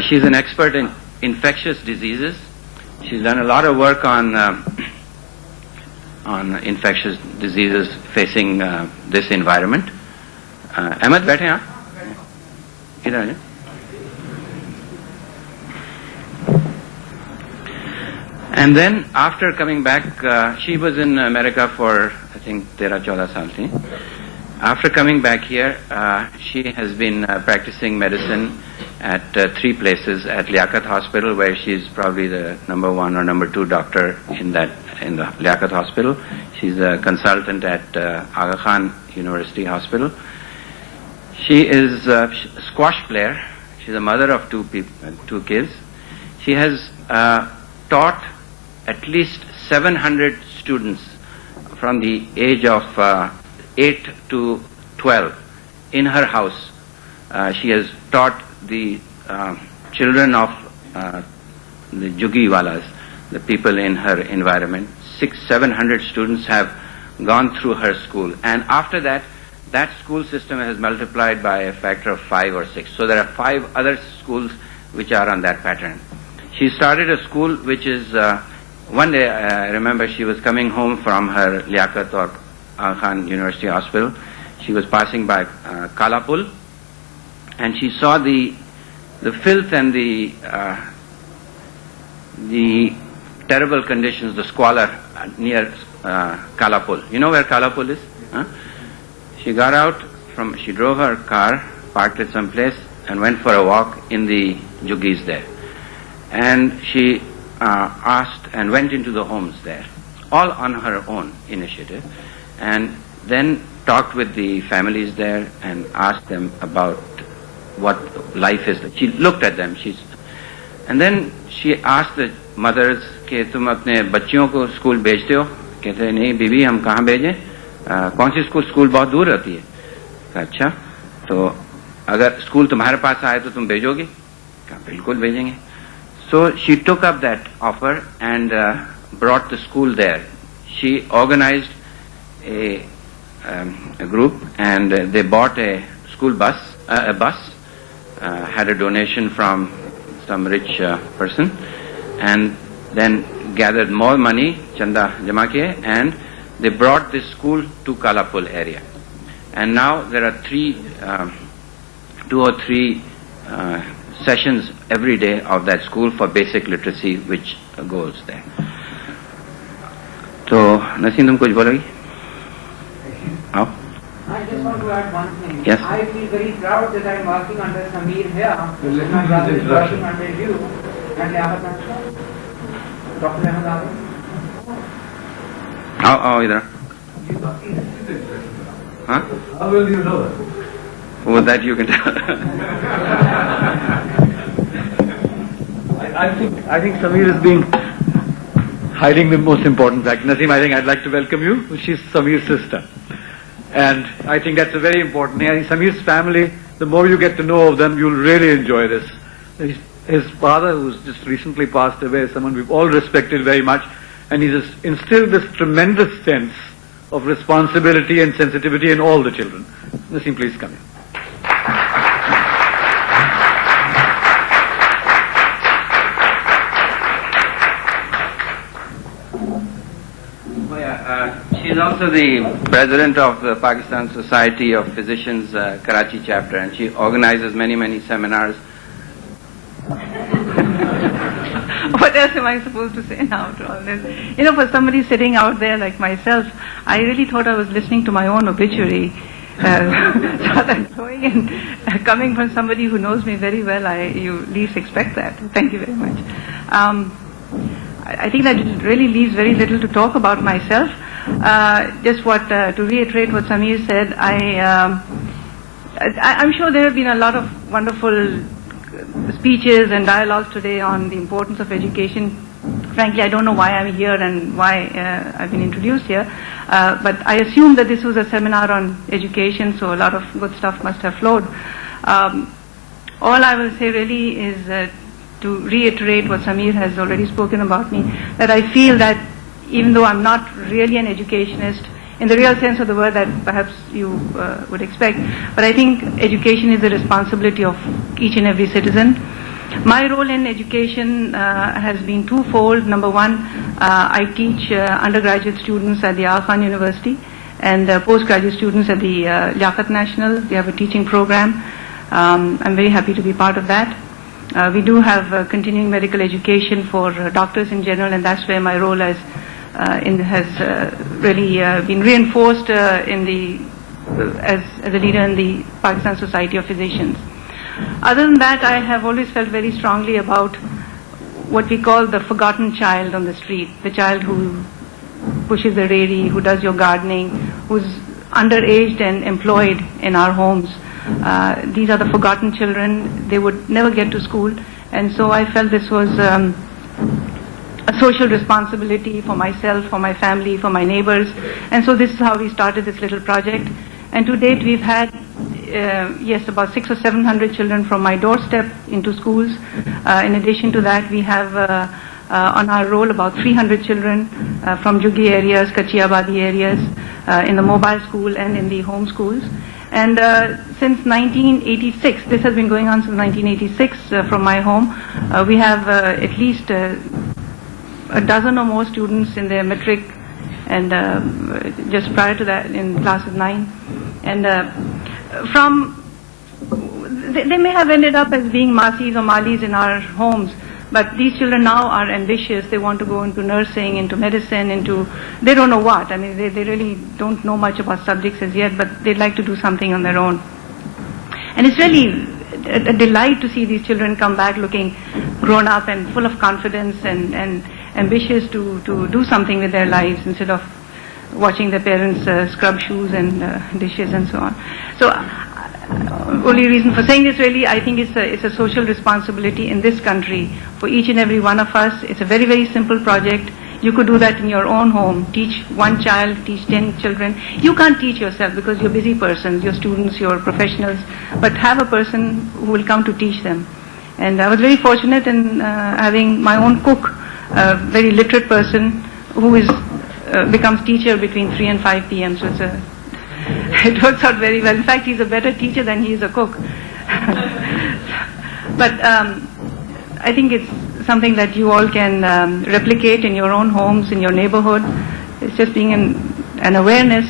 She's an expert in infectious diseases. She's done a lot of work on infectious diseases facing this environment. Ahmed, बैठे हैं आप? इधर आइए. And then after coming back, she was in America for I think 13-14 साल थी. After coming back here, she has been practicing medicine at 3 places. At Liaquat Hospital, where she's probably the number 1 or number 2 doctor in the Liaquat Hospital. She's a consultant at Aga Khan University Hospital. She is a squash player. She's a mother of 2 kids. She has taught at least 700 students from the age of 8 to 12 in her house. She has taught the children of the Jugiwalas, the people in her environment. 600-700 students have gone through her school, and after that school system has multiplied by a factor of 5 or 6. So there are 5 other schools which are on that pattern. She started a school which is, one day I remember she was coming home from her Liaquat or Aga Khan University Hospital. She was passing by Kalapul, and she saw the filth and the terrible conditions, the squalor near Kalapul. You know where Kalapul is? Huh? She got out she drove her car, parked it someplace, and went for a walk in the Jugis there. And she asked and went into the homes there, all on her own initiative, and then talked with the families there and asked them about what life is. She looked at them. And then she asked the mothers, कि तुम अपने बच्चियों को school भेजते हो? कहते नहीं बीबी, हम कहाँ भेजें? कौन सी स्कूल बहुत दूर रहती है? अच्छा, तो अगर स्कूल तुम्हारे पास आए तो तुम भेजोगे? कहा बिल्कुल भेजेंगे. So she took up that offer and brought the school there. She organized a group, and they bought a school bus, had a donation from some rich person, and then gathered more money, chanda jama kiye, and they brought this school to Kalapul area. And now there are 2 or 3 sessions every day of that school for basic literacy which goes there. So, Naseem, तुम कुछ बोलोगी? आओ. I just want to add one thing. Yes. I feel very proud that I am working under Sameer here. My brother is working under you. And Dr. Hamdard? आओ इधर. Huh? How will you know that? Well, that you can tell. I think Sameer has been hiding the most important fact. Naseem, I think I'd like to welcome you. She's Sameer's sister. And I think that's a very important thing. I think Sameer's family, the more you get to know of them, you'll really enjoy this. His father, who's just recently passed away, is someone we've all respected very much, and he's just instilled this tremendous sense of responsibility and sensitivity in all the children. Naseem, please come here. She's also the president of the Pakistan Society of Physicians Karachi chapter, and she organizes many seminars. What else am I supposed to say now to all this? You know, for somebody sitting out there like myself, I really thought I was listening to my own obituary. Rather going and coming from somebody who knows me very well, you least expect that. Thank you very much. I think that it really leaves very little to talk about myself. Just to reiterate what Sameer said, I'm sure there have been a lot of wonderful speeches and dialogues today on the importance of education. Frankly, I don't know why I'm here and why I've been introduced here, but I assume that this was a seminar on education, so a lot of good stuff must have flowed. All I will say really is to reiterate what Sameer has already spoken about me, that I feel that even though I'm not really an educationist in the real sense of the word that perhaps you would expect, but I think education is the responsibility of each and every citizen. My role in education has been twofold. Number one, I teach undergraduate students at the Aga Khan University and postgraduate students at the Liaquat National. They have a teaching program. I'm very happy to be part of that. We do have continuing medical education for doctors in general, and that's where my role has really been reinforced as a leader in the Pakistan Society of Physicians. Other than that, I have always felt very strongly about what we call the forgotten child on the street, the child who pushes the ready, who does your gardening, who's underaged and employed in our homes. These are the forgotten children. They would never get to school, and so I felt this was a social responsibility for myself, for my family, for my neighbors, and so this is how we started this little project. And to date, we've had about 600 or 700 children from my doorstep into schools. In addition to that, we have on our roll about 300 children from Juggi areas, Kachiabadi areas, in the mobile school and in the home schools. And since 1986, this has been going on since 1986 from my home, we have at least a dozen or more students in their matric, and just prior to that in class of 9. And they may have ended up as being Masis or Malis in our homes, but these children now are ambitious. They want to go into nursing, into medicine, they don't know what. I mean, they really don't know much about subjects as yet, but they'd like to do something on their own. And it's really a delight to see these children come back looking grown up and full of confidence and ambitious to do something with their lives instead of watching their parents scrub shoes and dishes and so on. So only reason for saying this really, I think it's a social responsibility in this country for each and every one of us. It's a very, very simple project. You could do that in your own home. Teach one child, teach 10 children. You can't teach yourself because you're busy persons, you're students, you're professionals, but have a person who will come to teach them. And I was very fortunate in having my own cook, a very literate person who becomes teacher between 3 and 5 p.m. So it works out very well. In fact, he's a better teacher than he is a cook. But I think it's something that you all can replicate in your own homes, in your neighborhood. It's just being an awareness.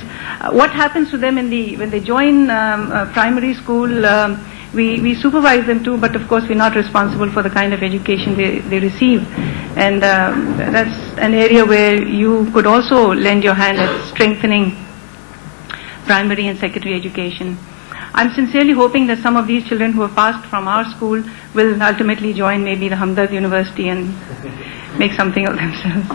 What happens to them when they join primary school? We supervise them too, but of course we're not responsible for the kind of education they receive. And that's an area where you could also lend your hand at strengthening primary and secondary education. I'm sincerely hoping that some of these children who have passed from our school will ultimately join maybe the Hamdard University and make something of themselves.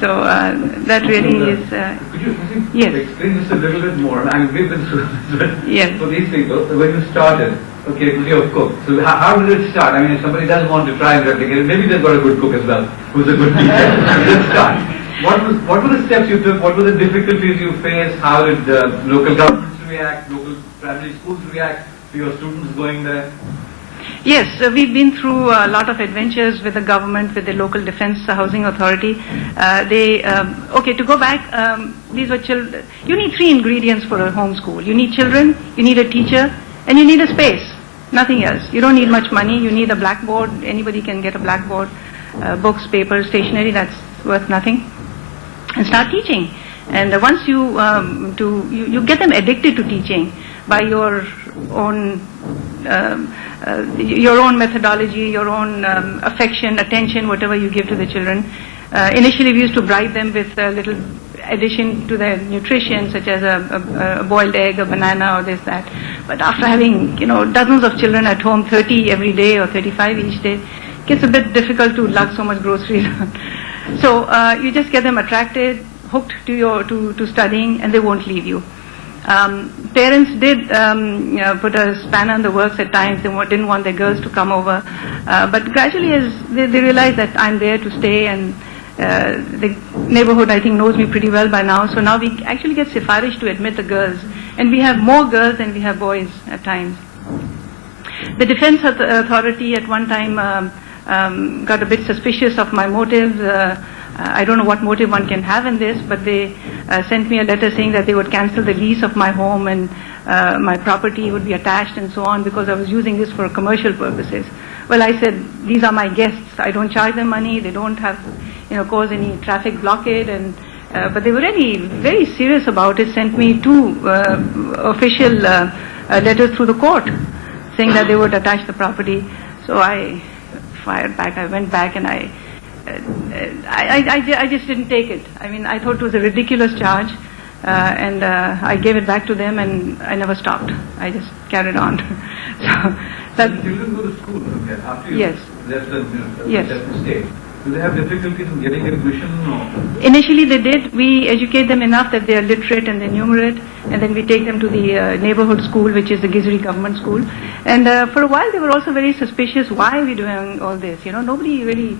So that really is. Could you yes. explain this a little bit more? I mean, we've been through this. Yes. For these people, when you started, okay, you're a cook. So how did it start? I mean, if somebody does want to try and replicate it, maybe they've got a good cook as well, who's a good teacher. Let's start. What were the steps you took? What were the difficulties you faced? How did local governments react? Local primary schools react to your students going there? Yes, we've been through a lot of adventures with the government, with the local defense housing authority. To go back, these were children. You need 3 ingredients for a home school. You need children, you need a teacher, and you need a space. Nothing else. You don't need much money. You need a blackboard. Anybody can get a blackboard. Books, paper, stationery, that's worth nothing. And start teaching. And once you get them addicted to teaching by your own methodology, your own affection, attention, whatever you give to the children. Initially, we used to bribe them with a little addition to their nutrition, such as a boiled egg, a banana, or this, that. But after having, dozens of children at home, 30 every day or 35 each day, it gets a bit difficult to lug so much groceries. So you just get them attracted, hooked to studying, and they won't leave you. Parents did put a spanner in the works at times. They didn't want their girls to come over. But gradually, as they realized that I'm there to stay, and the neighborhood, I think, knows me pretty well by now. So now we actually get sifarish to admit the girls. And we have more girls than we have boys at times. The Defense Authority at one time got a bit suspicious of my motives. I don't know what motive one can have in this, but they sent me a letter saying that they would cancel the lease of my home and my property would be attached and so on because I was using this for commercial purposes. Well, I said, these are my guests. I don't charge them money. They don't have, cause any traffic blockade. And but they were really very serious about it. Sent me 2 official letters through the court saying that they would attach the property. So I fired back. I went back and I just didn't take it. I mean, I thought it was a ridiculous charge, and I gave it back to them, and I never stopped. I just carried on. So that. You didn't go to school, okay? After you yes. left the yes. left the state. Do they have difficulties in getting admission? Or? Initially, they did. We educate them enough that they are literate and they're numerate, and then we take them to the neighborhood school, which is the Gizri government school. And for a while, they were also very suspicious. Why are we doing all this? Nobody really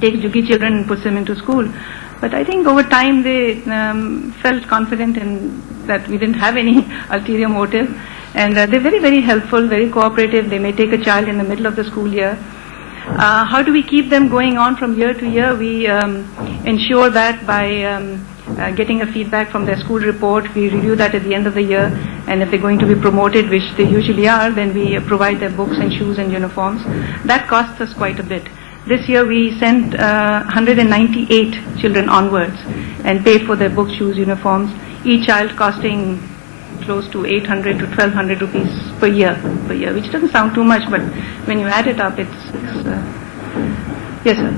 takes Jugi children and puts them into school. But I think over time they felt confident in that we didn't have any ulterior motive. And they're very, very helpful, very cooperative. They may take a child in the middle of the school year. How do we keep them going on from year to year? We ensure that by getting a feedback from their school report. We review that at the end of the year. And if they're going to be promoted, which they usually are, then we provide their books and shoes and uniforms. That costs us quite a bit. This year we sent 198 children onwards and paid for their books, shoes, uniforms, each child costing close to 800 to 1200 rupees per year, which doesn't sound too much, but when you add it up, it's yes, sir.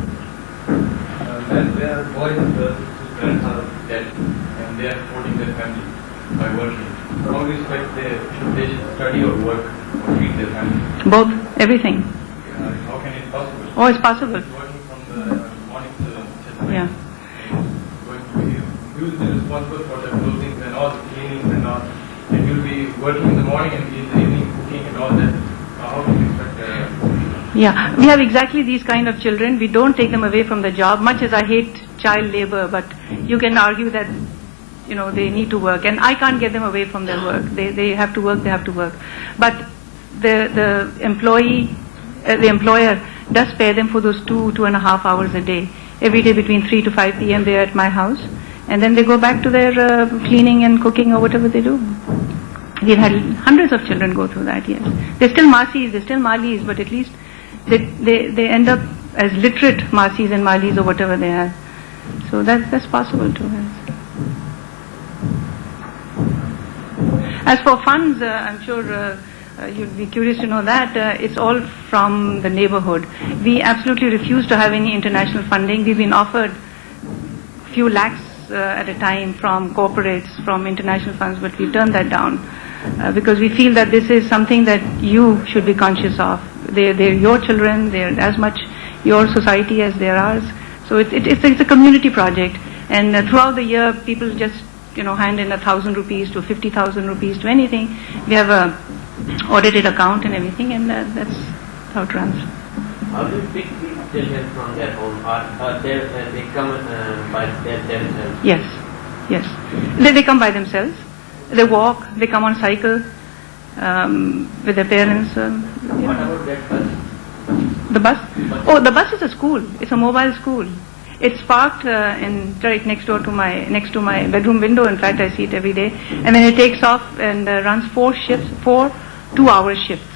When there are boys and girls whose parents are dead and they are supporting their family by working, how do you expect they should study or work or feed their family? Both, everything. How can it be possible? Oh, it's possible. Working from the morning to the Yeah. Going to be, you will be responsible for the clothing and all the cleaning and all. And you will be working in the morning and in the evening cooking and all that. How do you expect Yeah, we have exactly these kind of children. We don't take them away from the job, much as I hate child labor, but you can argue that, they need to work. And I can't get them away from their work. They have to work, But the employer does pay them for those 2.5 hours a day. Every day between 3 to 5 p.m. they're at my house. And then they go back to their cleaning and cooking or whatever they do. We've had hundreds of children go through that, yes. They're still Masis, they're still Malis, but at least they end up as literate Masis and Malis or whatever they are. So that's possible too. Yes. As for funds, I'm sure you'd be curious to know that it's all from the neighborhood. We absolutely refuse to have any international funding. We've been offered few lakhs at a time from corporates, from international funds, but we've turned that down because we feel that this is something that you should be conscious of. They're your children, they're as much your society as they're ours. So it's a community project, and throughout the year people just hand in 1,000 rupees to 50,000 rupees to anything. We have a audited account and everything, and that's how it runs. How do you pick these children from their home? They come by themselves? Yes. They come by themselves. They walk, they come on cycle with their parents. What about that bus? The bus? Oh, the bus is a school. It's a mobile school. It's parked right next to my bedroom window. In fact, I see it every day. And then it takes off and runs 4 2-hour shifts.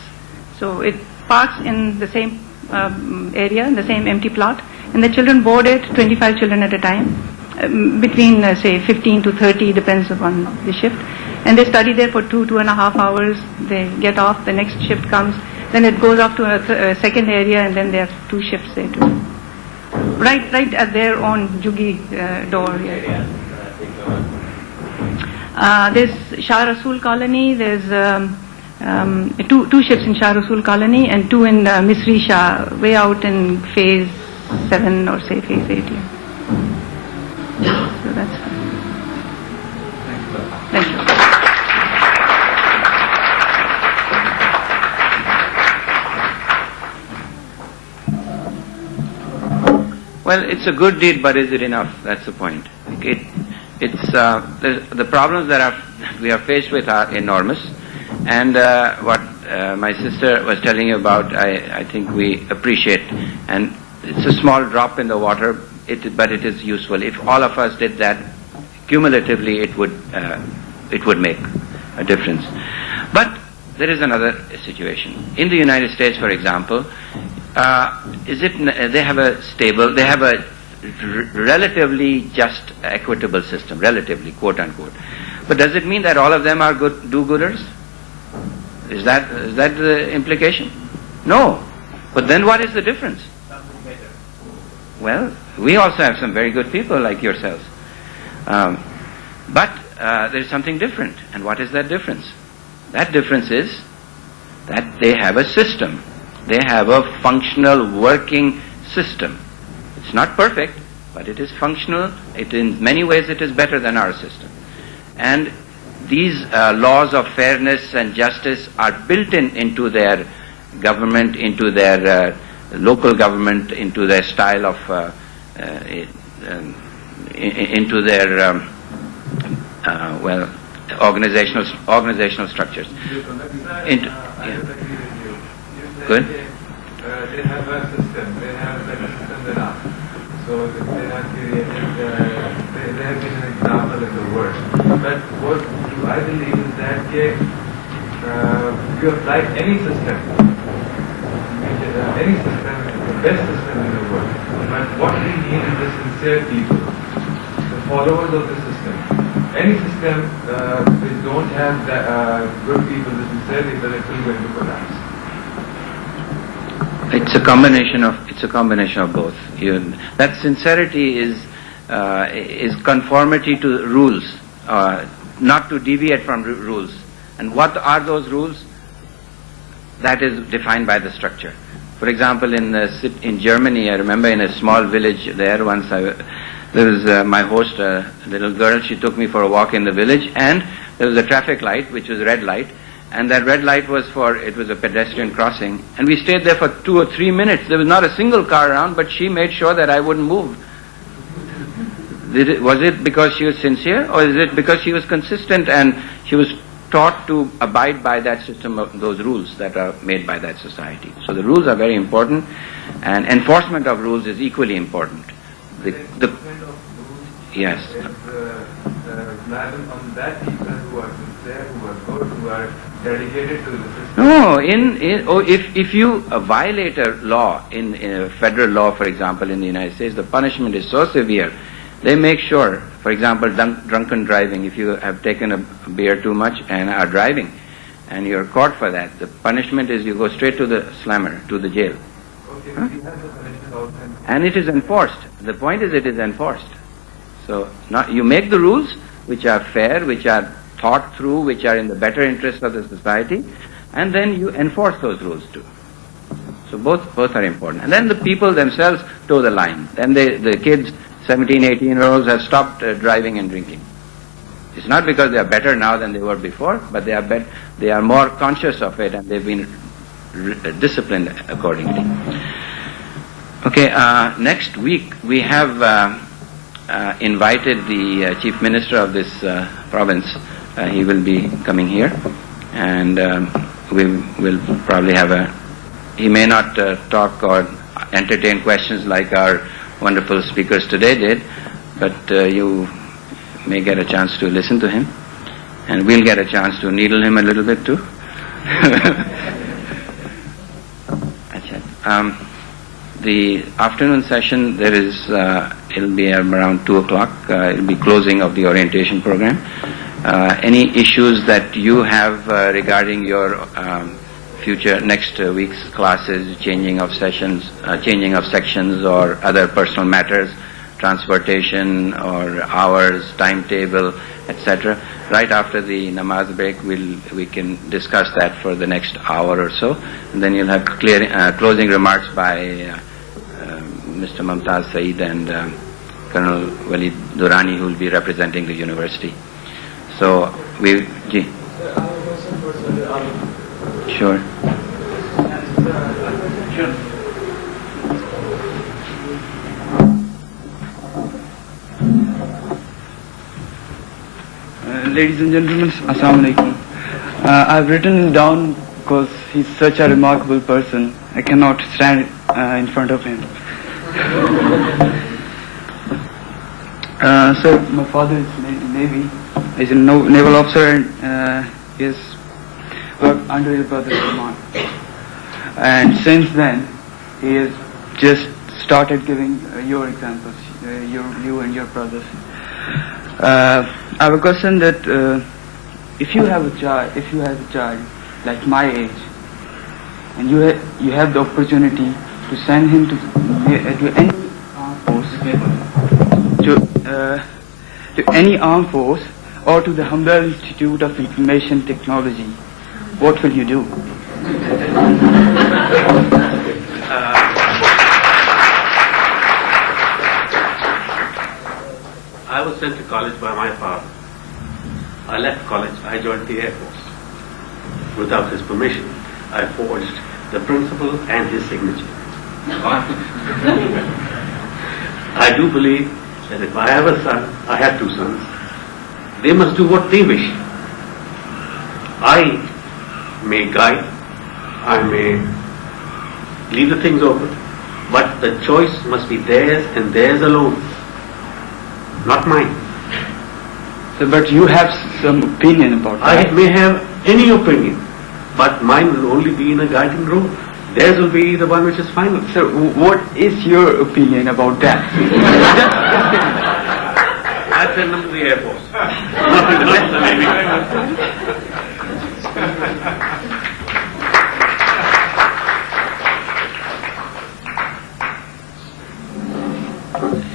So it parks in the same area, in the same empty plot, and the children board it, 25 children at a time, between say 15 to 30, depends upon the shift. And they study there for 2.5 hours. They get off, the next shift comes, then it goes off to a second area, and then there are 2 shifts there too. Right at their own Jugi door. Yeah. There's Shah Rasool Colony. There's 2 ships in Shah Rasool Colony and 2 in Misri Shah, way out in phase 7 or say phase 8. Yeah. So that's fine. Thank you. Well, it's a good deed, but is it enough? That's the point. The problems that we are faced with are enormous, and what my sister was telling you about, I think we appreciate, and it's a small drop in the water, but it is useful. If all of us did that cumulatively, it would make a difference. But there is another situation. In the United States, for example, they have a relatively just, equitable system, relatively, quote unquote. But does it mean that all of them are good do-gooders? Is that the implication? No. But then what is the difference? Something better. Well, we also have some very good people like yourselves. But there's something different. And what is that difference? That difference is that they have a system. They have a functional working system. It's not perfect, but it is functional. In many ways it is better than our system. And these laws of fairness and justice are built into their government, into their local government, into their style of, into their, organizational structures. Good. They have a system. They have a better system than us. So they have created. They have been an example in the world. But what I believe is that if you apply any system, the best system in the world. But what we need is the sincere people, the followers of the system. Any system which don't have good people, the sincere people, it will going to collapse. It's a combination of both. That sincerity is conformity to rules, not to deviate from rules. And what are those rules? That is defined by the structure. For example, in Germany, I remember in a small village there once, there was my host, a little girl. She took me for a walk in the village, and there was a traffic light, which was red light. And that red light was a pedestrian crossing. And we stayed there for 2 or 3 minutes. There was not a single car around, but she made sure that I wouldn't move. Was it because she was sincere, or is it because she was consistent and she was taught to abide by that system of those rules that are made by that society? So the rules are very important, and enforcement of rules is equally important. Yes. On that people who are sincere, who are good, who are dedicated to the system. No, if you violate a law in a federal law, for example, in the United States, the punishment is so severe. They make sure, for example, drunken driving. If you have taken a beer too much and are driving, and you're caught for that, the punishment is you go straight to the slammer, to the jail. Okay, we have the punishment also. And it is enforced. The point is, it is enforced. So you make the rules which are fair, which are thought through, which are in the better interest of the society, and then you enforce those rules too. So both are important. And then the people themselves toe the line. Then the kids, 17, 18-year-olds, have stopped driving and drinking. It's not because they are better now than they were before, but they are more conscious of it, and they've been disciplined accordingly. Okay, next week we have invited the Chief Minister of this province. He will be coming here, and we will probably have he may not talk or entertain questions like our wonderful speakers today did, but you may get a chance to listen to him, and we'll get a chance to needle him a little bit too. The afternoon session, it'll be around 2 o'clock. It'll be closing of the orientation program. Any issues that you have regarding your future next week's classes, changing of sections, or other personal matters, transportation or hours, timetable, etc. Right after the namaz break, we can discuss that for the next hour or so, and then you'll have closing remarks by Mr. Mumtaz Saeed and Colonel Walid Durrani, who will be representing the university. So Sure. Ladies and gentlemen, Assalamu alaikum. I've written him down because he's such a remarkable person. I cannot stand in front of him. Sir, my father is Navy. He's a naval officer, and he has worked under his brother's command. And since then, he has just started giving your examples, you and your brothers. I have a question that if you have a child like my age, and you have the opportunity to send him to any armed force, to any armed force, or to the Hamdard Institute of Information Technology, what will you do? I was sent to college by my father. I left college. I joined the Air Force. Without his permission, I forged the principal and his signature. I do believe that if I have a son, I have 2 sons, they must do what they wish. I may guide, I may leave the things open, but the choice must be theirs and theirs alone, not mine. So, but you have some opinion about that. I may have any opinion, but mine will only be in a guiding role. Theirs will be the one which is final. So, what is your opinion about that? I send them to the Air Force. Not to the Navy.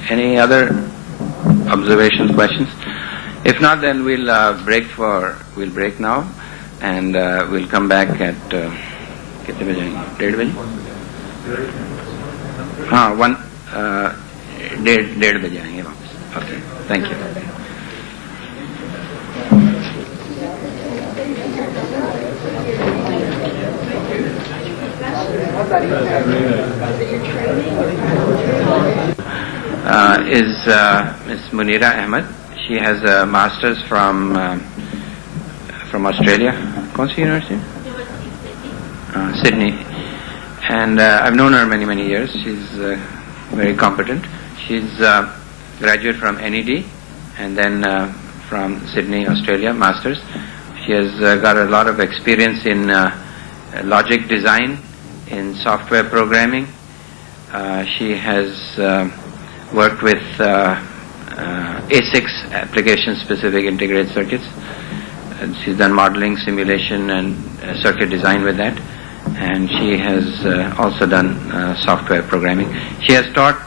Any other observations, questions? If not, then we'll break now, and we'll come back at कितने बजे आएंगे? 1:30 बजे? हाँ, 1:30 बजे आएंगे वापस. Okay, thank you. Is Ms. Munira Ahmed. She has a master's from Australia. कौन सी university? Sydney. And I've known her many years. She's very competent. She's graduate from NED and then from Sydney, Australia, master's. She has got a lot of experience in logic design, in software programming. She has worked with ASICs, application-specific integrated circuits. She's done modeling, simulation, and circuit design with that. And she has also done software programming. She has taught,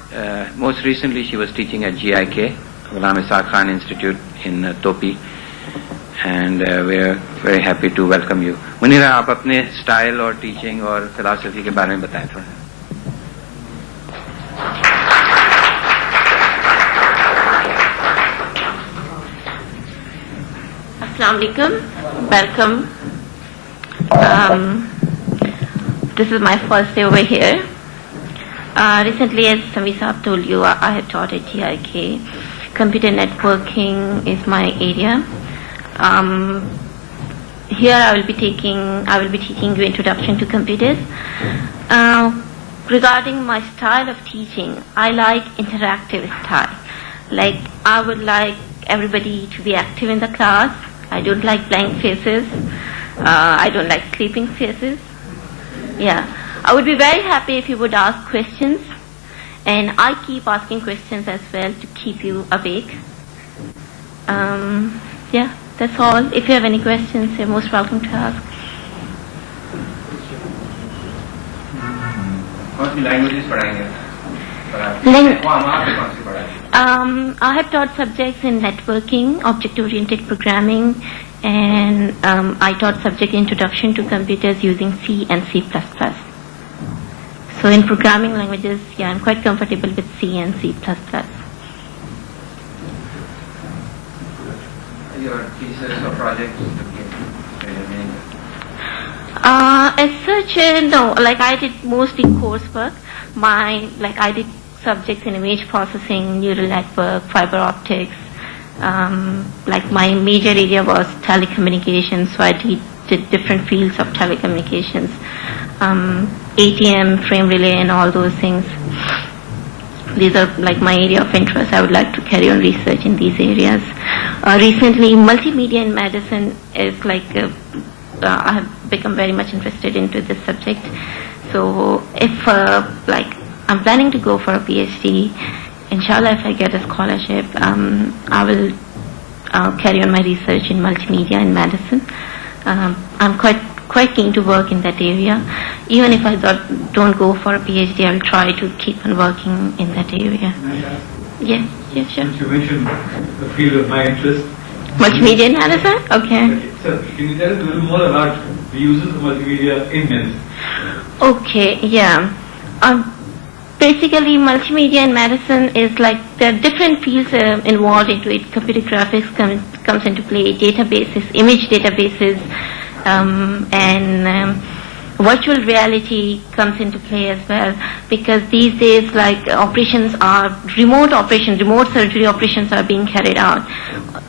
most recently she was teaching at GIK, Ghulam Ishaq Khan Institute in Topi, and we're very happy to welcome you. Munira, आप अपने style और teaching और philosophy के बारे में बताएं थोड़ा. Assalamu alaikum. Welcome. This is my first day over here. Recently, as Sami Saab told you, I have taught at GIK. Computer networking is my area. Here I will be teaching you introduction to computers. Regarding my style of teaching, I like interactive style. Like, I would like everybody to be active in the class. I don't like blank faces. I don't like sleeping faces. Yeah. I would be very happy if you would ask questions. And I keep asking questions as well to keep you awake. Yeah, that's all. If you have any questions, you're most welcome to ask. कौन सी languages पढ़ाएंगे? I have taught subjects in networking, object-oriented programming, and I taught subject introduction to computers using C and C++. So in programming languages, yeah, I'm quite comfortable with C and C++. Your thesis or projects? As such, no. Like, I did mostly coursework. I did subjects in image processing, neural network, fiber optics. Like, my major area was telecommunications, so I did different fields of telecommunications. ATM, frame relay, and all those things. These are like my area of interest. I would like to carry on research in these areas. Recently, multimedia in medicine is like, I have become very much interested into this subject. So if I'm planning to go for a PhD, inshallah, if I get a scholarship, I will carry on my research in multimedia in medicine. I'm quite keen to work in that area. Even if I don't go for a PhD, I'll try to keep on working in that area. Yeah, sure. You mentioned the field of my interest. Multimedia in medicine? Okay. So, can you tell us a little more about the uses of multimedia in medicine? Okay, yeah. Basically, multimedia in medicine is like, there are different fields involved into it. Computer graphics comes into play, databases, image databases, and virtual reality comes into play as well, because these days, like, remote surgery operations are being carried out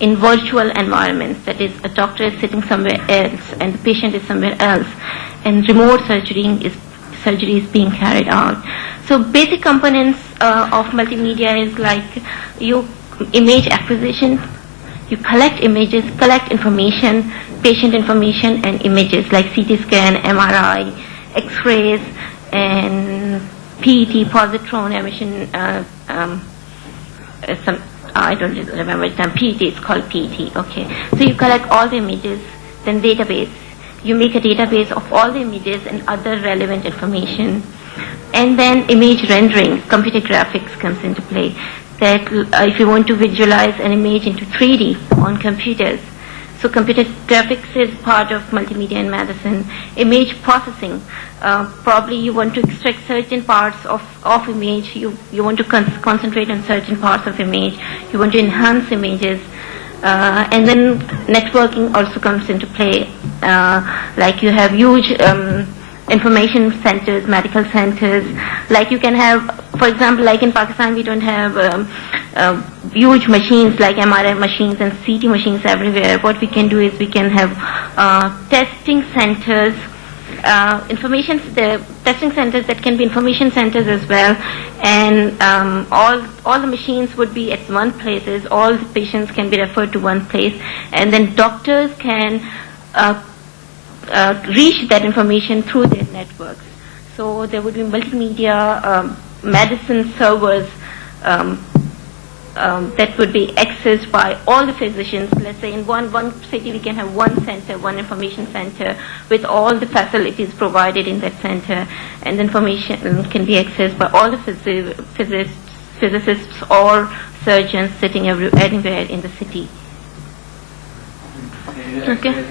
in virtual environments. That is, a doctor is sitting somewhere else and the patient is somewhere else, and remote surgery is being carried out. So basic components of multimedia is like image acquisition. You collect images, collect information, patient information and images like CT scan, MRI, X-rays, and PET, positron emission. I don't remember the term. PET, it's called PET. Okay. So you collect all the images, then database. You make a database of all the images and other relevant information. And then image rendering, computer graphics comes into play. That if you want to visualize an image into 3D on computers. So computer graphics is part of multimedia in medicine. Image processing, probably you want to extract certain parts of image, you want to concentrate on certain parts of image, you want to enhance images. And then networking also comes into play. Like you have huge information centers, medical centers. Like you can have, for example, like in Pakistan, we don't have huge machines like MRI machines and CT machines everywhere. What we can do is we can have testing centers, testing centers that can be information centers as well, and all the machines would be at one place. All the patients can be referred to one place, and then doctors can reach that information through their networks. So there would be multimedia medicine servers that would be accessed by all the physicians. Let's say in one city we can have one center, one information center with all the facilities provided in that center, and the information can be accessed by all the physicists or surgeons sitting anywhere in the city. Okay.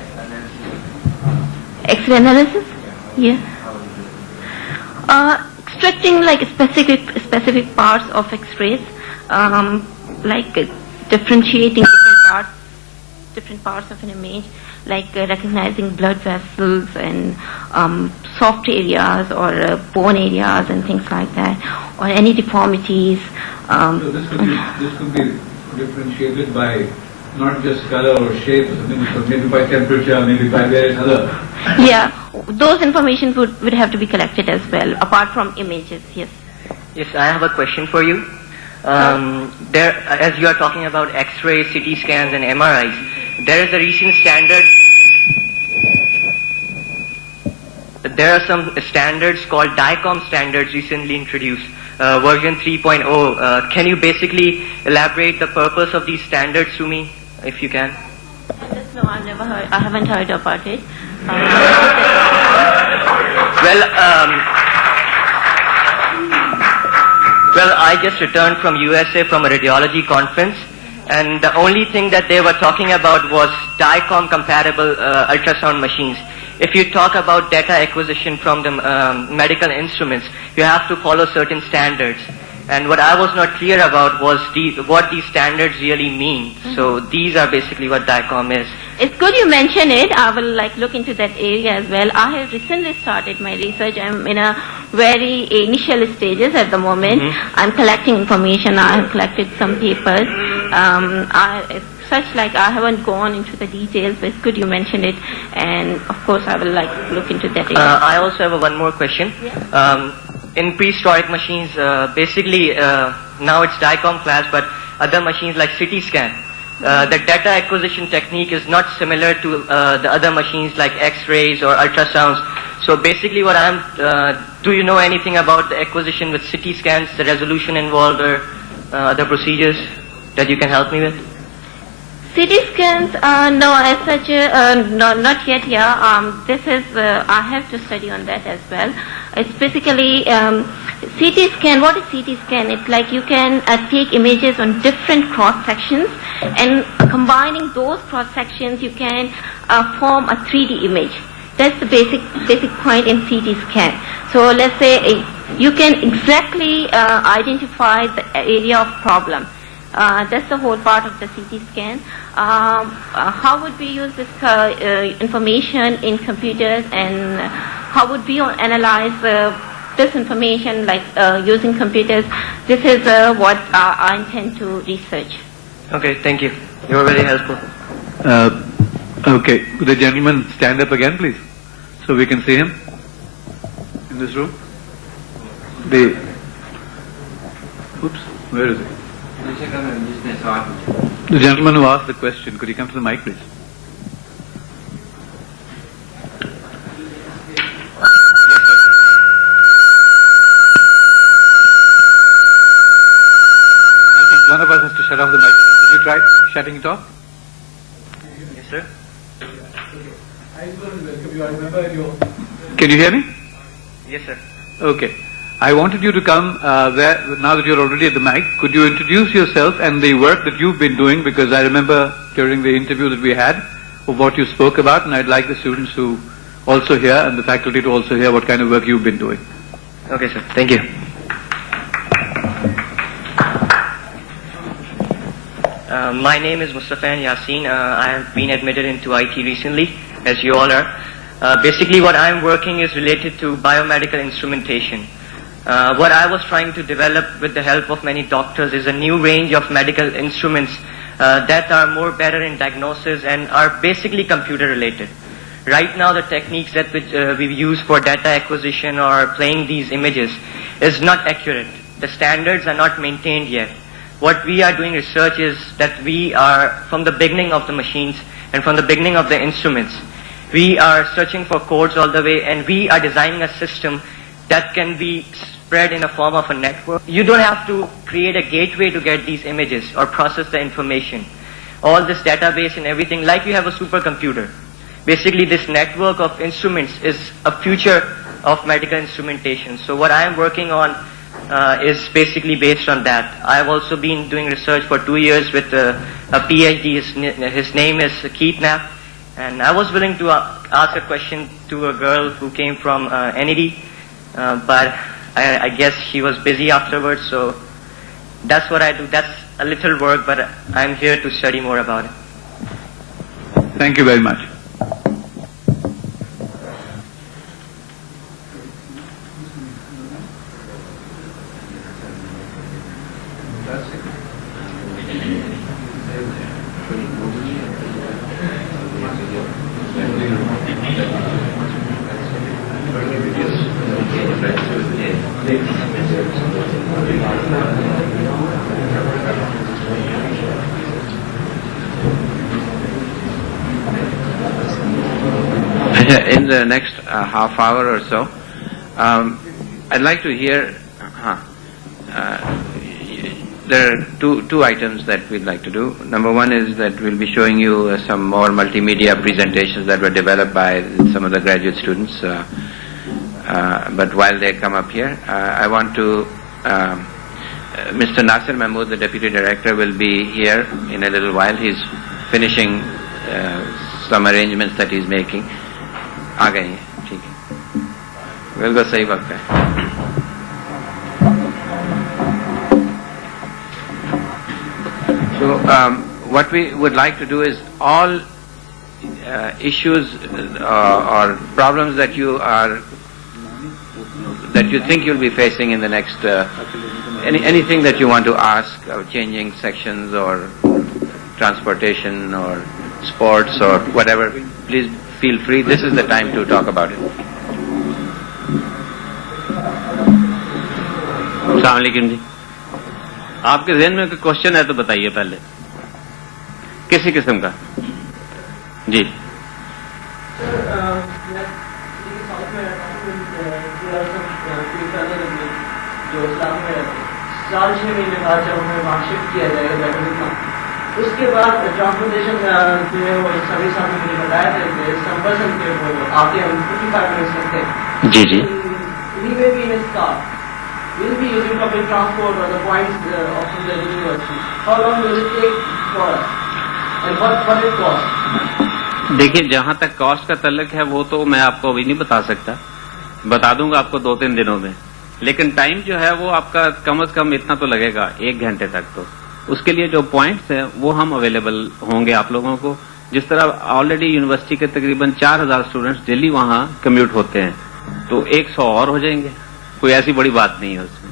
X-ray analysis? Yeah. Extracting like specific parts of X-rays, like differentiating different parts of an image, like recognizing blood vessels and soft areas or bone areas and things like that, or any deformities. So this could be differentiated by not just color or shape, maybe by temperature, maybe by various other. Yeah, those information would have to be collected as well, apart from images. Yes. Yes, I have a question for you. There, as you are talking about X-rays, CT scans, and MRIs, there is a recent standard. There are some standards called DICOM standards recently introduced, version 3.0. Can you basically elaborate the purpose of these standards to me, if you can? No, I haven't heard about it. Well, I just returned from USA from a radiology conference, and the only thing that they were talking about was DICOM compatible ultrasound machines. If you talk about data acquisition from the medical instruments, you have to follow certain standards. And what I was not clear about was what these standards really mean. So these are basically what DICOM is. It's good you mention it. I will look into that area as well. I have recently started my research. I'm in a very initial stages at the moment. I'm collecting information. I have collected some papers. I haven't gone into the details, but it's good you mentioned it. And of course, I will look into that area. I also have one more question. Yeah. In prehistoric machines, basically now it's DICOM class, but other machines like CT scan, the data acquisition technique is not similar to the other machines like X-rays or ultrasounds. So basically do you know anything about the acquisition with CT scans, the resolution involved, or other procedures that you can help me with? CT scans, no, as such, no, not yet. Yeah, this is I have to study on that as well. It's basically CT scan. What is CT scan? It's like you can take images on different cross sections, and combining those cross sections, you can form a 3D image. That's the basic point in CT scan. So let's say you can exactly identify the area of problem. That's the whole part of the CT scan. How would we use this information in computers, and how would we analyze this information using computers? This is what I intend to research. Okay, thank you. You were very helpful. Okay, could the gentleman stand up again, please, so we can see him in this room? Oops, where is he? The gentleman who asked the question, could you come to the mic, please? I think one of us has to shut off the mic. Did you try shutting it off? Yes, sir. Can you hear me? Yes, sir. Okay. I wanted you to come now that you're already at the mic. Could you introduce yourself and the work that you've been doing? Because I remember during the interview that we had of what you spoke about, and I'd like the students to also hear and the faculty to also hear what kind of work you've been doing. Okay, sir. Thank you. My name is Mustafa Yassin. I have been admitted into IT recently, as you all are. Basically, what I'm working is related to biomedical instrumentation. What I was trying to develop with the help of many doctors is a new range of medical instruments that are more better in diagnosis and are basically computer related. Right now the techniques that we use for data acquisition or playing these images is not accurate. The standards are not maintained yet. What we are doing research is that we are, from the beginning of the machines and from the beginning of the instruments, we are searching for codes all the way, and we are designing a system that can be spread in a form of a network. You don't have to create a gateway to get these images or process the information. All this database and everything, like you have a supercomputer. Basically, this network of instruments is a future of medical instrumentation. So what I am working on is basically based on that. I have also been doing research for 2 years with a PhD. His name is Keith Knapp, and I was willing to ask a question to a girl who came from NED, but I guess she was busy afterwards, so that's what I do. That's a little work, but I'm here to study more about it. Thank you very much. In the next half hour or so, I'd like to hear. There are two items that we'd like to do. Number one is that we'll be showing you some more multimedia presentations that were developed by some of the graduate students. But while they come up here, I want to. Mr. Nasir Mahmood, the Deputy Director, will be here in a little while. He's finishing some arrangements that he's making. आ गए हैं, ठीक है, बिल्कुल सही वक्त है. So what we would like to do is all issues or problems that you think you'll be facing in the next anything that you want to ask, changing sections or transportation or sports or whatever, please feel free. This is the time to talk about it. अस्सलाम वालेकुम जी. आपके ज़हन में कोई question है तो बताइए पहले, किसी किस्म का. जी. साल 6 महीने बाद जब हमें वहाँ शिफ्ट किया जाएगा बैडमिंटन, उसके बाद ट्रांसपोर्टेशन जो है वो सभी साथी मुझे बताया थे संपर्सन के वो आते हैं 55 मिनट्स लगते हैं. जी जी. We may be in a car. We'll be using public transport or the points of the university. How long will it take for us? And what it cost? देखिए, जहाँ तक कॉस्ट का तल्लक है वो तो मैं आपको अभी नहीं बता सकता. बता दूंगा आपको 2-3 दिनों में. लेकिन टाइम जो है वो आपका कम से कम इतना तो लगेगा 1 घंटे तक. तो उसके लिए जो पॉइंट्स हैं वो हम अवेलेबल होंगे आप लोगों को. जिस तरह ऑलरेडी यूनिवर्सिटी के तकरीबन 4000 स्टूडेंट्स डेली वहाँ कम्यूट होते हैं, तो 100 और हो जाएंगे. कोई ऐसी बड़ी बात नहीं है उसमें.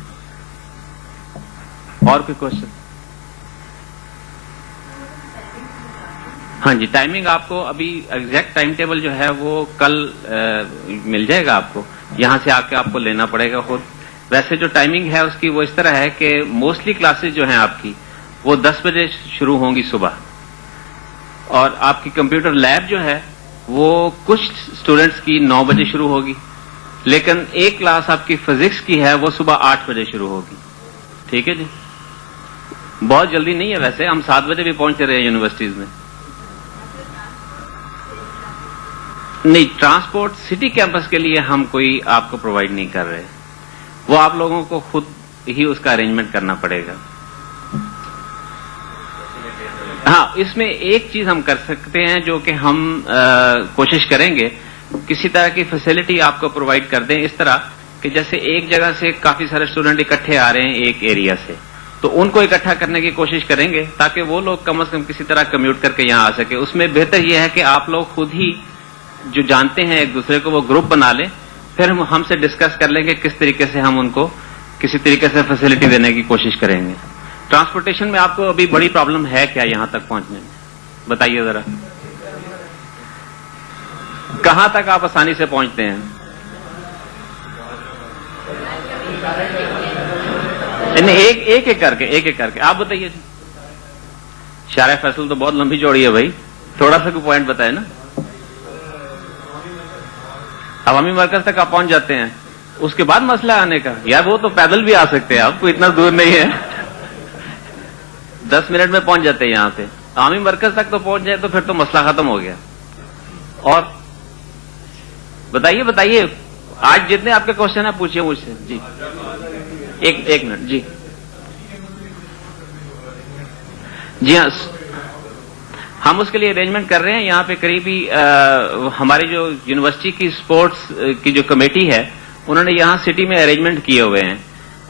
और कोई क्वेश्चन? हाँ जी, टाइमिंग आपको अभी एग्जैक्ट टाइम टेबल जो है वो कल मिल जाएगा आपको. यहाँ से आके आपको लेना पड़ेगा खुद. वैसे जो टाइमिंग है उसकी वो इस तरह है कि मोस्टली क्लासेस जो हैं आपकी वो 10 बजे शुरू होंगी सुबह, और आपकी कंप्यूटर लैब जो है वो कुछ स्टूडेंट्स की 9 बजे शुरू होगी. लेकिन एक क्लास आपकी फिजिक्स की है वो सुबह 8 बजे शुरू होगी. ठीक है जी. बहुत जल्दी नहीं है वैसे, हम 7 बजे भी पहुंच रहे हैं यूनिवर्सिटीज में. नहीं, ट्रांसपोर्ट सिटी कैंपस के लिए हम कोई आपको प्रोवाइड नहीं कर रहे. वो आप लोगों को खुद ही उसका अरेंजमेंट करना पड़ेगा. हाँ, इसमें एक चीज हम कर सकते हैं जो कि हम कोशिश करेंगे, किसी तरह की फैसिलिटी आपको प्रोवाइड कर दें इस तरह कि जैसे एक जगह से काफी सारे स्टूडेंट इकट्ठे आ रहे हैं एक एरिया से, तो उनको इकट्ठा करने की कोशिश करेंगे ताकि वो लोग कम से कम किसी तरह कम्यूट करके यहाँ आ सके. उसमें बेहतर यह है कि आप लोग खुद ही जो जानते हैं एक दूसरे को वो ग्रुप बना लें, फिर हम हमसे डिस्कस कर लेंगे किस तरीके से हम उनको किसी तरीके से फैसिलिटी देने की कोशिश करेंगे. ट्रांसपोर्टेशन में आपको अभी बड़ी प्रॉब्लम है क्या यहाँ तक पहुंचने में? बताइए जरा, कहां तक आप आसानी से पहुंचते हैं? नहीं, एक एक करके आप बताइए. शारे फैसल तो बहुत लंबी चौड़ी है भाई, थोड़ा सा कोई पॉइंट बताए ना. अवामी मरकज तक आप पहुंच जाते हैं, उसके बाद मसला आने का. यार वो तो पैदल भी आ सकते हैं, आपको इतना दूर नहीं है. 10 मिनट में पहुंच जाते हैं यहां से. अवामी मरकज तक तो पहुंच जाए तो फिर तो मसला खत्म हो गया. और बताइए आज जितने आपके क्वेश्चन है पूछिए मुझसे. जी ایک منٹ جی. جی ہاں، ہم اس کے لیے ارینجمنٹ کر رہے ہیں. یہاں پہ قریبی ہماری جو یونیورسٹی کی اسپورٹس کی جو کمیٹی ہے انہوں نے یہاں سٹی میں ارینجمنٹ کیے ہوئے ہیں.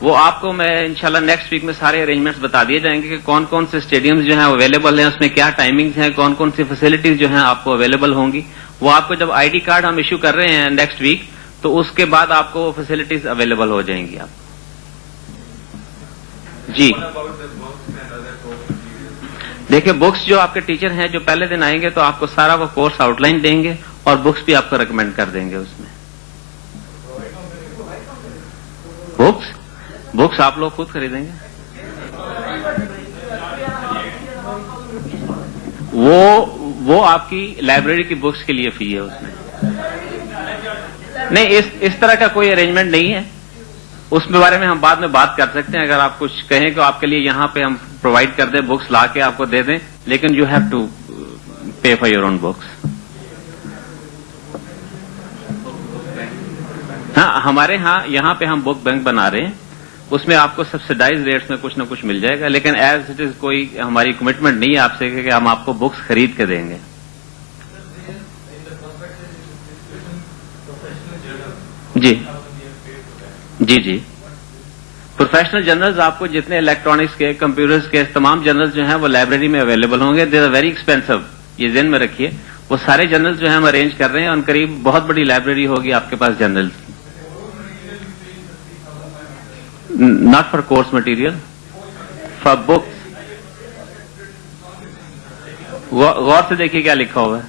وہ آپ کو میں انشاءاللہ نیکسٹ ویک میں سارے ارینجمنٹس بتا دیے جائیں گے کہ کون کون سے اسٹیڈیمز جو ہیں اویلیبل ہیں, اس میں کیا ٹائمنگز ہیں, کون کون سی فیسلٹیز جو ہیں آپ کو اویلیبل ہوں گی. وہ آپ کو جب آئی ڈی کارڈ ہم ایشو کر رہے ہیں نیکسٹ ویک, تو اس کے بعد آپ کو وہ فیسلٹیز اویلیبل ہو جائیں گی. آپ جی دیکھیں, بکس جو آپ کے ٹیچر ہیں جو پہلے دن آئیں گے تو آپ کو سارا وہ کورس آؤٹ لائن دیں گے اور بکس بھی آپ کو ریکمینڈ کر دیں گے. اس میں بکس آپ لوگ خود خریدیں گے. وہ آپ کی لائبریری کی بکس کے لیے فی ہے. اس میں نہیں, اس طرح کا کوئی ارینجمنٹ نہیں ہے. اس کے بارے میں ہم بعد میں بات کر سکتے ہیں. اگر آپ کچھ کہیں تو آپ کے لیے یہاں پہ ہم پرووائڈ کر دیں, بکس لا کے آپ کو دے دیں, لیکن you have to pay for your own books. ہاں, ہمارے ہاں یہاں پہ ہم بک بینک بنا رہے ہیں. اس میں آپ کو سبسڈائز ریٹس میں کچھ نہ کچھ مل جائے گا, لیکن ایز اٹ از کوئی ہماری کمٹمنٹ نہیں ہے آپ سے کہ ہم آپ کو بکس خرید کے دیں گے. جی جی جی پروفیشنل جرنلز آپ کو جتنے الیکٹرانکس کے, کمپیوٹرز کے تمام جرنلز جو ہیں وہ لائبریری میں اویلیبل ہوں گے. دے آر ویری ایکسپینسو, یہ ذہن میں رکھیے. وہ سارے جرنلز جو ہیں ہم ارینج کر رہے ہیں, ان قریب بہت بڑی لائبریری ہوگی آپ کے پاس journals. Not for course material, for books. غور سے دیکھیے کیا لکھا ہوا ہے.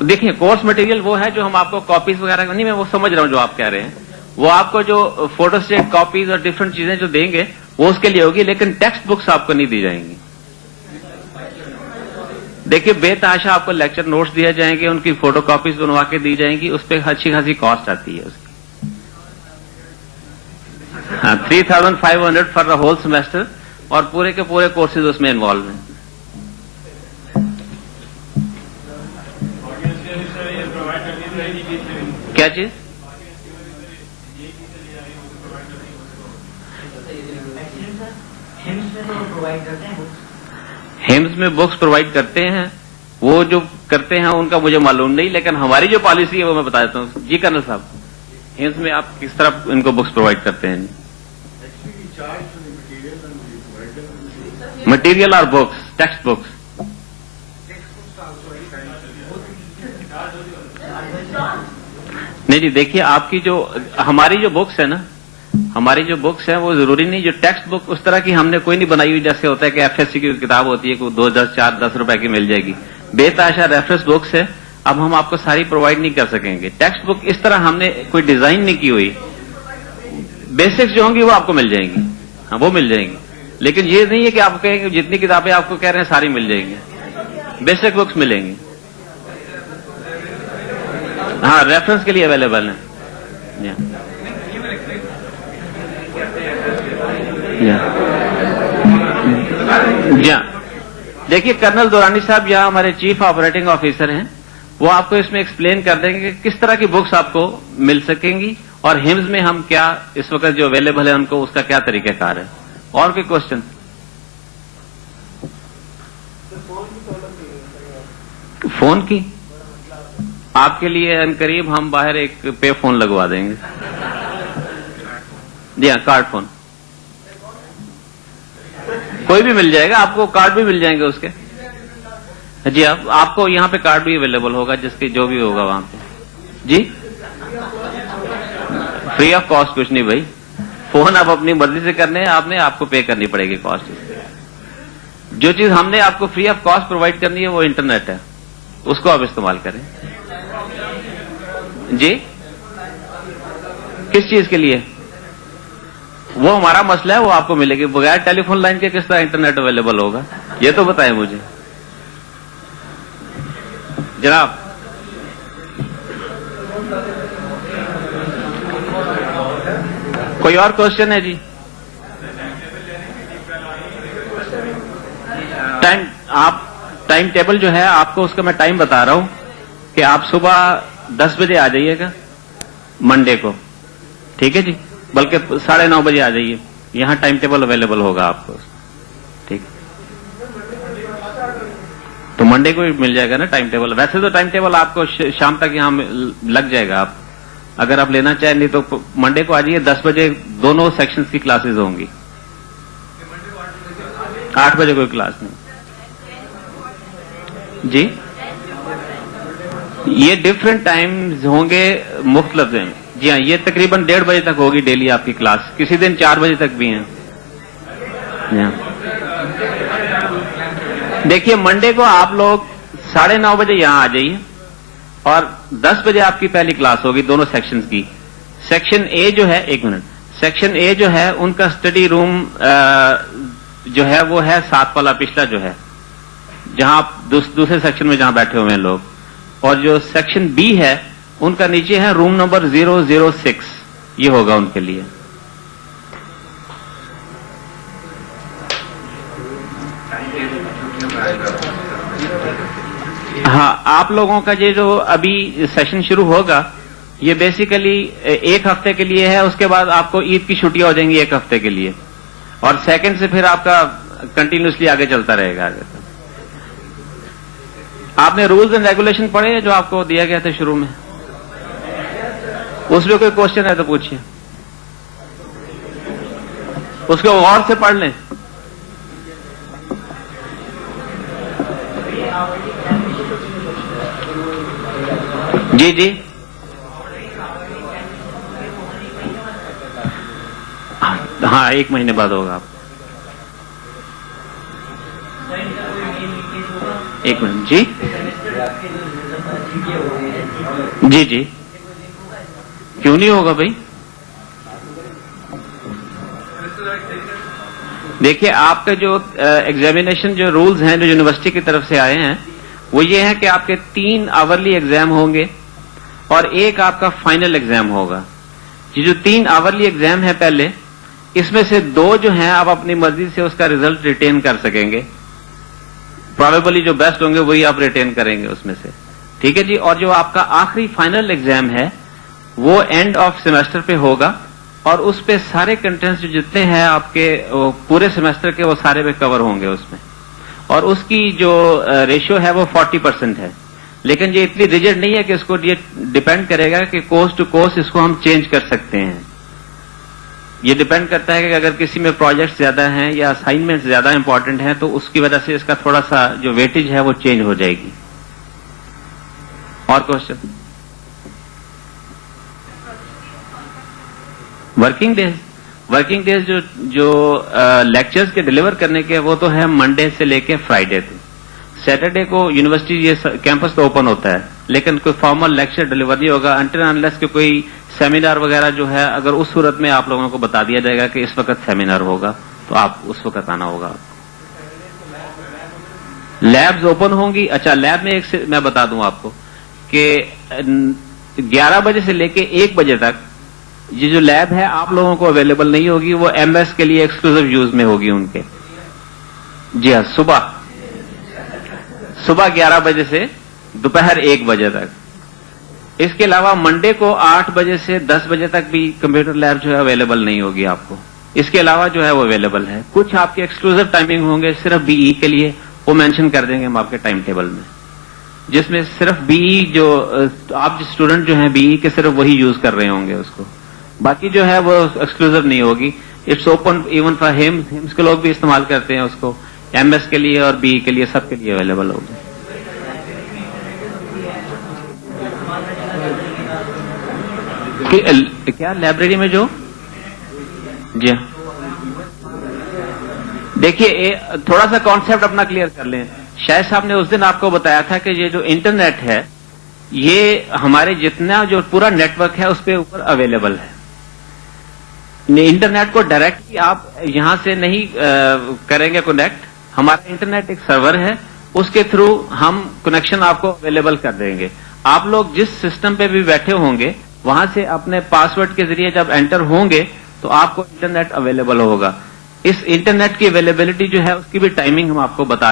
دیکھیے, کورس مٹیریل وہ ہے جو ہم آپ کو کاپیز وغیرہ نہیں, میں وہ سمجھ رہا ہوں جو آپ کہہ رہے ہیں. وہ آپ کو جو فوٹو اسٹیٹ کاپیز اور ڈفرنٹ چیزیں جو دیں گے وہ اس کے لیے ہوگی, لیکن ٹیکسٹ بکس آپ کو نہیں دی جائیں گی. دیکھیے, بے تحاشا آپ کو لیکچر نوٹس دیے جائیں گے, ان کی فوٹو کاپیز بنوا کے دی جائیں گی. اس پہ اچھی خاصی کاسٹ آتی ہے اس کی. 3,500 فار دا ہول سیمسٹر, اور پورے کے پورے کورسز اس میں انوالو ہیں. کیا چیز؟ ہیمز میں بکس پرووائڈ کرتے ہیں. وہ جو کرتے ہیں ان کا مجھے معلوم نہیں, لیکن ہماری جو پالیسی ہے وہ میں بتا دیتا ہوں. جی کرنل صاحب, ہیمز میں آپ کس طرح ان کو بکس پرووائڈ کرتے ہیں؟ مٹیریل اور بکس, ٹیکسٹ بکس. نہیں جی, دیکھیے, آپ کی جو ہماری جو بکس ہے نا, ہماری جو بکس ہیں وہ ضروری نہیں جو ٹیکسٹ بک اس طرح کی ہم نے کوئی نہیں بنائی ہوئی. جیسے ہوتا ہے کہ ایف ایس سی کی کتاب ہوتی ہے, کوئی 2, 10, 4, 10 روپے کی مل جائے گی. بے تحاشا ریفرنس بکس ہے. اب ہم آپ کو ساری پرووائڈ نہیں کر سکیں گے. ٹیکسٹ بک اس طرح ہم نے کوئی ڈیزائن نہیں کی ہوئی. بیسکس جو ہوں گی وہ آپ کو مل جائیں گی. ہاں, وہ مل جائیں گی, لیکن یہ نہیں ہے کہ آپ کہیں کہ جتنی کتابیں آپ کو کہہ رہے ہیں ساری مل جائیں گی. بیسک بکس ملیں گی. ہاں, ریفرنس کے لیے اویلیبل ہیں. جی ہاں, دیکھیے, کرنل دورانی صاحب یہاں ہمارے چیف آپریٹنگ آفیسر ہیں. وہ آپ کو اس میں ایکسپلین کر دیں گے کہ کس طرح کی بکس آپ کو مل سکیں گی, اور ہمز میں ہم کیا اس وقت جو اویلیبل ہے ان کو اس کا کیا طریقہ کار ہے. اور کوئی کوشچن؟ فون کی آپ کے لیے ان قریب ہم باہر ایک پے فون لگوا دیں گے. جی ہاں, کارڈ فون کوئی بھی مل جائے گا آپ کو. کارڈ بھی مل جائیں گے اس کے. جی, آپ کو یہاں پہ کارڈ بھی اویلیبل ہوگا جس کے جو بھی ہوگا وہاں پہ. جی, فری آف کاسٹ کچھ نہیں بھائی. فون آپ اپنی مرضی سے کرنے ہیں, آپ کو پے کرنی پڑے گی کاسٹ. جو چیز ہم نے آپ کو فری آف کاسٹ پرووائڈ کرنی ہے وہ انٹرنیٹ ہے, اس کو آپ استعمال کریں. جی, کس چیز کے لیے؟ وہ ہمارا مسئلہ ہے, وہ آپ کو ملے گی. بغیر ٹیلی فون لائن کے کس طرح انٹرنیٹ اویلیبل ہوگا, یہ تو بتائیں مجھے جناب. کوئی اور کوشچن ہے؟ جی, ٹائم ٹیبل جو ہے آپ کو اس کا میں ٹائم بتا رہا ہوں کہ آپ صبح 10 بجے آ جائیے گا منڈے کو. ٹھیک ہے جی, بلکہ 9:30 بجے آ جائیے, یہاں ٹائم ٹیبل اویلیبل ہوگا آپ کو. ٹھیک, تو منڈے کو مل جائے گا نا ٹائم ٹیبل. ویسے تو ٹائم ٹیبل آپ کو شام تک یہاں لگ جائے گا, آپ اگر آپ لینا چاہیں, نہیں تو منڈے کو آ جائیے. 10 بجے دونوں سیکشنز کی کلاسز ہوں گی. 8 بجے کوئی کلاس نہیں جی. یہ ڈفرینٹ ٹائمز ہوں گے مختلف ہیں جی ہاں. یہ تقریباً 1:30 بجے تک ہوگی ڈیلی آپ کی کلاس, کسی دن 4 بجے تک بھی ہیں. دیکھیے منڈے کو آپ لوگ 9:30 بجے یہاں آ جائیے, اور 10 بجے آپ کی پہلی کلاس ہوگی دونوں سیکشنز کی. سیکشن اے جو ہے, 1 منٹ, سیکشن اے جو ہے ان کا اسٹڈی روم جو ہے وہ ہے 7 والا پچھلا جو ہے, جہاں آپ دوسرے سیکشن میں جہاں بیٹھے ہوئے ہیں لوگ. اور جو سیکشن بی ہے ان کا نیچے ہے روم نمبر 006, یہ ہوگا ان کے لیے. ہاں, آپ لوگوں کا یہ جو ابھی سیشن شروع ہوگا یہ بیسیکلی 1 ہفتے کے لیے ہے. اس کے بعد آپ کو عید کی چھٹیاں ہو جائیں گی 1 ہفتے کے لیے, اور سیکنڈ سے پھر آپ کا کنٹینیوسلی آگے چلتا رہے گا. آپ نے رولز اینڈ ریگولیشن پڑھے ہیں جو آپ کو دیا گیا تھا شروع میں؟ اس میں کوئی کوشچن ہے تو پوچھیے, اس کو غور سے پڑھ لیں. جی جی, ہاں 1 مہینے بعد ہوگا. آپ 1 منٹ جی جی جی, کیوں نہیں ہوگا بھائی؟ دیکھیے آپ کا جو ایگزامینیشن جو رولز ہیں جو یونیورسٹی کی طرف سے آئے ہیں وہ یہ ہے کہ آپ کے 3 آورلی ایگزام ہوں گے اور 1 آپ کا فائنل ایگزام ہوگا. یہ جو 3 آورلی ایگزام ہے پہلے, اس میں سے 2 جو ہیں آپ اپنی مرضی سے اس کا ریزلٹ ریٹین کر سکیں گے. پرابیبلی جو بیسٹ ہوں گے وہی آپ ریٹین کریں گے اس میں سے. ٹھیک ہے جی. اور جو آپ کا آخری فائنل ایگزام ہے وہ اینڈ آف سیمسٹر پہ ہوگا, اور اس پہ سارے کنٹینٹس جو جتنے ہیں آپ کے پورے سیمسٹر کے وہ سارے پہ کور ہوں گے اس میں. اور اس کی جو ریشیو ہے وہ 40% ہے. لیکن یہ اتنی ریجڈ نہیں ہے کہ اس کو یہ ڈیپینڈ کرے گا کہ کورس ٹو کورس اس کو ہم چینج کر سکتے ہیں. یہ ڈیپینڈ کرتا ہے کہ اگر کسی میں پروجیکٹ زیادہ ہیں یا اسائنمنٹ زیادہ امپورٹنٹ ہیں تو اس کی وجہ سے اس کا تھوڑا سا جو ویٹیج ہے وہ چینج ہو جائے گی. اور کوشچن؟ ورکنگ ڈیز جو لیکچرز کے ڈیلیور کرنے کے وہ تو ہے منڈے سے لے کے فرائیڈے تک. سیٹرڈے کو یونیورسٹی یہ کیمپس تو اوپن ہوتا ہے, لیکن کوئی فارمل لیکچر ڈیلیور نہیں ہوگا انٹل انلیس کہ کوئی سیمینار وغیرہ جو ہے, اگر اس صورت میں آپ لوگوں کو بتا دیا جائے گا کہ اس وقت سیمینار ہوگا تو آپ اس وقت آنا ہوگا. لیبز اوپن ہوں گی. اچھا, لیب میں میں بتا دوں آپ کو کہ 11 بجے سے لے کے 1 بجے تک یہ جو لیب ہے آپ لوگوں کو اویلیبل نہیں ہوگی, وہ ایم ایس کے لیے ایکسکلوسیو یوز میں ہوگی ان کے. جی ہاں, صبح 11 بجے سے دوپہر 1 بجے تک. اس کے علاوہ منڈے کو 8 بجے سے 10 بجے تک بھی کمپیوٹر لیب جو ہے اویلیبل نہیں ہوگی آپ کو. اس کے علاوہ جو ہے وہ اویلیبل ہے. کچھ آپ کے ایکسکلوسیو ٹائمنگ ہوں گے صرف بی ای کے لیے, وہ مینشن کر دیں گے ہم آپ کے ٹائم ٹیبل میں, جس میں صرف بی ای جو آپ جو اسٹوڈنٹ جو ہیں بی ای کے صرف وہی یوز کر رہے ہوں گے اس کو. باقی جو ہے وہ ایکسکلوسیو نہیں ہوگی. اٹس اوپن ایون فار ہمس کے لوگ بھی استعمال کرتے ہیں اس کو, ایم ایس کے لیے اور بی ای کے لیے سب کے لیے اویلیبل ہوگی. کیا لائبریری میں جو جی دیکھیے تھوڑا سا کانسیپٹ اپنا کلیئر کر لیں. شاہد صاحب نے اس دن آپ کو بتایا تھا کہ یہ جو انٹرنیٹ ہے یہ ہمارے جتنا جو پورا نیٹ ورک ہے اس پہ اوپر اویلیبل ہے. انٹرنیٹ کو ڈائریکٹلی آپ یہاں سے نہیں کریں گے کنیکٹ. ہمارا انٹرنیٹ ایک سرور ہے, اس کے تھرو ہم کنیکشن آپ کو اویلیبل کر دیں گے. آپ لوگ جس سسٹم پہ بھی بیٹھے ہوں گے وہاں سے اپنے پاسورڈ کے ذریعے جب انٹر ہوں گے تو آپ کو انٹرنیٹ اویلیبل ہوگا. اس انٹرنیٹ کی اویلیبلٹی جو ہے اس کی بھی ٹائمنگ ہم آپ کو بتا